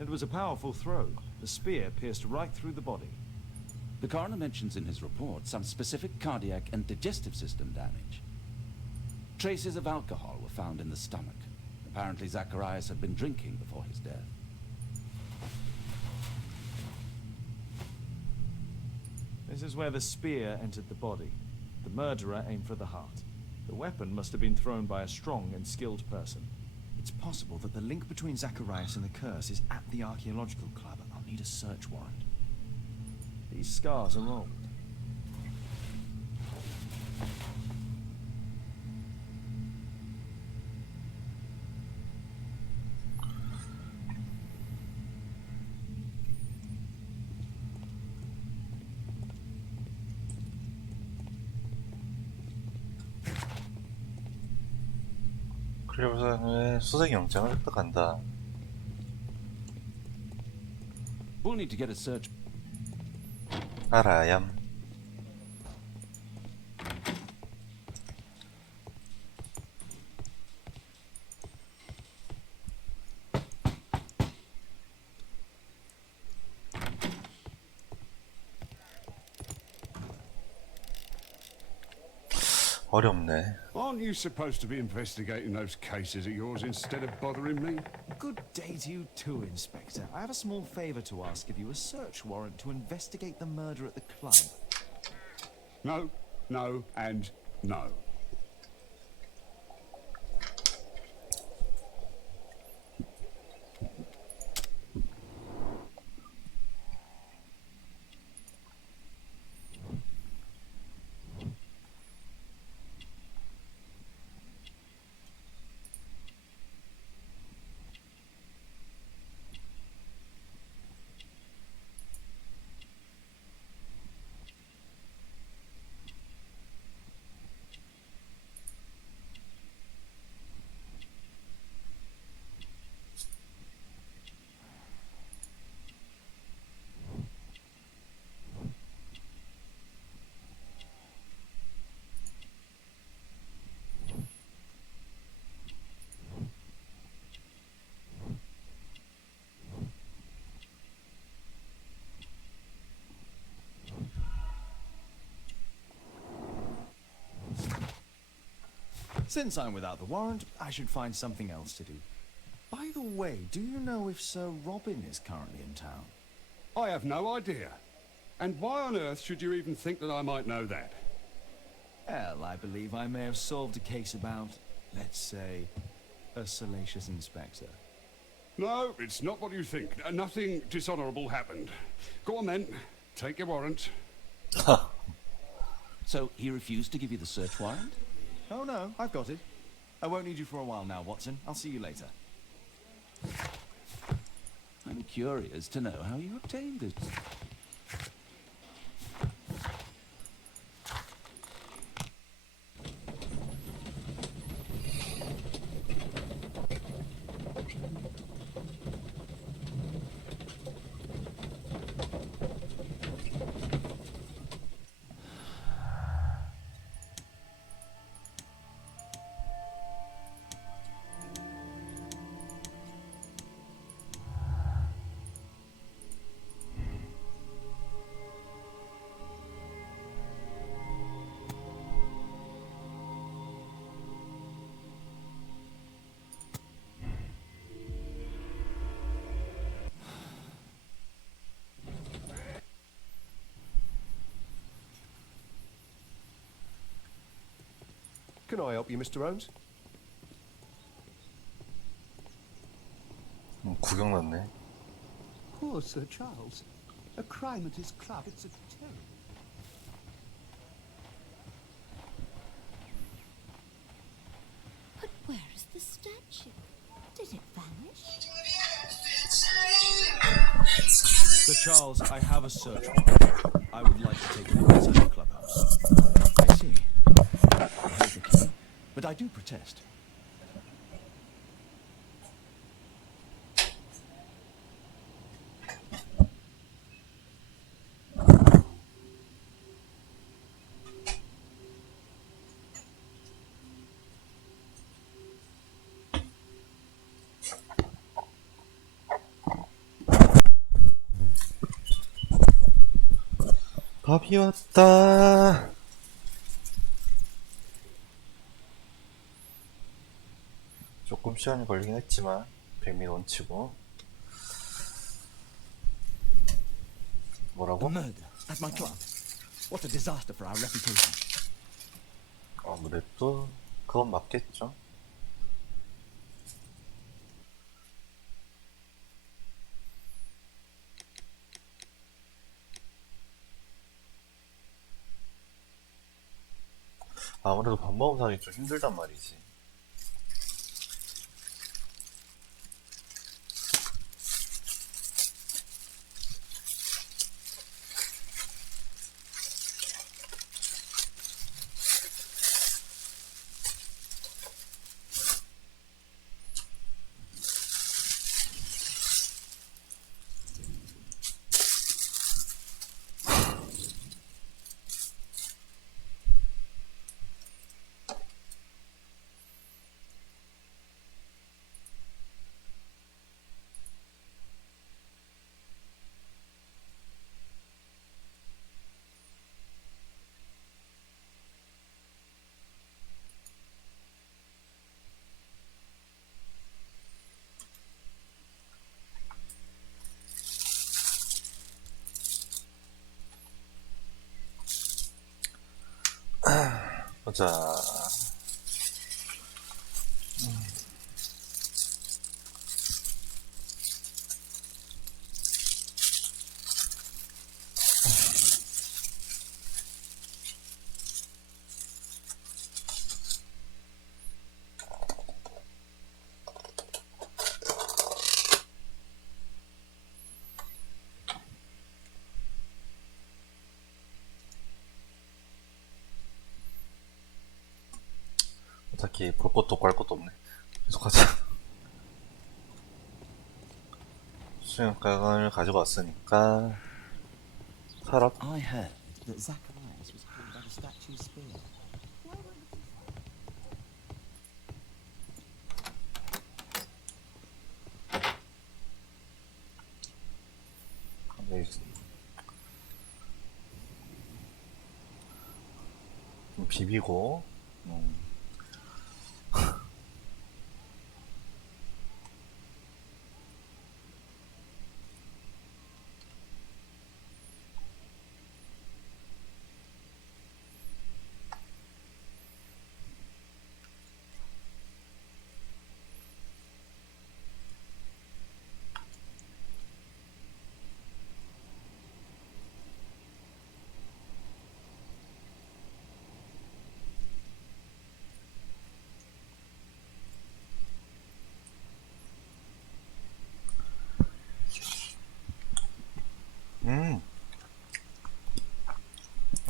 It was a powerful throw. The spear pierced right through the body. The coroner mentions in his report some specific cardiac and digestive system damage. Traces of alcohol were found in the stomach. Apparently Zacharias had been drinking before his death. This is where the spear entered the body. The murderer aimed for the heart. The weapon must have been thrown by a strong and skilled person. It's possible that the link between Zacharias and the curse is at the archaeological club. I'll need a search warrant. These scars are old. 클리어선의 수색 영장을 획득한다. We'll need to get a search. 알아얌. 어렵네. Aren't you supposed to be investigating those cases of yours instead of bothering me? Good day to you too, Inspector. I have a small favor to ask of you, a search warrant to investigate the murder at the club. No, no, and no. Since I'm without the warrant, I should find something else to do. By the way, do you know if Sir Robin is currently in town? I have no idea. And why on earth should you even think that I might know that? Well, I believe I may have solved a case about, let's say, a salacious inspector. No, it's not what you think. Nothing dishonourable happened. Go on then. Take your warrant. So he refused to give you the search warrant? Oh no, I've got it. I won't need you for a while now, Watson. I'll see you later. I'm curious to know how you obtained it. Can I help you, Mr. Holmes? 구경 났네. Poor Sir Charles. A crime at his club. It's a terrible. But where is the statue? Did it vanish? Sir Charles, I have a search warrant. I would like to take a look inside the clubhouse. I see. Here's the key. But I do protest. 밥이 왔다. 조금 시간이 걸리긴 했지만 백미 원치고. 뭐라고? A murder at my club. What a disaster for our reputation. 아무래도 그건 맞겠죠. 아무래도 밥 먹으면 사기 좀 힘들단 말이지. 보자. 딱히 볼 것도 갈 것도 없네. 계속하자. 수영가관을 가지고 왔으니까 사람. I heard that Zacharias was killed by the statue's spear. 좀 비비고.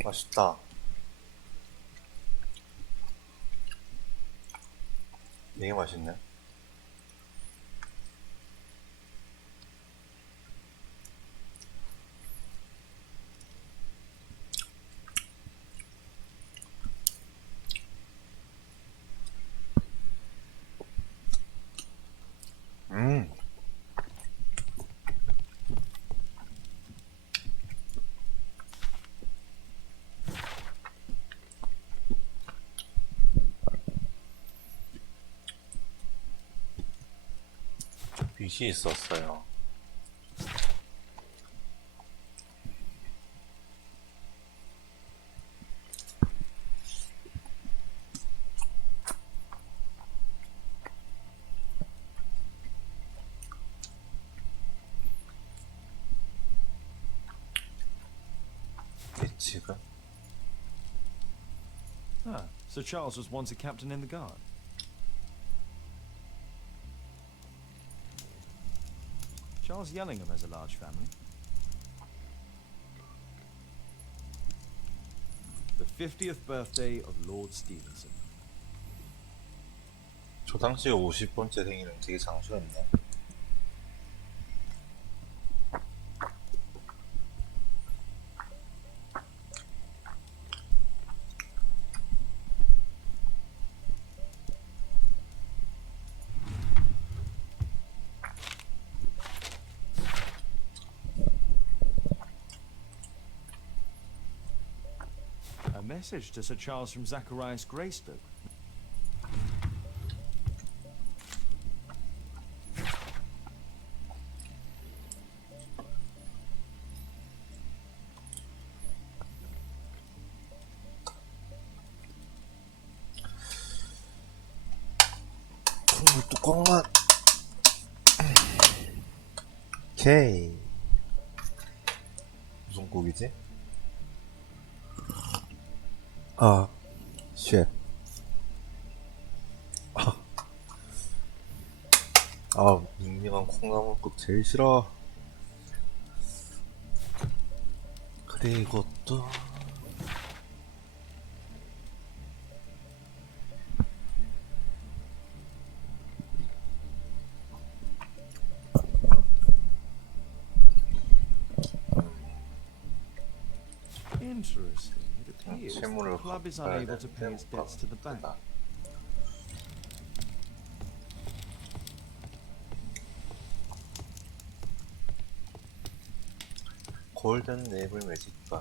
맛있다. 되게 맛있네. 빛이 있었어요. 지금? Ah, Sir Charles was once a captain in the guard. Charles Yellingham has a large family. The 50th birthday of Lord Stevenson. 저 당시에 50번째 생일은 되게 장수했네. A message to Sir Charles from Zacharias Greystoke. 국물 뚜껑만. 오케이. 무슨 국이지? 아, 쉣. 밍밍한 콩나물국 제일 싫어. 그리고 또 Interesting. It appears the 채무를 club is 갚아야 unable to pay its 되는데 debts to the bank. 골든 네이블 매직바.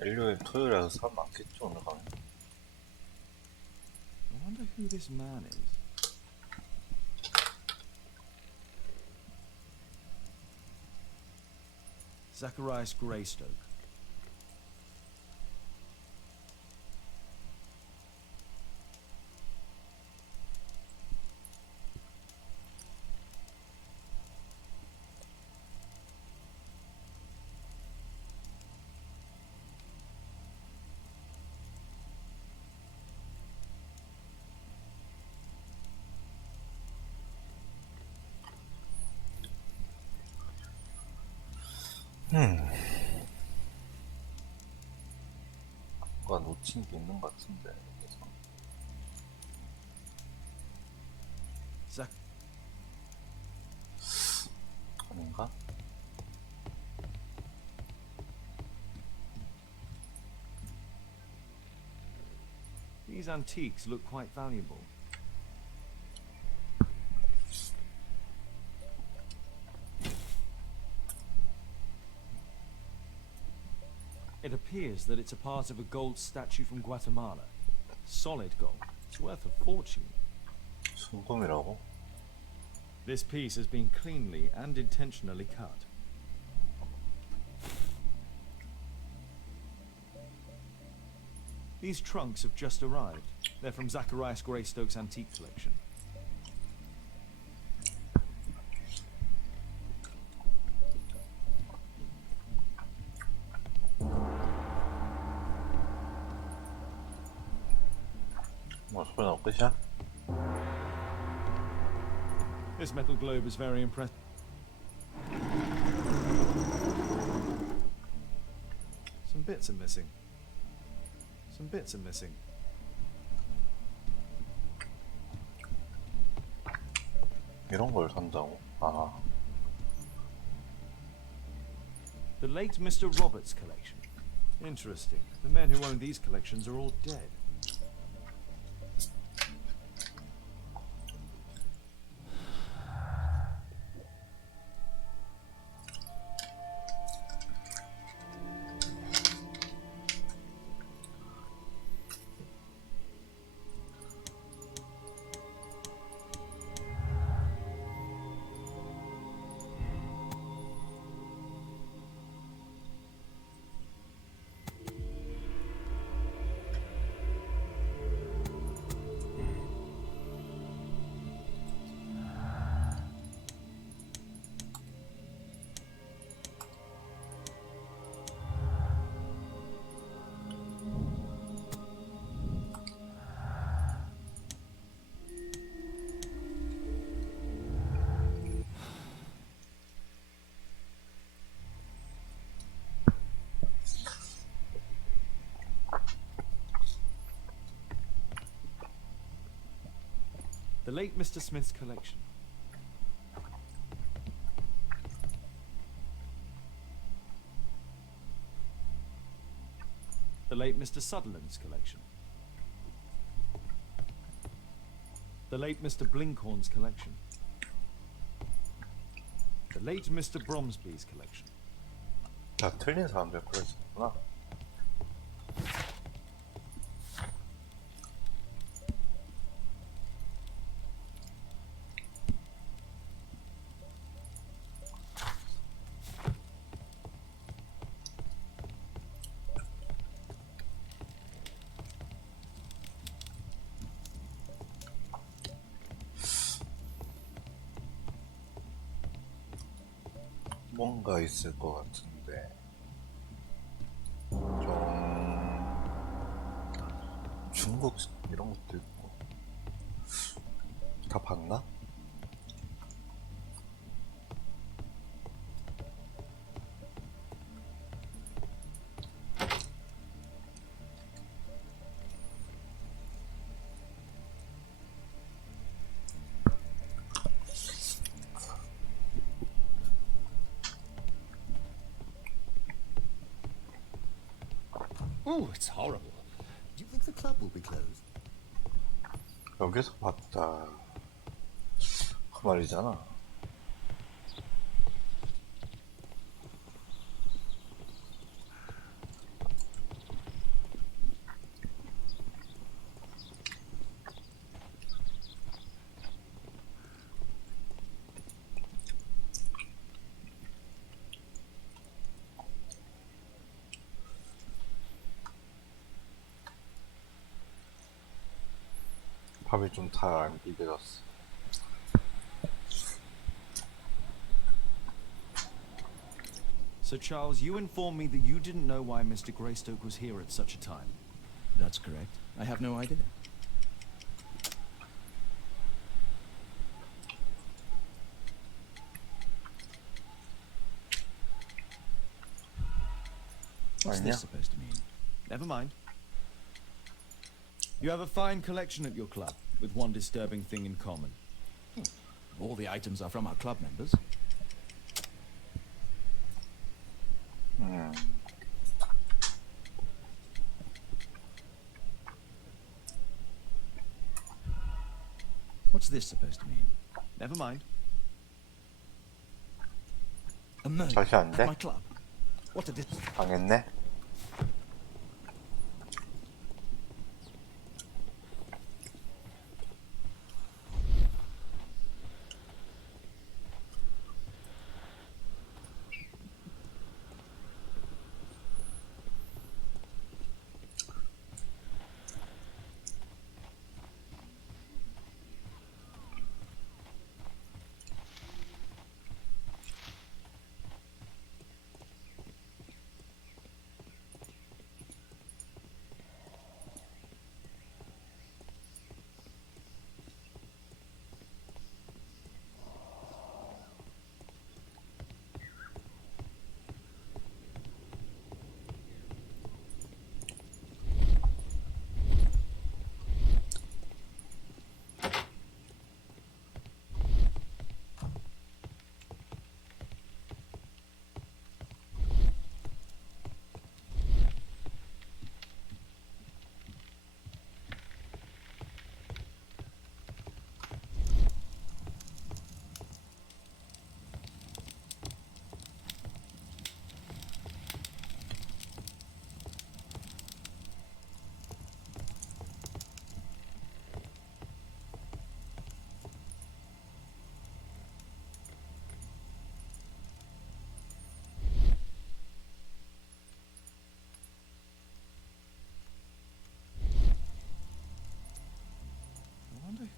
일요일 토요일이라서 사람 많겠죠 오늘 가면. I wonder who this man is. Zacharias Greystoke. 뭔가 놓친 게 있는 것 같은데. 그래서. Zach. 아닌가? These antiques look quite valuable. It appears that it's a part of a gold statue from Guatemala. Solid gold. It's worth a fortune. 순금이라고? This piece has been cleanly and intentionally cut. These trunks have just arrived. They're from Zacharias Greystoke's antique collection. 뭐 소리 나올 끝이야? This metal globe is very impressive. Some bits are missing. Some bits are missing. 이런 걸 산다고? 아. The late Mr. Roberts' collection. Interesting. The men who own these collections are all dead. The late Mr. Smith's collection. The late Mr. Sutherland's collection. The late Mr. Blinkhorn's collection. The late Mr. Bromsby's collection. 다 틀린 사람들 그랬었구나. 뭔가 있을 것 같은데 좀 중국 이런 것도 있고 다 봤나? Oh, it's horrible. Do you think the club will be closed? 여기서 봤다 그 말이잖아. 밥이 좀 다 안 비벼졌어. So Charles, you informed me that you didn't know why Mr. Greystoke was here at such a time. That's correct. I have no idea. What's this supposed to mean? Never mind. You have a fine collection at your club, with one disturbing thing in common. All the items are from our club members. What's this supposed to mean? Never mind. A murder 다시 안 at 돼? my club. What a 당했네?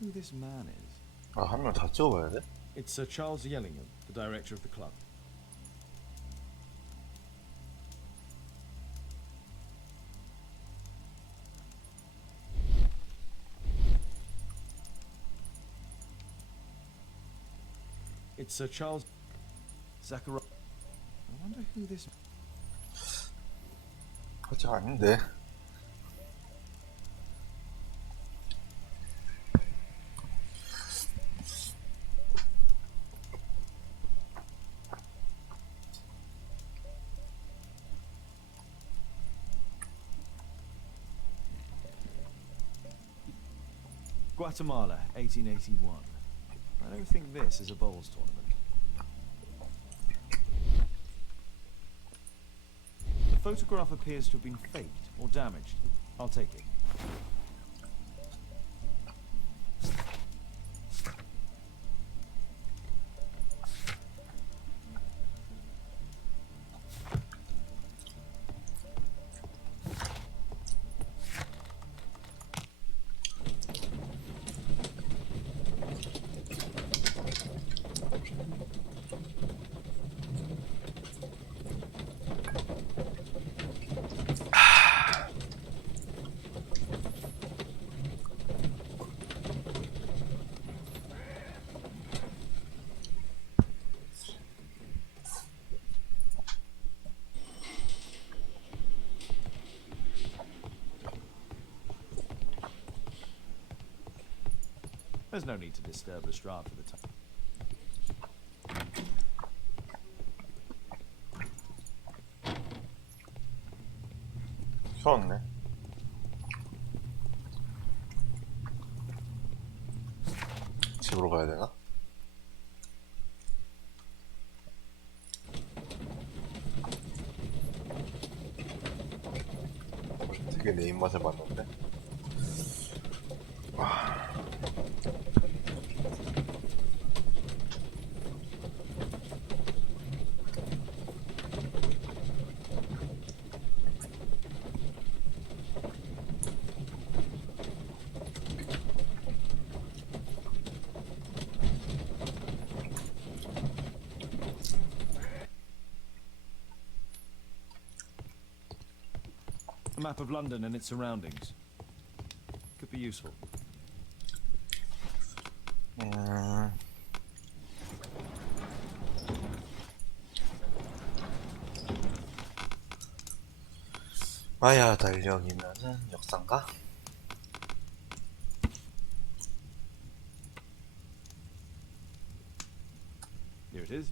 Who this man is? 아, 한 명 다 찍어봐야 돼? It's Sir Charles Yellingham, the director of the club. It's Sir Charles Zachariah. I wonder who this. 아직 아닌데. Guatemala, 1881. I don't think this is a bowls tournament. The photograph appears to have been faked or damaged. I'll take it. There's no need to disturb Lestrade for the time. 켰네. 집으로 가야 되나? 되게 내 입맛에 맞는데? A map of London and its surroundings. Could be useful. 마야 달력이면은 역사인가? Here it is.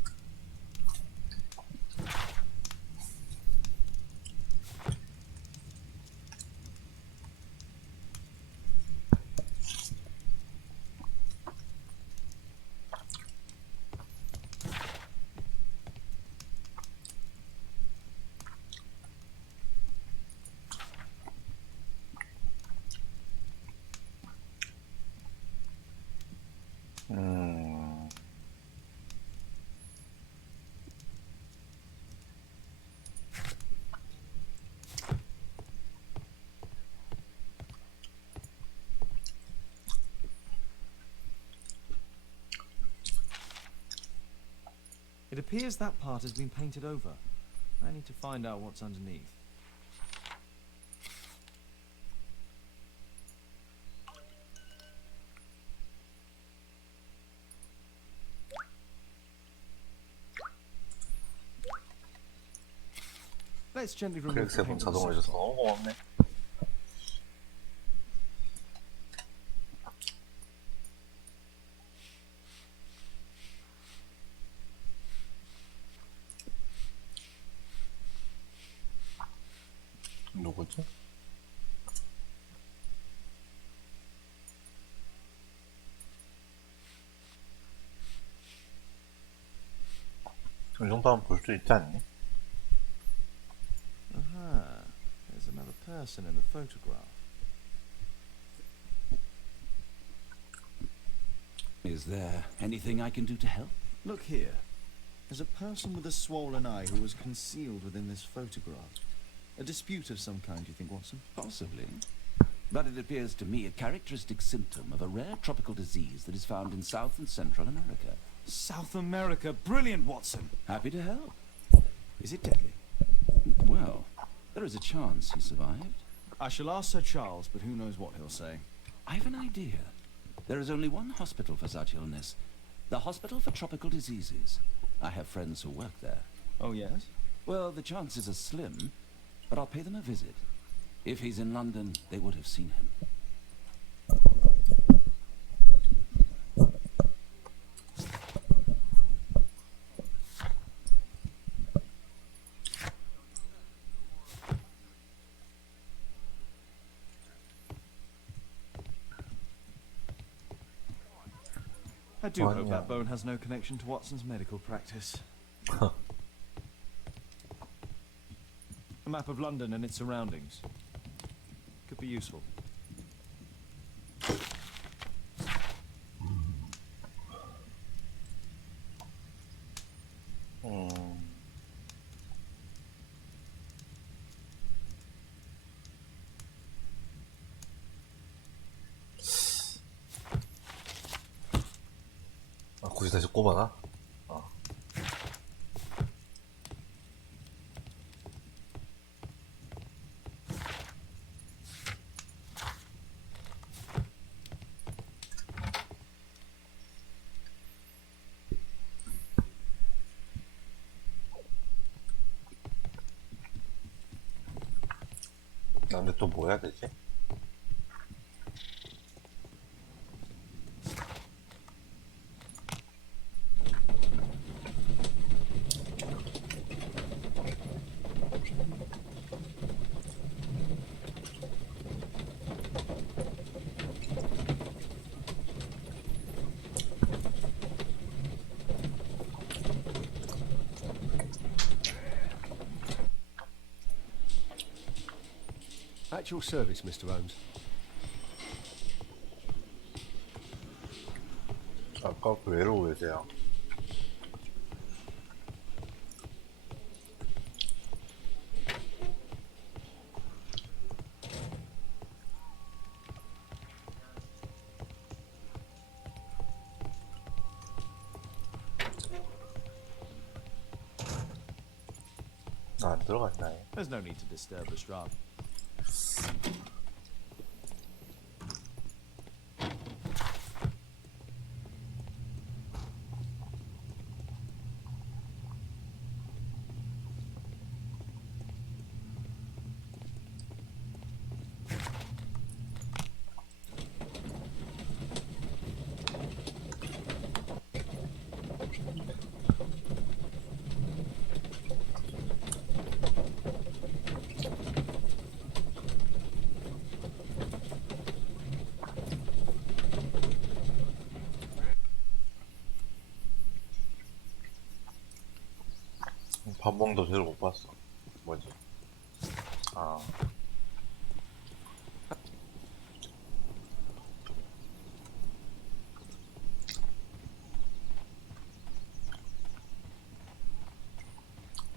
It appears that part has been painted over. I need to find out what's underneath. Let's gently remove the 크랙세븐 paint from the 자동으로 surface. 해줘서 너무 고맙네. 누구지? 이 정도 하면 볼 수 있지 않니? Aha, there's another person in the photograph. Is there anything I can do to help? Look here. There's a person with a swollen eye who was concealed within this photograph. A dispute of some kind, you think, Watson? Possibly. But it appears to me a characteristic symptom of a rare tropical disease that is found in South and Central America. South America, brilliant, Watson. Happy to help. Is it deadly? Well, there is a chance he survived. I shall ask Sir Charles, but who knows what he'll say. I have an idea. There is only one hospital for such illness. The Hospital for Tropical Diseases. I have friends who work there. Oh, yes? Well, the chances are slim, but I'll pay them a visit. If he's in London, they would have seen him. I do hope 아니야. that bone has no connection to Watson's medical practice. A map of London and its surroundings. Could be useful. 아, 굳이 다시 꼽아놔? 어. 나 근데 또 뭐 해야 되지? At your service, Mr. Holmes. 아까 그 외로워 계세요. 안 들어갔나요? There's no need to disturb the strap. 반봉도 제대로 못 봤어. 뭐지? 아.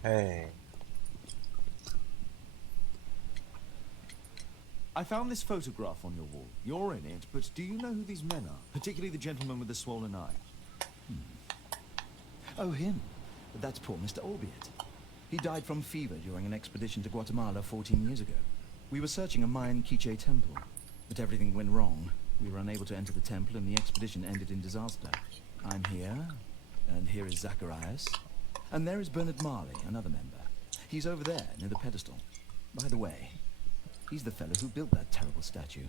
에이. I found this photograph on your wall. You're in it, but do you know who these men are? Particularly the gentleman with the swollen eye. Oh, him. That's poor Mr. Albiot. He died from fever during an expedition to Guatemala 14 years ago. We were searching a Mayan Quiche temple, but everything went wrong. We were unable to enter the temple and the expedition ended in disaster. I'm here, and here is Zacharias, and there is Bernard Marley, another member. He's over there, near the pedestal. By the way, he's the fellow who built that terrible statue.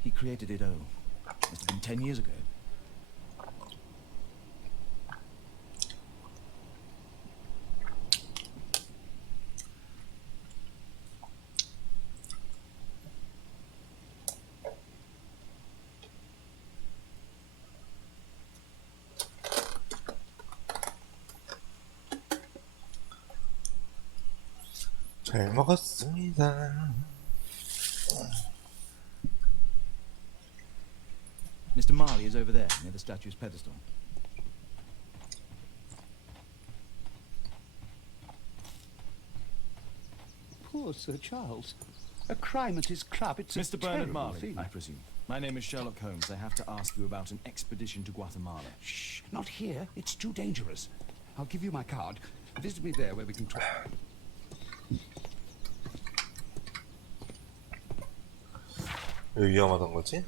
He created it, must have been 10 years ago. 잘 먹었습니다. Mr. Marley is over there, near the statue's pedestal. Poor Sir Charles. A crime at his club, it's Mr. a Bernard terrible Marley, thing. I presume. My name is Sherlock Holmes. I have to ask you about an expedition to Guatemala. Shh, not here. It's too dangerous. I'll give you my card. Visit me there where we can talk. 왜 위험하던 거지?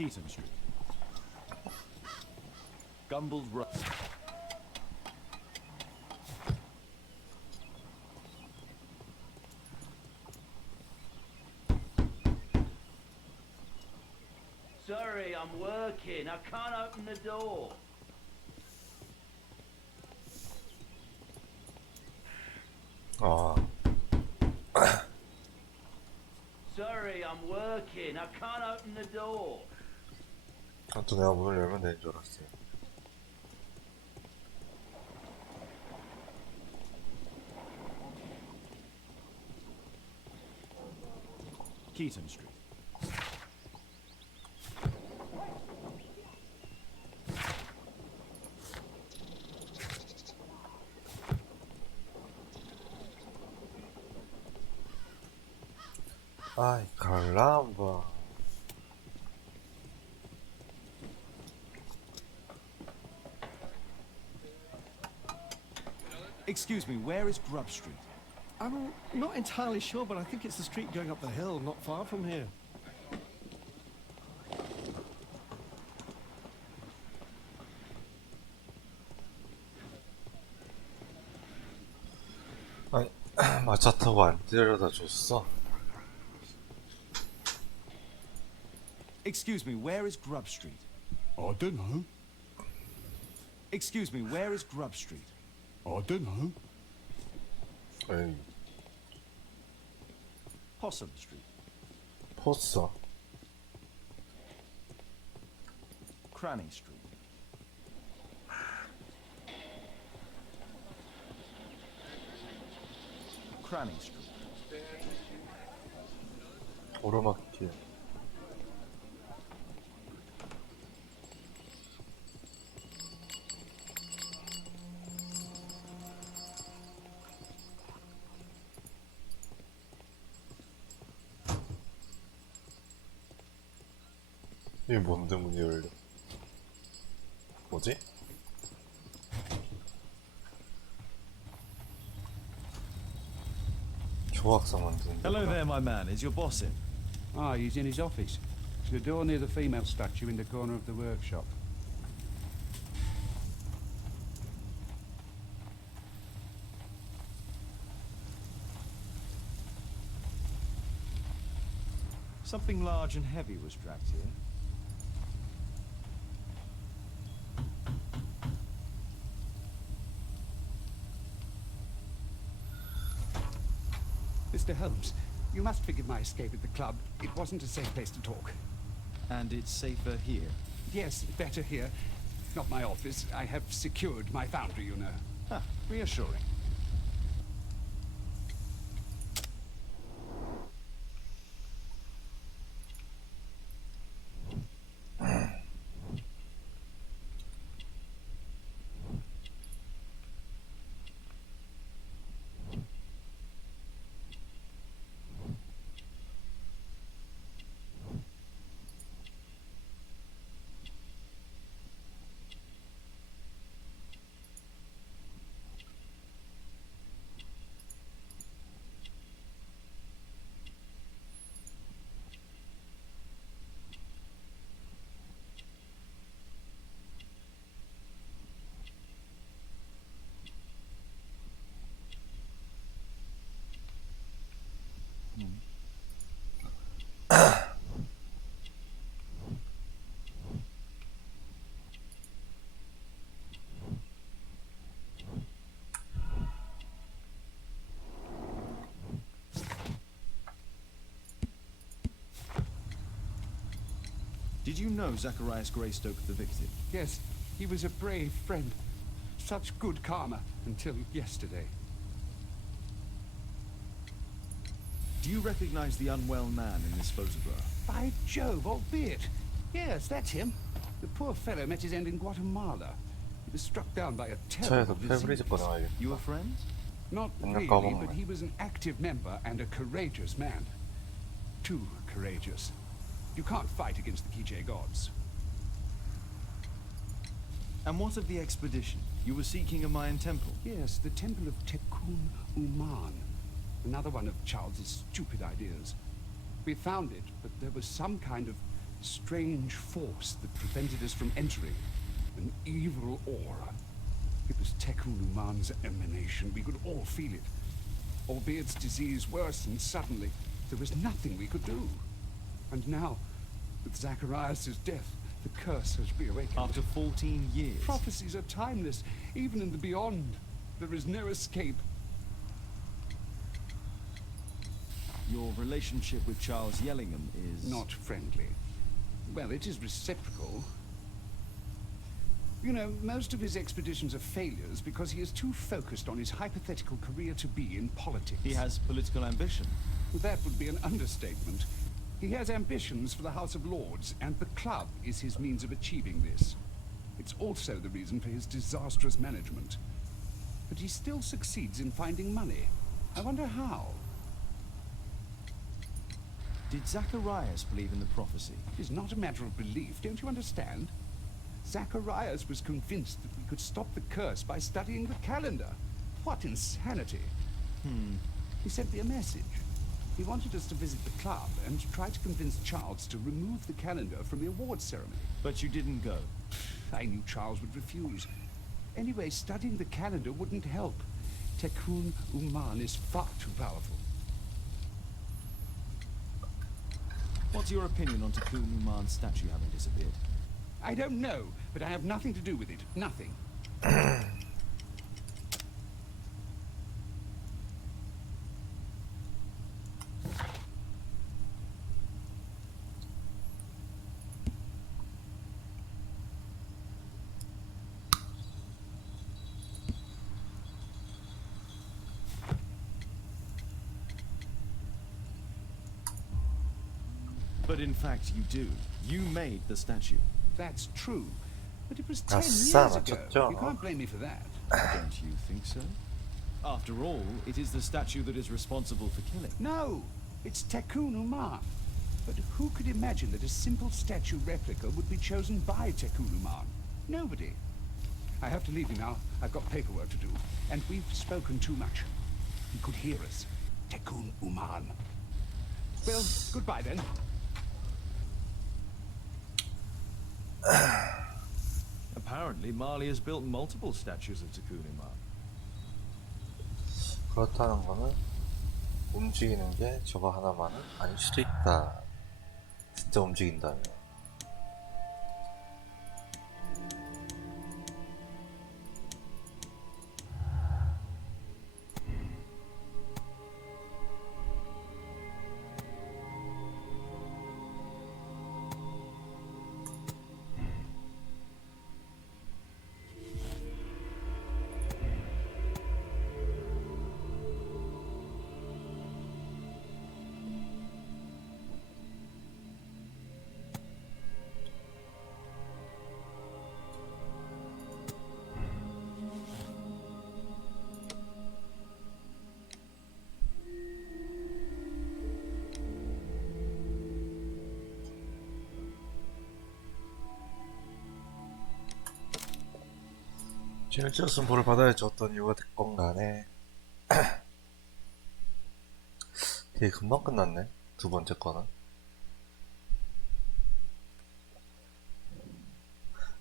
Keaton Street. Gumble's Road. Sorry, I'm working. I can't open the door. 아, Sorry, I'm working. I can't open the door. 또 내가 문을 열면 되는 줄 알았어요. Keaton Street. 아이, caramba. Excuse me, where is Grub Street? I'm not entirely sure, but I think it's the street going up the hill, not far from here. 아니, 마차 타고 안 데려다 줬어? Excuse me, where is Grub Street? I don't know. Excuse me, where is Grub Street? I don't know. 에이, Possum Street. 포써. Cranny Street. Cranny Street. 오르막길. 이게 뭔데 문이 열려? 뭐지? 조각사 만드는 Hello there, my man. Is your boss in? Ah, he's in his office. To the door near the female statue in the corner of the workshop. Something large and heavy was dragged here. Mr. Holmes, you must forgive my escape at the club. It wasn't a safe place to talk. And it's safer here. Yes, better here. Not my office. I have secured my foundry, you know. Ah, reassuring. Did you know Zacharias Greystoke, the victim? Yes, he was a brave friend. Such good karma until yesterday. Do you recognize the unwell man in this photograph? By Jove, albeit. Yes, that's him. The poor fellow met his end in Guatemala. He was struck down by a terrible 차에서 페브리즈 disease. 꺼내가야겠다. You were friends? Not 맨날 really, 까먹네. but he was an active member and a courageous man. Too courageous. You can't fight against the Kijay gods. And what of the expedition? You were seeking a Mayan temple? Yes, the temple of Tekun Uman. Another one of Charles's stupid ideas. We found it, but there was some kind of strange force that prevented us from entering. An evil aura. It was Tekun Uman's emanation. We could all feel it. Albeit its disease worsened suddenly, there was nothing we could do. And now, with Zacharias' death, the curse has reawakened. After 14 years. Prophecies are timeless, even in the beyond. There is no escape. Your relationship with Charles Yellingham is... Not friendly. Well, it is reciprocal. You know, most of his expeditions are failures because he is too focused on his hypothetical career to be in politics. He has political ambition. That would be an understatement. He has ambitions for the House of Lords, and the club is his means of achieving this. It's also the reason for his disastrous management. But he still succeeds in finding money. I wonder how. Did Zacharias believe in the prophecy? It is not a matter of belief, don't you understand? Zacharias was convinced that we could stop the curse by studying the calendar. What insanity! He sent me a message. He wanted us to visit the club and try to convince Charles to remove the calendar from the awards ceremony. But you didn't go. I knew Charles would refuse. Anyway, studying the calendar wouldn't help. Tekun Uman is far too powerful. What's your opinion on Tekun Uman's statue having disappeared? I don't know, but I have nothing to do with it. Nothing. But in fact you do. You made the statue. That's true. But it was 10 아싸, years ago. 맞췄죠? You can't blame me for that. Don't you think so? After all, it is the statue that is responsible for killing. No, it's Tekun Uman. But who could imagine that a simple statue replica would be chosen by Tekun Uman? Nobody. I have to leave you now. I've got paperwork to do. And we've spoken too much. He could hear us. Tekun Uman. Well, goodbye then. Apparently, Marley has built multiple statues of Tekun Uman. 그렇다는 거는 움직이는 게 저거 하나만은 아닐 수도 있다. 진짜 움직인다면. 죄를 지었으면 벌을 받아야지. 어떤 이유가 됐건 간에. 되게 금방 끝났네, 두 번째 거는.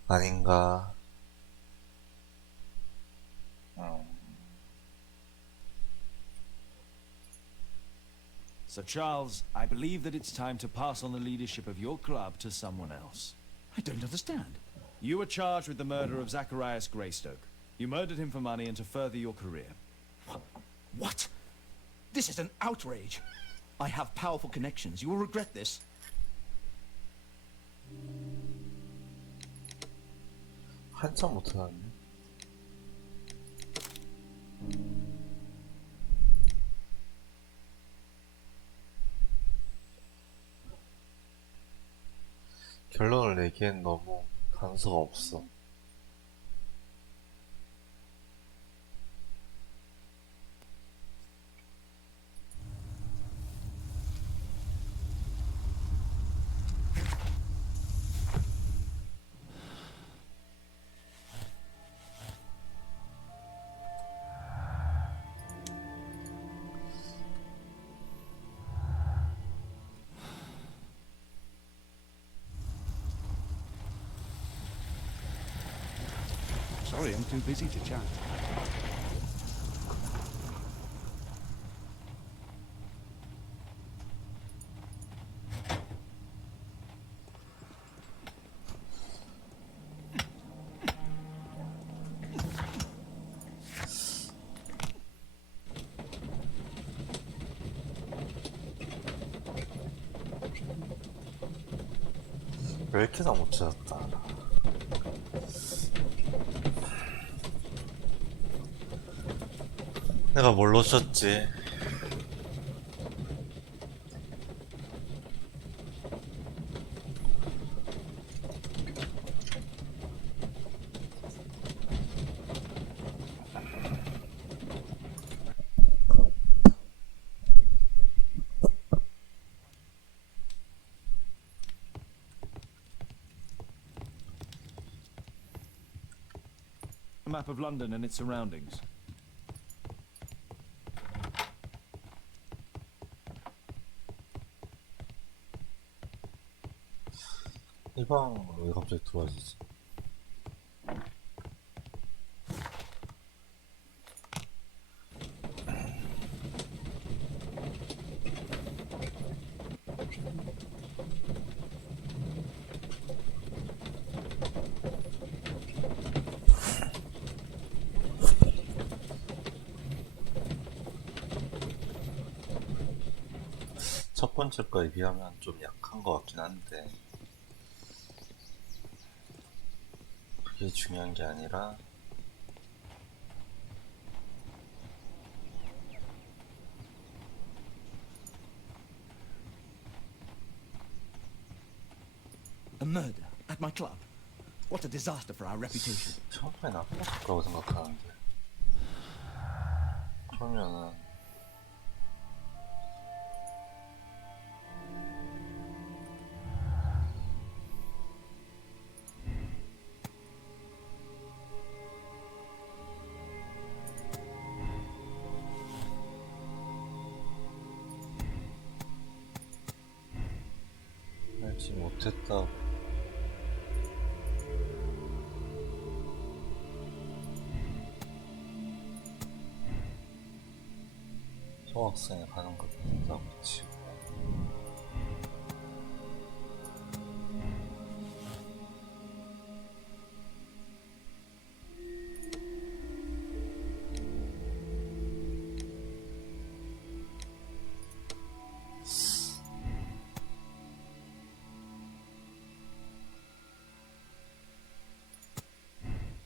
아닌가. So Charles, I believe that it's time to pass on the leadership of your club to someone else. I don't understand. You were charged with the murder of Zacharias Greystoke. You murdered him for money and to further your career. What? This is an outrage. I have powerful connections. You will regret this. 한참 못해놨네. 결론을 내기엔 너무 단서가 없어. Sorry, I'm too busy to chat. 왜 이렇게 다 못 찾았다. 내가 뭘 놓쳤지? A map of London and its surroundings. 이 방 왜 갑자기 들어와지지? 첫 번째 거에 비하면 좀 약한 것 같긴 한데 그게 중요한 게 아니라 A murder at my club. What a disaster for our reputation. 처음에 나빴을 거라고 생각하는데 그러면은 알지 못했다고. 소학생에 가는 것도 된다고 치고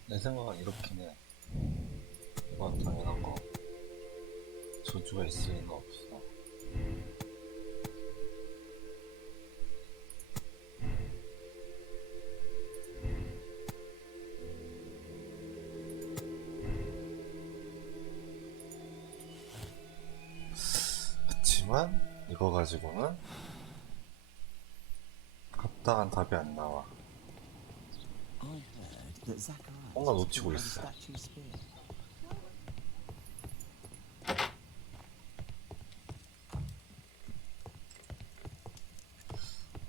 내 생각은 이렇긴 해. 이건 당연한 거. 저주가 있을 리가 없어. 그치만 이거 가지고는 합당한 답이 안 나와. 뭔가 놓치고 있어.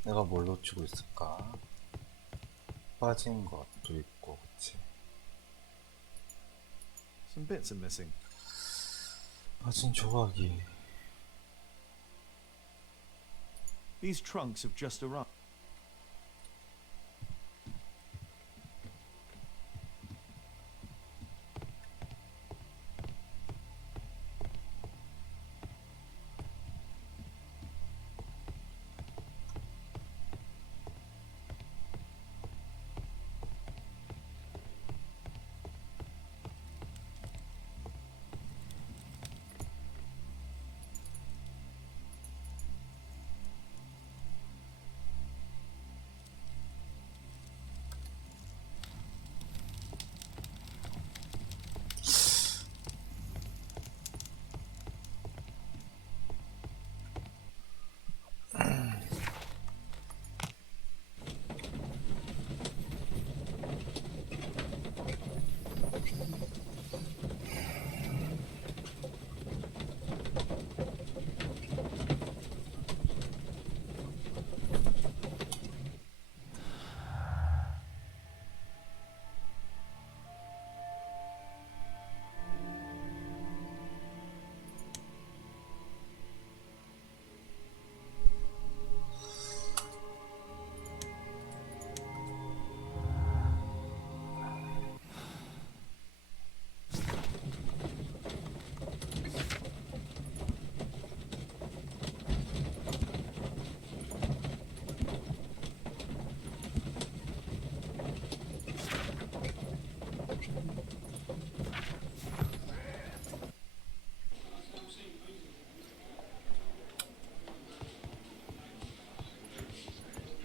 내가 뭘 놓치고 있을까? 빠진 것도 있고, 그치? Some bits are missing. 빠진 조각이. These trunks have just arrived.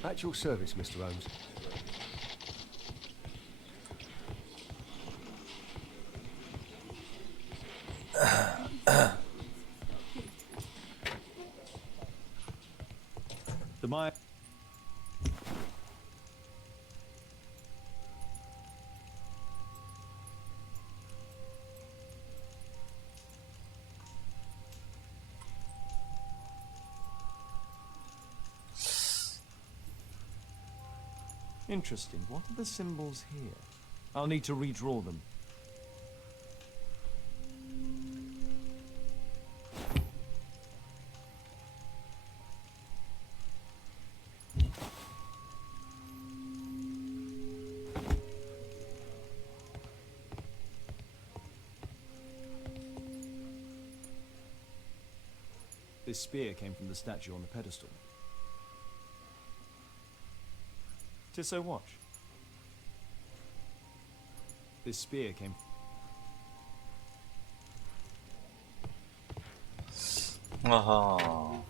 At your service, Mr. Holmes. The mine. Interesting. What are the symbols here? I'll need to redraw them. This spear came from the statue on the pedestal. So watch. This spear came. 아하.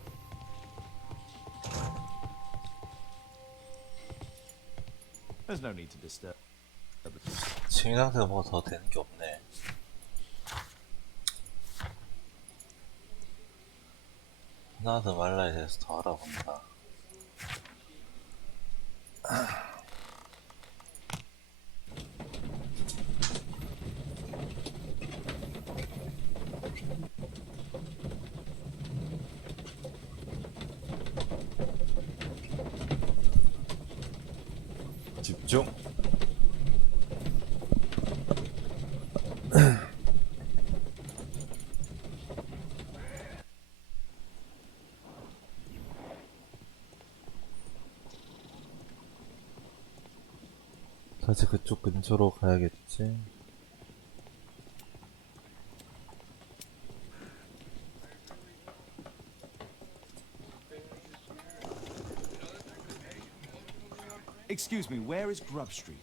There's no need to disturb. 지금 상태가 뭐가 더 되는 게 없네. 하나 더 말라에 대해서 더 알아본다. 집중. 다시 그쪽 근처로 가야겠지. Excuse me, where is Grub Street?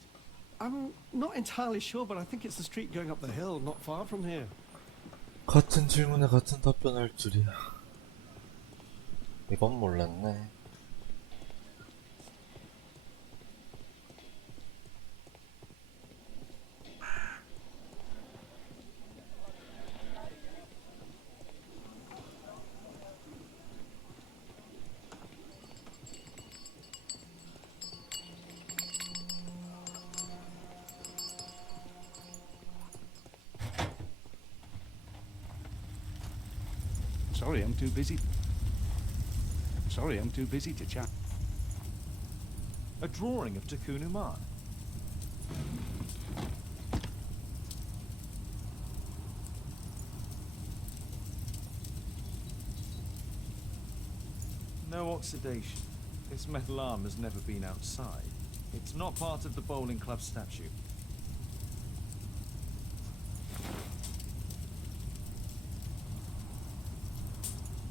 I'm not entirely sure, but I think it's the street going up the hill, not far from here. 같은 질문에 같은 답변할 줄이야. 이건 몰랐네. Sorry, I'm too busy. Sorry, I'm too busy to chat. A drawing of Takunu Man. No oxidation. This metal arm has never been outside. It's not part of the bowling club statue.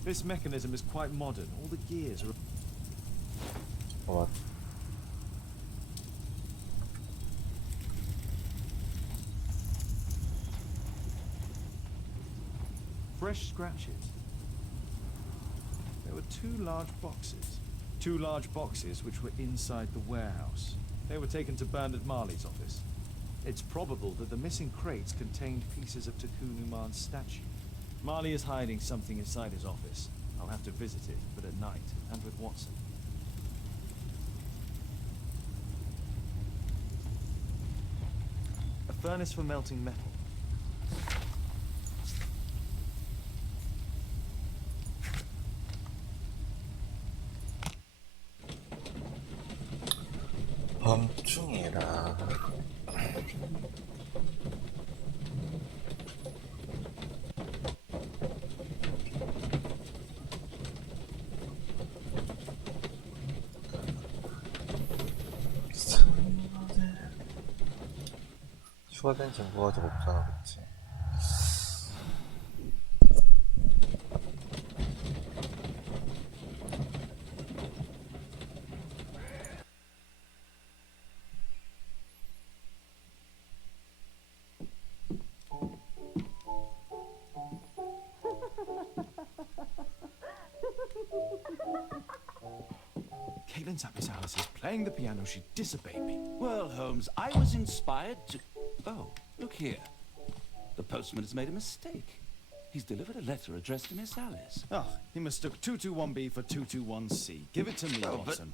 This mechanism is quite modern. All the gears are... What? Fresh scratches. There were two large boxes. Two large boxes which were inside the warehouse. They were taken to Bernard Marley's office. It's probable that the missing crates contained pieces of Takunu Man's statue. Marley is hiding something inside his office. I'll have to visit it, but at night, and with Watson. A furnace for melting metal. 밤중이라. 추가된 정보가 좀 없잖아, 그치? Caitlin's at Miss Alice's playing the piano, she'd disobey me. Well, Holmes, I was inspired to... Oh, look here. The postman has made a mistake. He's delivered a letter addressed to Miss Alice. Oh, he mistook 221B for 221C. Give it to me, Oh, but- Watson.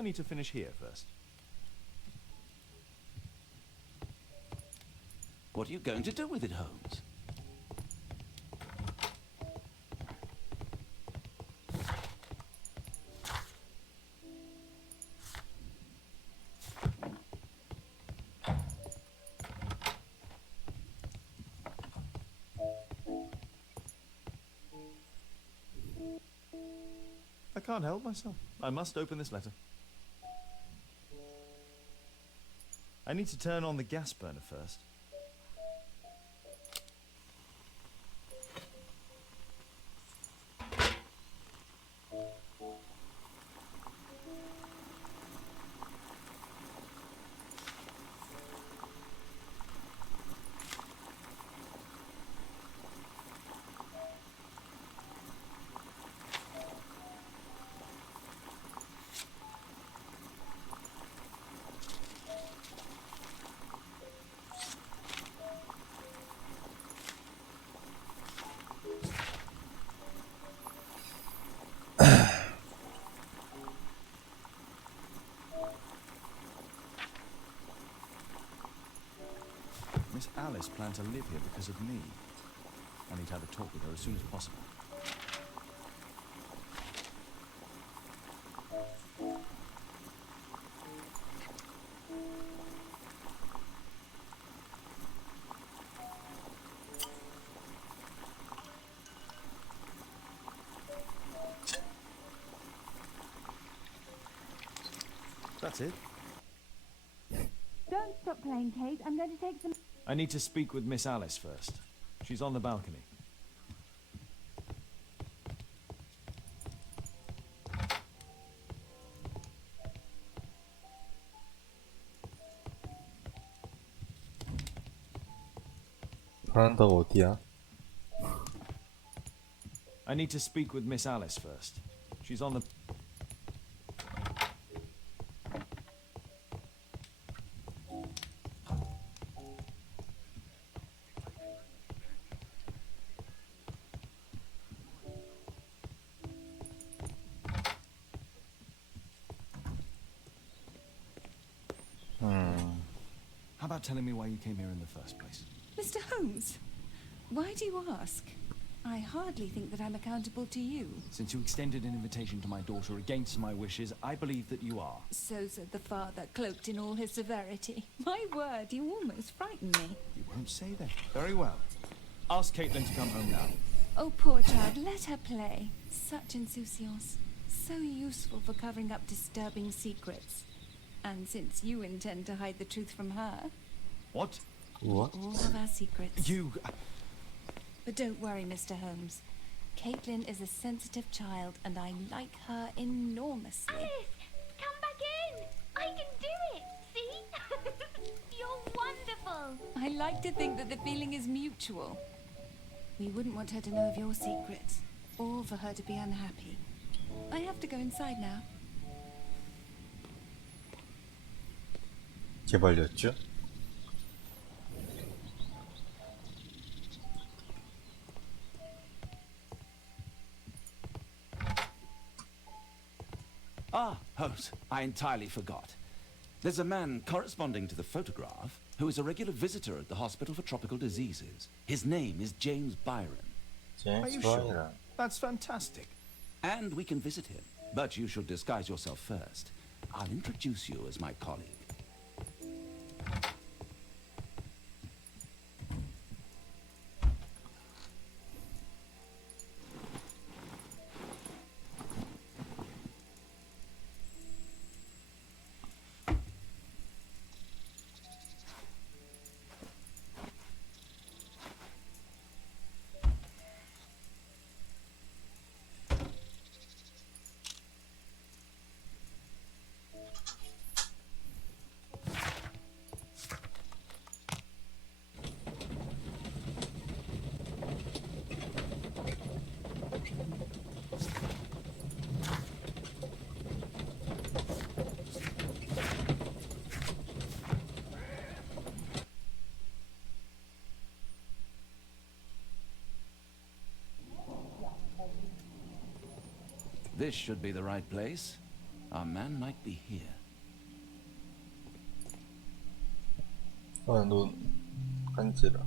I need to finish here first. What are you going to do with it, Holmes? I can't help myself. I must open this letter. I need to turn on the gas burner first. Miss Alice planned to live here because of me. I need to have a talk with her as soon as possible. That's it. Don't stop playing, Kate. I'm going to take some... I need to speak with Miss Alice first. She's on the balcony. 바란다가 어디야? I need to speak with Miss Alice first. She's on the... How about telling me why you came here in the first place? Mr. Holmes, why do you ask? I hardly think that I'm accountable to you. Since you extended an invitation to my daughter against my wishes, I believe that you are. So said the father, cloaked in all his severity. My word, you almost frightened me. You won't say that. Very well. Ask Caitlin to come home now. Oh, poor child, let her play. Such insouciance. So useful for covering up disturbing secrets. And since you intend to hide the truth from her... What? What? All of our secrets. You... But don't worry, Mr. Holmes. Caitlin is a sensitive child, and I like her enormously. Alice, come back in. I can do it. See? You're wonderful. I like to think that the feeling is mutual. We wouldn't want her to know of your secrets, or for her to be unhappy. I have to go inside now. 개발렸죠? Ah, Holmes, I entirely forgot. There's a man corresponding to the photograph who is a regular visitor at the Hospital for Tropical Diseases. His name is James Byron. Are you sure? That's fantastic. And we can visit him, but you should disguise yourself first. I'll introduce you as my colleague. This should be the right place. Our man might be here. 눈 간지러.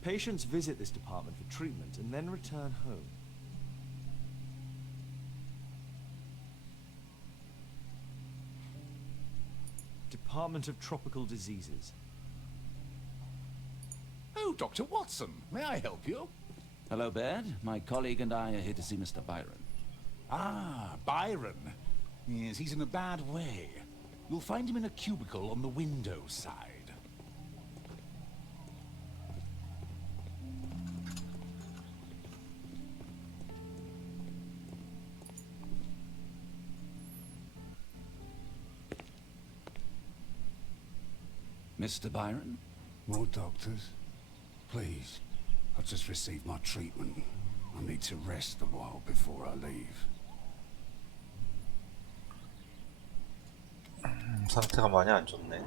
Patients visit this department for treatment and then return home. Department of Tropical Diseases. Oh, Dr. Watson, may I help you? Hello, Baird. My colleague and I are here to see Mr. Byron. Ah, Byron. Yes, he's in a bad way. You'll find him in a cubicle on the window side. Mr. Byron? More doctors? Please. I've just received my treatment. I need to rest a while before I leave. 상태가 많이 안 좋네.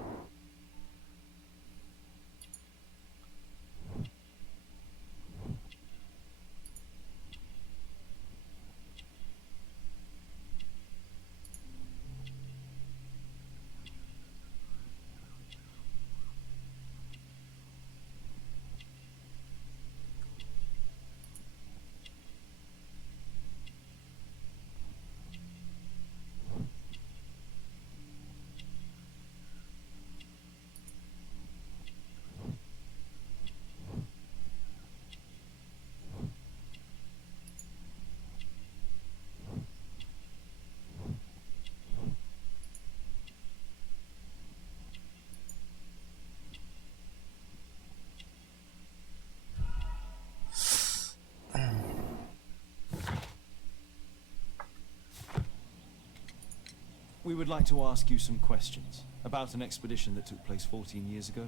We would like to ask you some questions about an expedition that took place 14 years ago.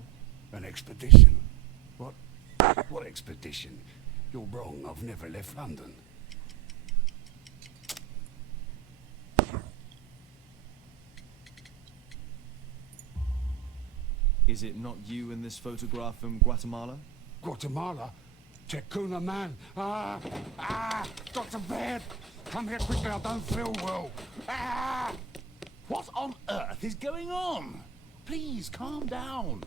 An expedition? What expedition? You're wrong. I've never left London. Is it not you in this photograph from Guatemala? Guatemala? Tecuna man. Dr. Baird, come here quickly. I don't feel well. What on earth is going on? Please, calm down.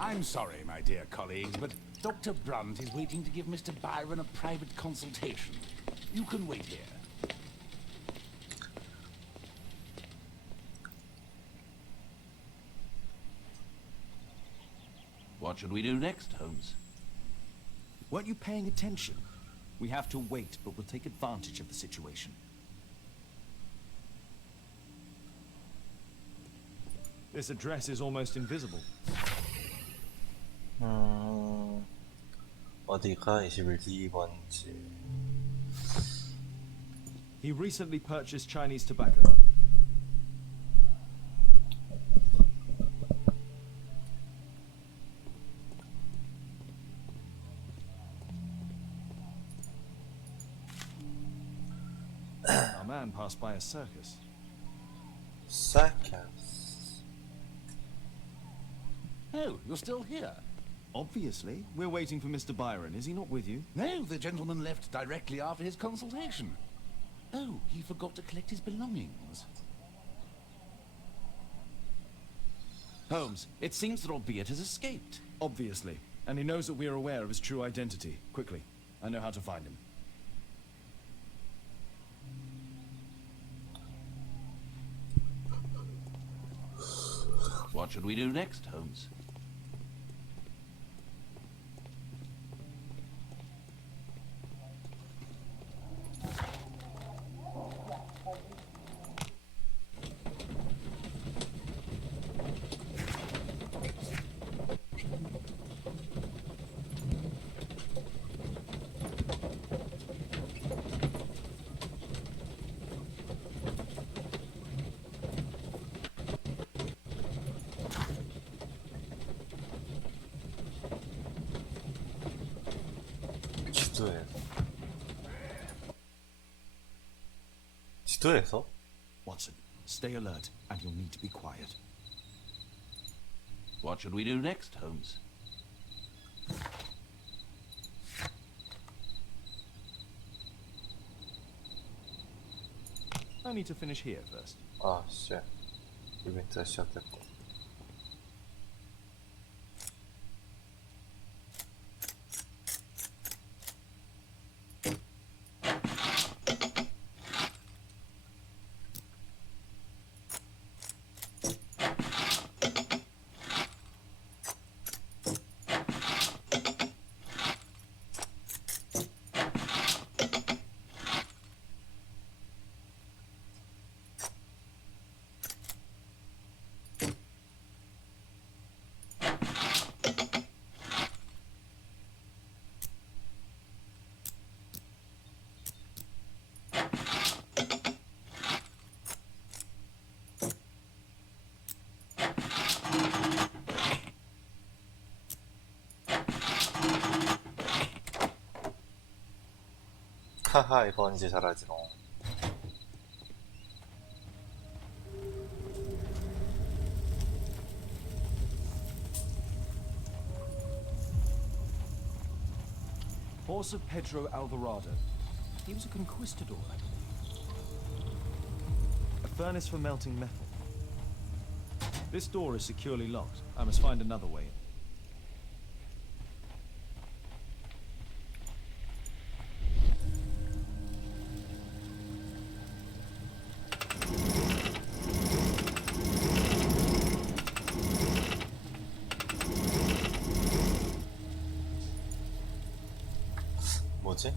I'm sorry, my dear colleagues, but Dr. Brunt is waiting to give Mr. Byron a private consultation. You can wait here. What should we do next, Holmes? Weren't you paying attention? We have to wait, but we'll take advantage of the situation. This address is almost invisible. 어디가 21지. He recently purchased Chinese tobacco. Our man passed by a circus. Circus. Oh, you're still here? Obviously. We're waiting for Mr. Byron. Is he not with you? No, the gentleman left directly after his consultation. Oh, he forgot to collect his belongings. Holmes, it seems that Albeit has escaped. Obviously. And he knows that we are aware of his true identity. Quickly. I know how to find him. What should we do next, Holmes? 지도에서? Watson, stay alert, and you'll need to be quiet. What should we do next, Holmes? I need to finish here first. 아, 쉣. 이벤트가 시작됐고. 하하, 이거 언제 잘하지롱. Horse of Pedro Alvarado. He was a conquistador, I believe. A furnace for melting metal. This door is securely locked. I must find another way in. 뭐지?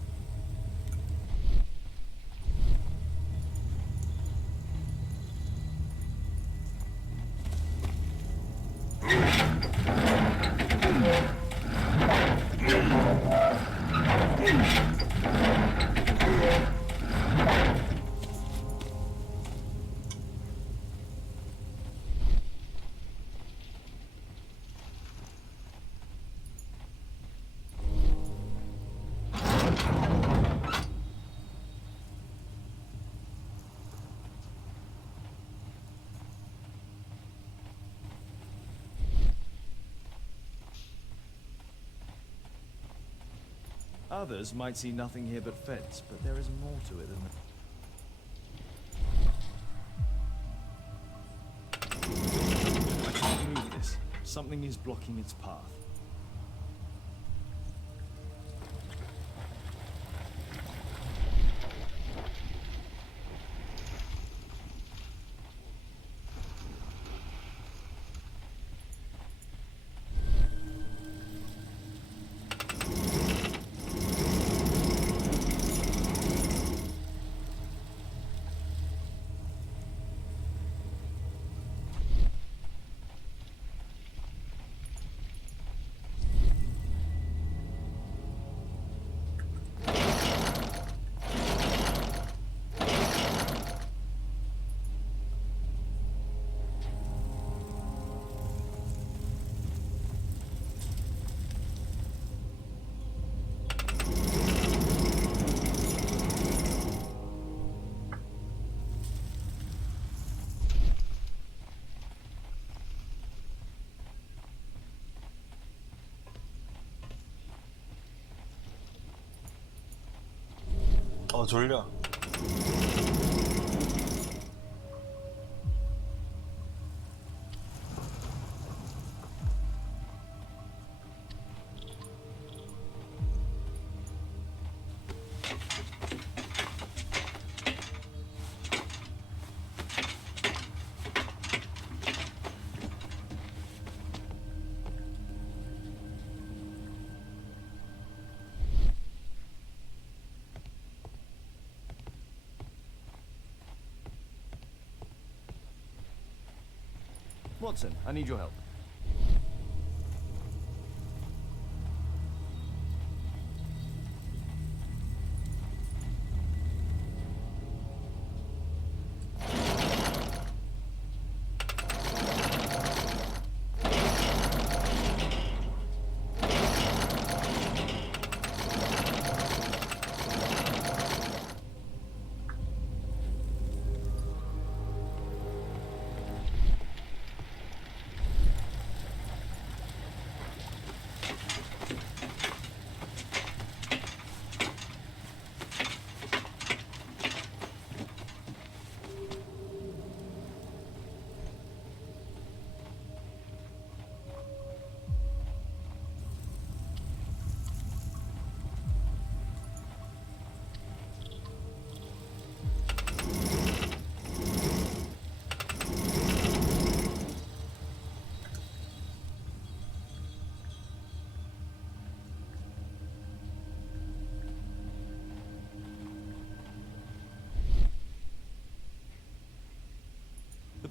Others might see nothing here but fence, but there is more to it than that. I can't move this. Something is blocking its path. 졸려. Watson, I need your help.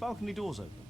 balcony doors open?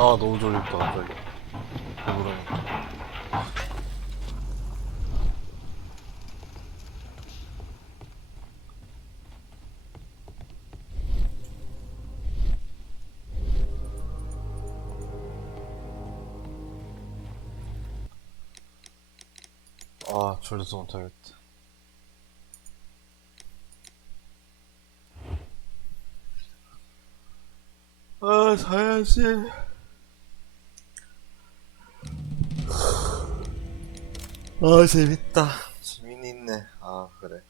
아 너무 졸립다 갑자기. 그러니까. 아 졸려서 못하겠다. 아 자야지. 아 재밌다. 재미있네. 아 그래.